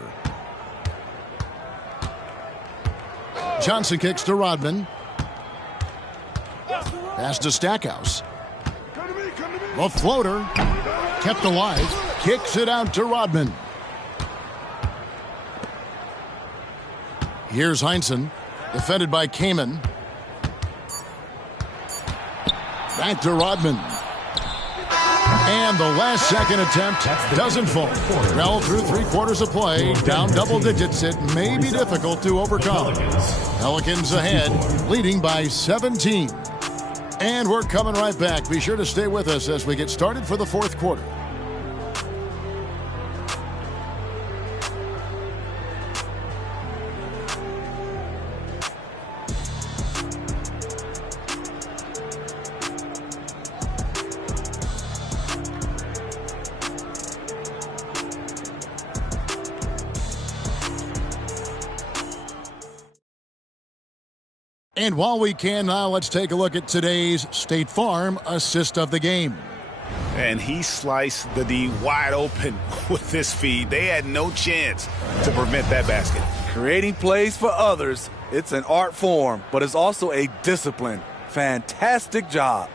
Johnson kicks to Rodman. Pass to Stackhouse. The floater kept alive. Kicks it out to Rodman. Here's Heinsohn, defended by Kamen. Back to Rodman. And the last second attempt doesn't fall. Well, through 3/4 of play, down double digits, it may be difficult to overcome. Pelicans ahead, leading by 17. And we're coming right back. Be sure to stay with us as we get started for the fourth quarter. And while we can now, let's take a look at today's State Farm assist of the game. And he sliced the D wide open with this feed. They had no chance to prevent that basket. Creating plays for others, it's an art form, but it's also a discipline. Fantastic job.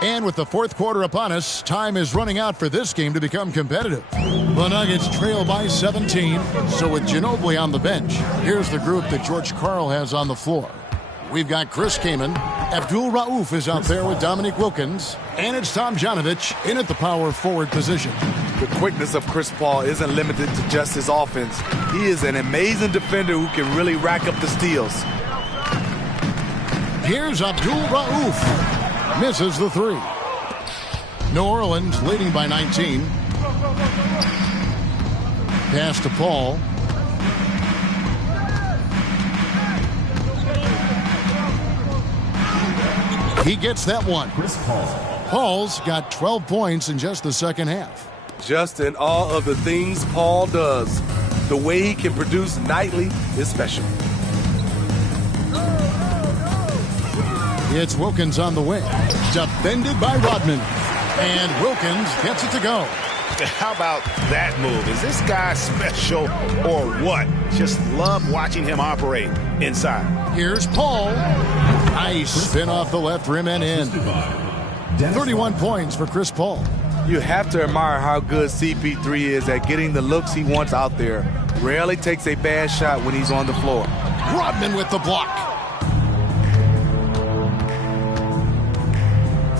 And with the fourth quarter upon us, time is running out for this game to become competitive. The Nuggets trail by 17. So with Ginobili on the bench, here's the group that George Karl has on the floor. We've got Chris Kaman. Abdul Rauf is out there with Dominique Wilkins. And it's Tomjanovich in at the power forward position. The quickness of Chris Paul isn't limited to just his offense. He is an amazing defender who can really rack up the steals. Here's Abdul Rauf. Misses the three. New Orleans leading by 19. Pass to Paul. He gets that one. Chris Paul. Paul's got 12 points in just the second half. Just in all of the things Paul does, the way he can produce nightly is special. It's Wilkins on the wing. Defended by Rodman. And Wilkins gets it to go. How about that move? Is this guy special or what? Just love watching him operate inside. Here's Paul. Nice spin off the left rim and in. 31 points for Chris Paul. You have to admire how good CP3 is at getting the looks he wants out there. Rarely takes a bad shot when he's on the floor. Rodman with the block.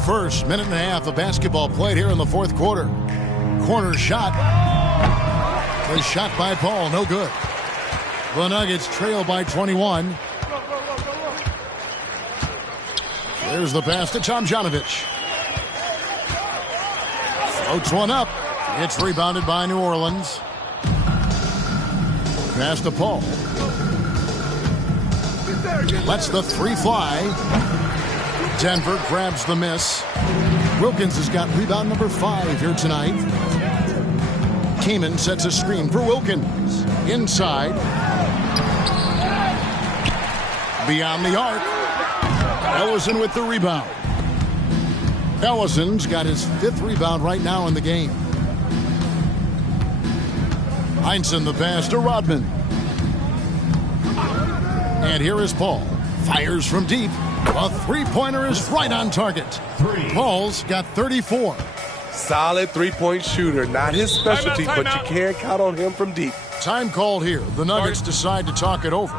First minute and a half of basketball played here in the fourth quarter. Corner shot. A shot by Paul, no good. The Nuggets trail by 21. There's the pass to Tomjanovich. Floats one up. It's rebounded by New Orleans. Pass to Paul. Lets the three fly. Denver grabs the miss. Wilkins has got rebound number 5 here tonight. Kaman sets a screen for Wilkins. Inside. Beyond the arc. Ellison with the rebound. Ellison's got his 5th rebound right now in the game. Heinsohn the pass to Rodman. And here is Paul. Fires from deep. A three-pointer is right on target. Paul's got 34. Solid three-point shooter. Not his specialty, but you can't count on him from deep. Time called here. The Nuggets decide to talk it over.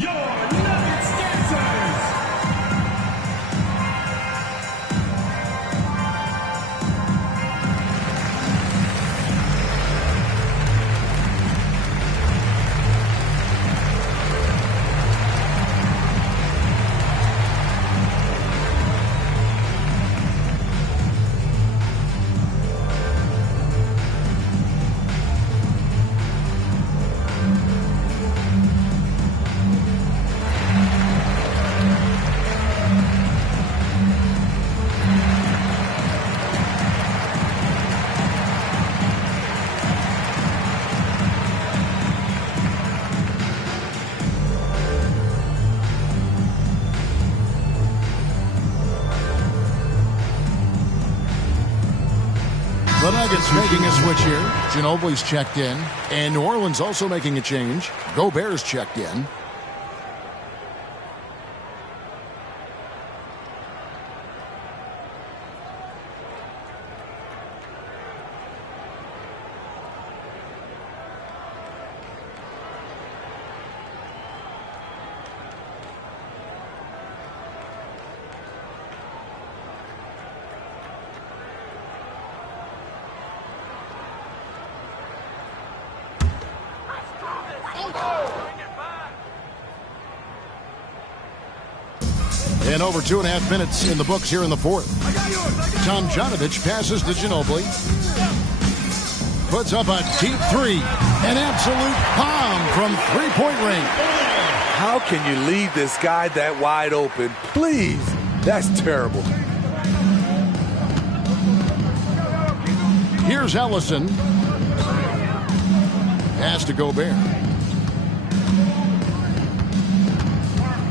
your Nuggets dancers. The Nuggets making a switch here. Ginobili's checked in. And New Orleans also making a change. Gobert's checked in. And over 2.5 minutes in the books here in the fourth. Tomjanovich passes to Ginobili. Puts up a deep three. An absolute bomb from three-point range. How can you leave this guy that wide open? Please. That's terrible. Here's Ellison. Pass to Gobert.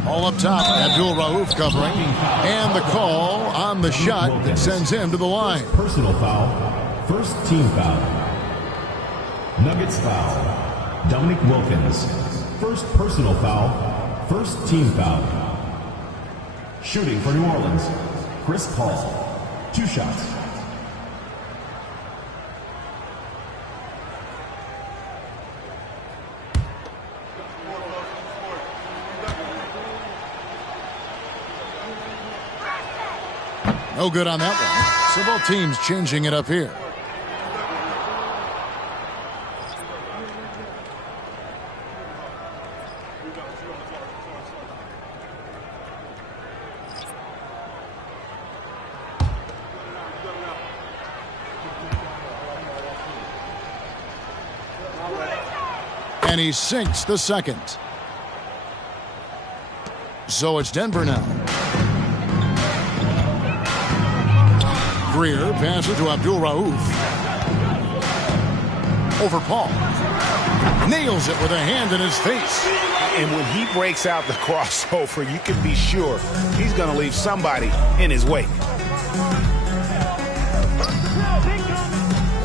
All up top, Abdul-Rauf covering. And the call on the shot that sends him to the line. Personal foul. First team foul. Nuggets foul. Dominic Wilkins. First personal foul. First team foul. Shooting for New Orleans. Chris Paul. 2 shots. No good on that one. So both teams changing it up here. And he sinks the second. So it's Denver now. Greer passes to Abdul-Rauf. Over Paul. Nails it with a hand in his face. And when he breaks out the crossover, you can be sure he's going to leave somebody in his wake.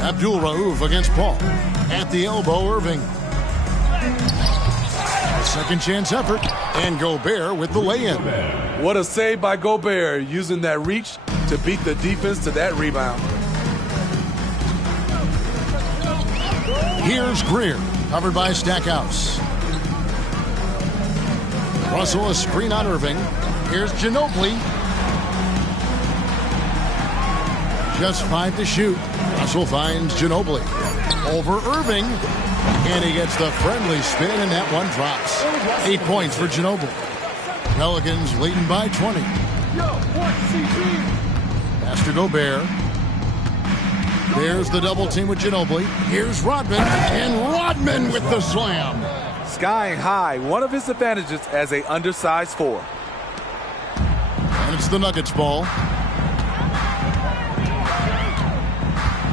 Abdul-Rauf against Paul. At the elbow, Irving. A second chance effort. And Gobert with the lay-in. What a save by Gobert, using that reach to beat the defense to that rebound. Here's Greer, covered by Stackhouse. Russell a screen on Irving. Here's Ginobili. Just 5 to shoot. Russell finds Ginobili. Over Irving. And he gets the friendly spin, and that one drops. 8 points for Ginobili. Pelicans leading by 20. Pass to Gobert. There's the double team with Ginobili. Here's Rodman, and Rodman with the slam. Skying high, one of his advantages as a undersized 4. And it's the Nuggets ball.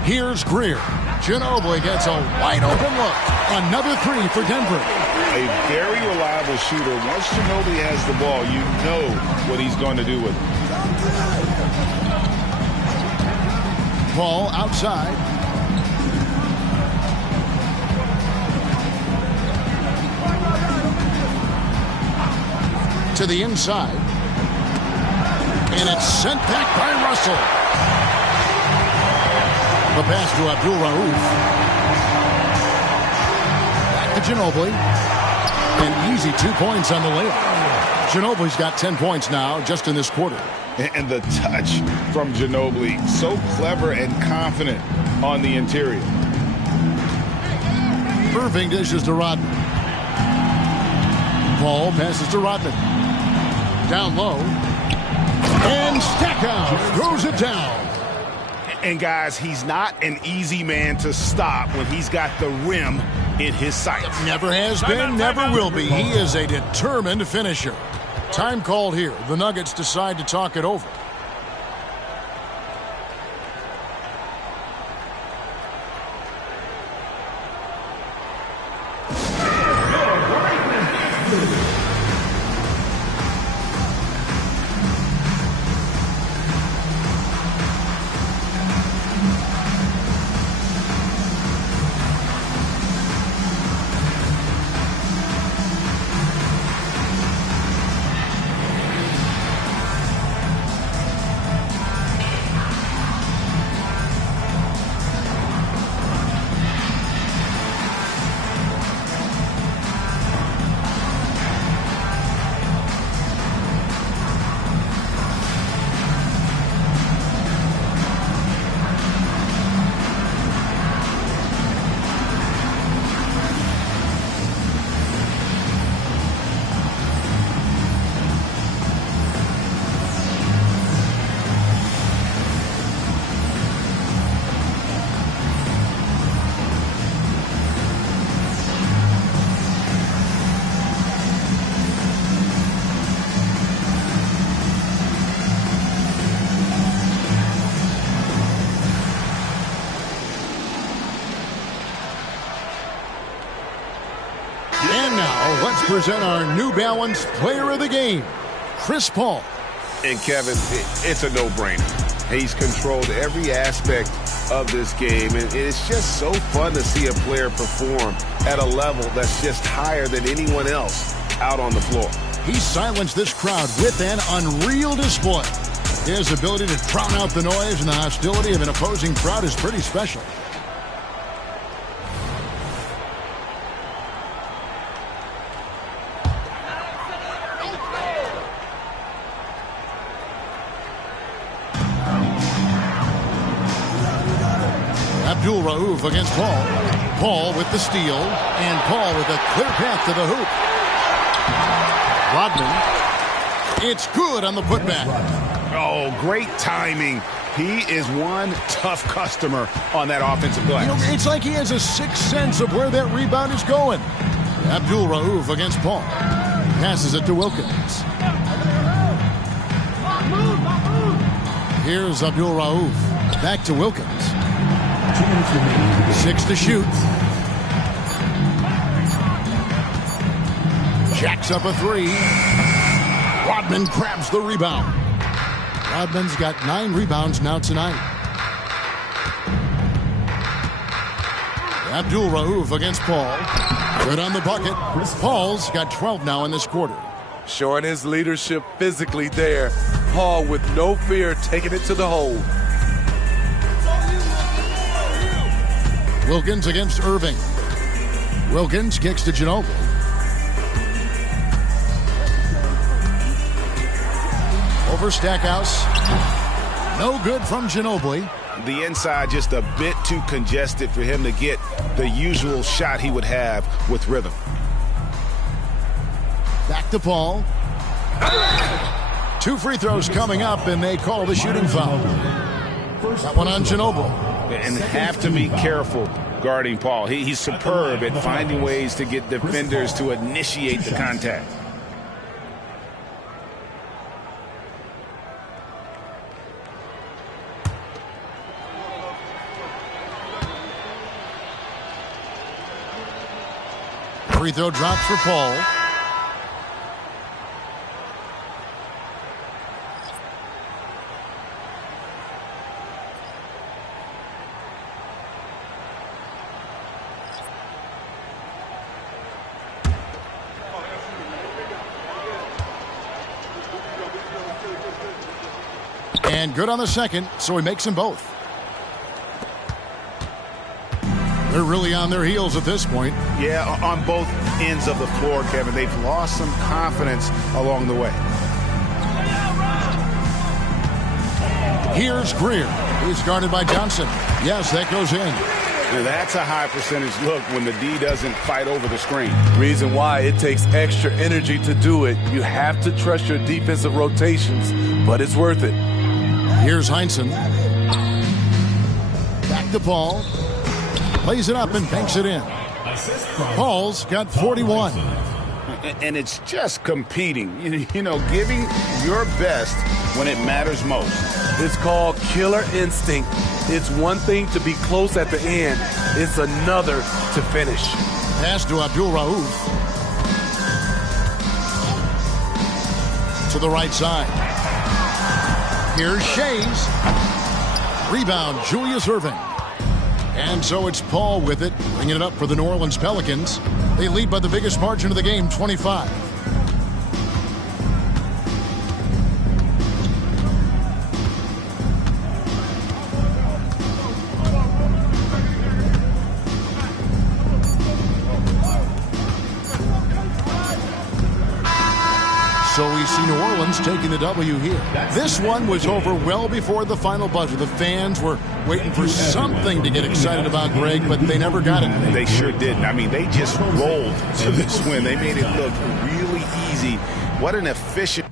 Here's Greer. Ginobili gets a wide open look. Another 3 for Denver. A very reliable shooter. Once Ginobili has the ball, you know what he's going to do with it. Ball outside. To the inside. And it's sent back by Russell. The pass to Abdul-Rauf. Back to Ginobili. An easy 2 points on the layup. Ginobili's got 10 points now just in this quarter. And the touch from Ginobili. So clever and confident on the interior. Irving dishes to Rodman. Paul passes to Rodman. Down low. And Stackhouse throws it down. And guys, he's not an easy man to stop when he's got the rim in his sights. Never has been, never will be. He is a determined finisher. Time called here. The Nuggets decide to talk it over. And now, let's present our New Balance Player of the Game, Chris Paul. And Kevin, it's a no-brainer. He's controlled every aspect of this game, and it's just so fun to see a player perform at a level that's just higher than anyone else out on the floor. He silenced this crowd with an unreal display. His ability to drown out the noise and the hostility of an opposing crowd is pretty special. Abdul-Rauf against Paul. Paul with the steal, and Paul with a clear path to the hoop. Rodman. It's good on the putback. Oh, great timing. He is one tough customer on that offensive glass. It's like he has a sixth sense of where that rebound is going. Abdul-Rauf against Paul. Passes it to Wilkins. Here's Abdul-Rauf. Back to Wilkins. 6 to shoot. Jacks up a 3. Rodman grabs the rebound. Rodman's got 9 rebounds now tonight. Abdul-Rauf against Paul. Good on the bucket. Paul's got 12 now in this quarter. Showing his leadership physically there. Paul with no fear taking it to the hole. Wilkins against Irving. Wilkins kicks to Ginobili. Over Stackhouse. No good from Ginobili. The inside just a bit too congested for him to get the usual shot he would have with rhythm. Back to Paul. 2 free throws coming up, and they call the shooting foul. That one on Ginobili. And have to be careful guarding Paul. He's superb at finding ways to get defenders to initiate the contact. Free throw drops for Paul. And good on the second, so he makes them both. They're really on their heels at this point. Yeah, on both ends of the floor, Kevin. They've lost some confidence along the way. Here's Greer. He's guarded by Johnson. Yes, that goes in. Now that's a high percentage look when the D doesn't fight over the screen. Reason why it takes extra energy to do it. You have to trust your defensive rotations, but it's worth it. Here's Heinsohn. Back to Paul. Plays it up and banks it in. Paul's got 41. And it's just competing, you know, giving your best when it matters most. It's called killer instinct. It's one thing to be close at the end. It's another to finish. Pass to Abdul Rauf. To the right side. Here's Shays. Rebound, Julius Erving. And so it's Paul with it, bringing it up for the New Orleans Pelicans. They lead by the biggest margin of the game, 25. So we see New Orleans taking the W here. This one was over well before the final buzzer. The fans were waiting for something to get excited about, Greg, but they never got it. They sure didn't. I mean, they just rolled to this win. They made it look really easy. What an efficient...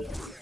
you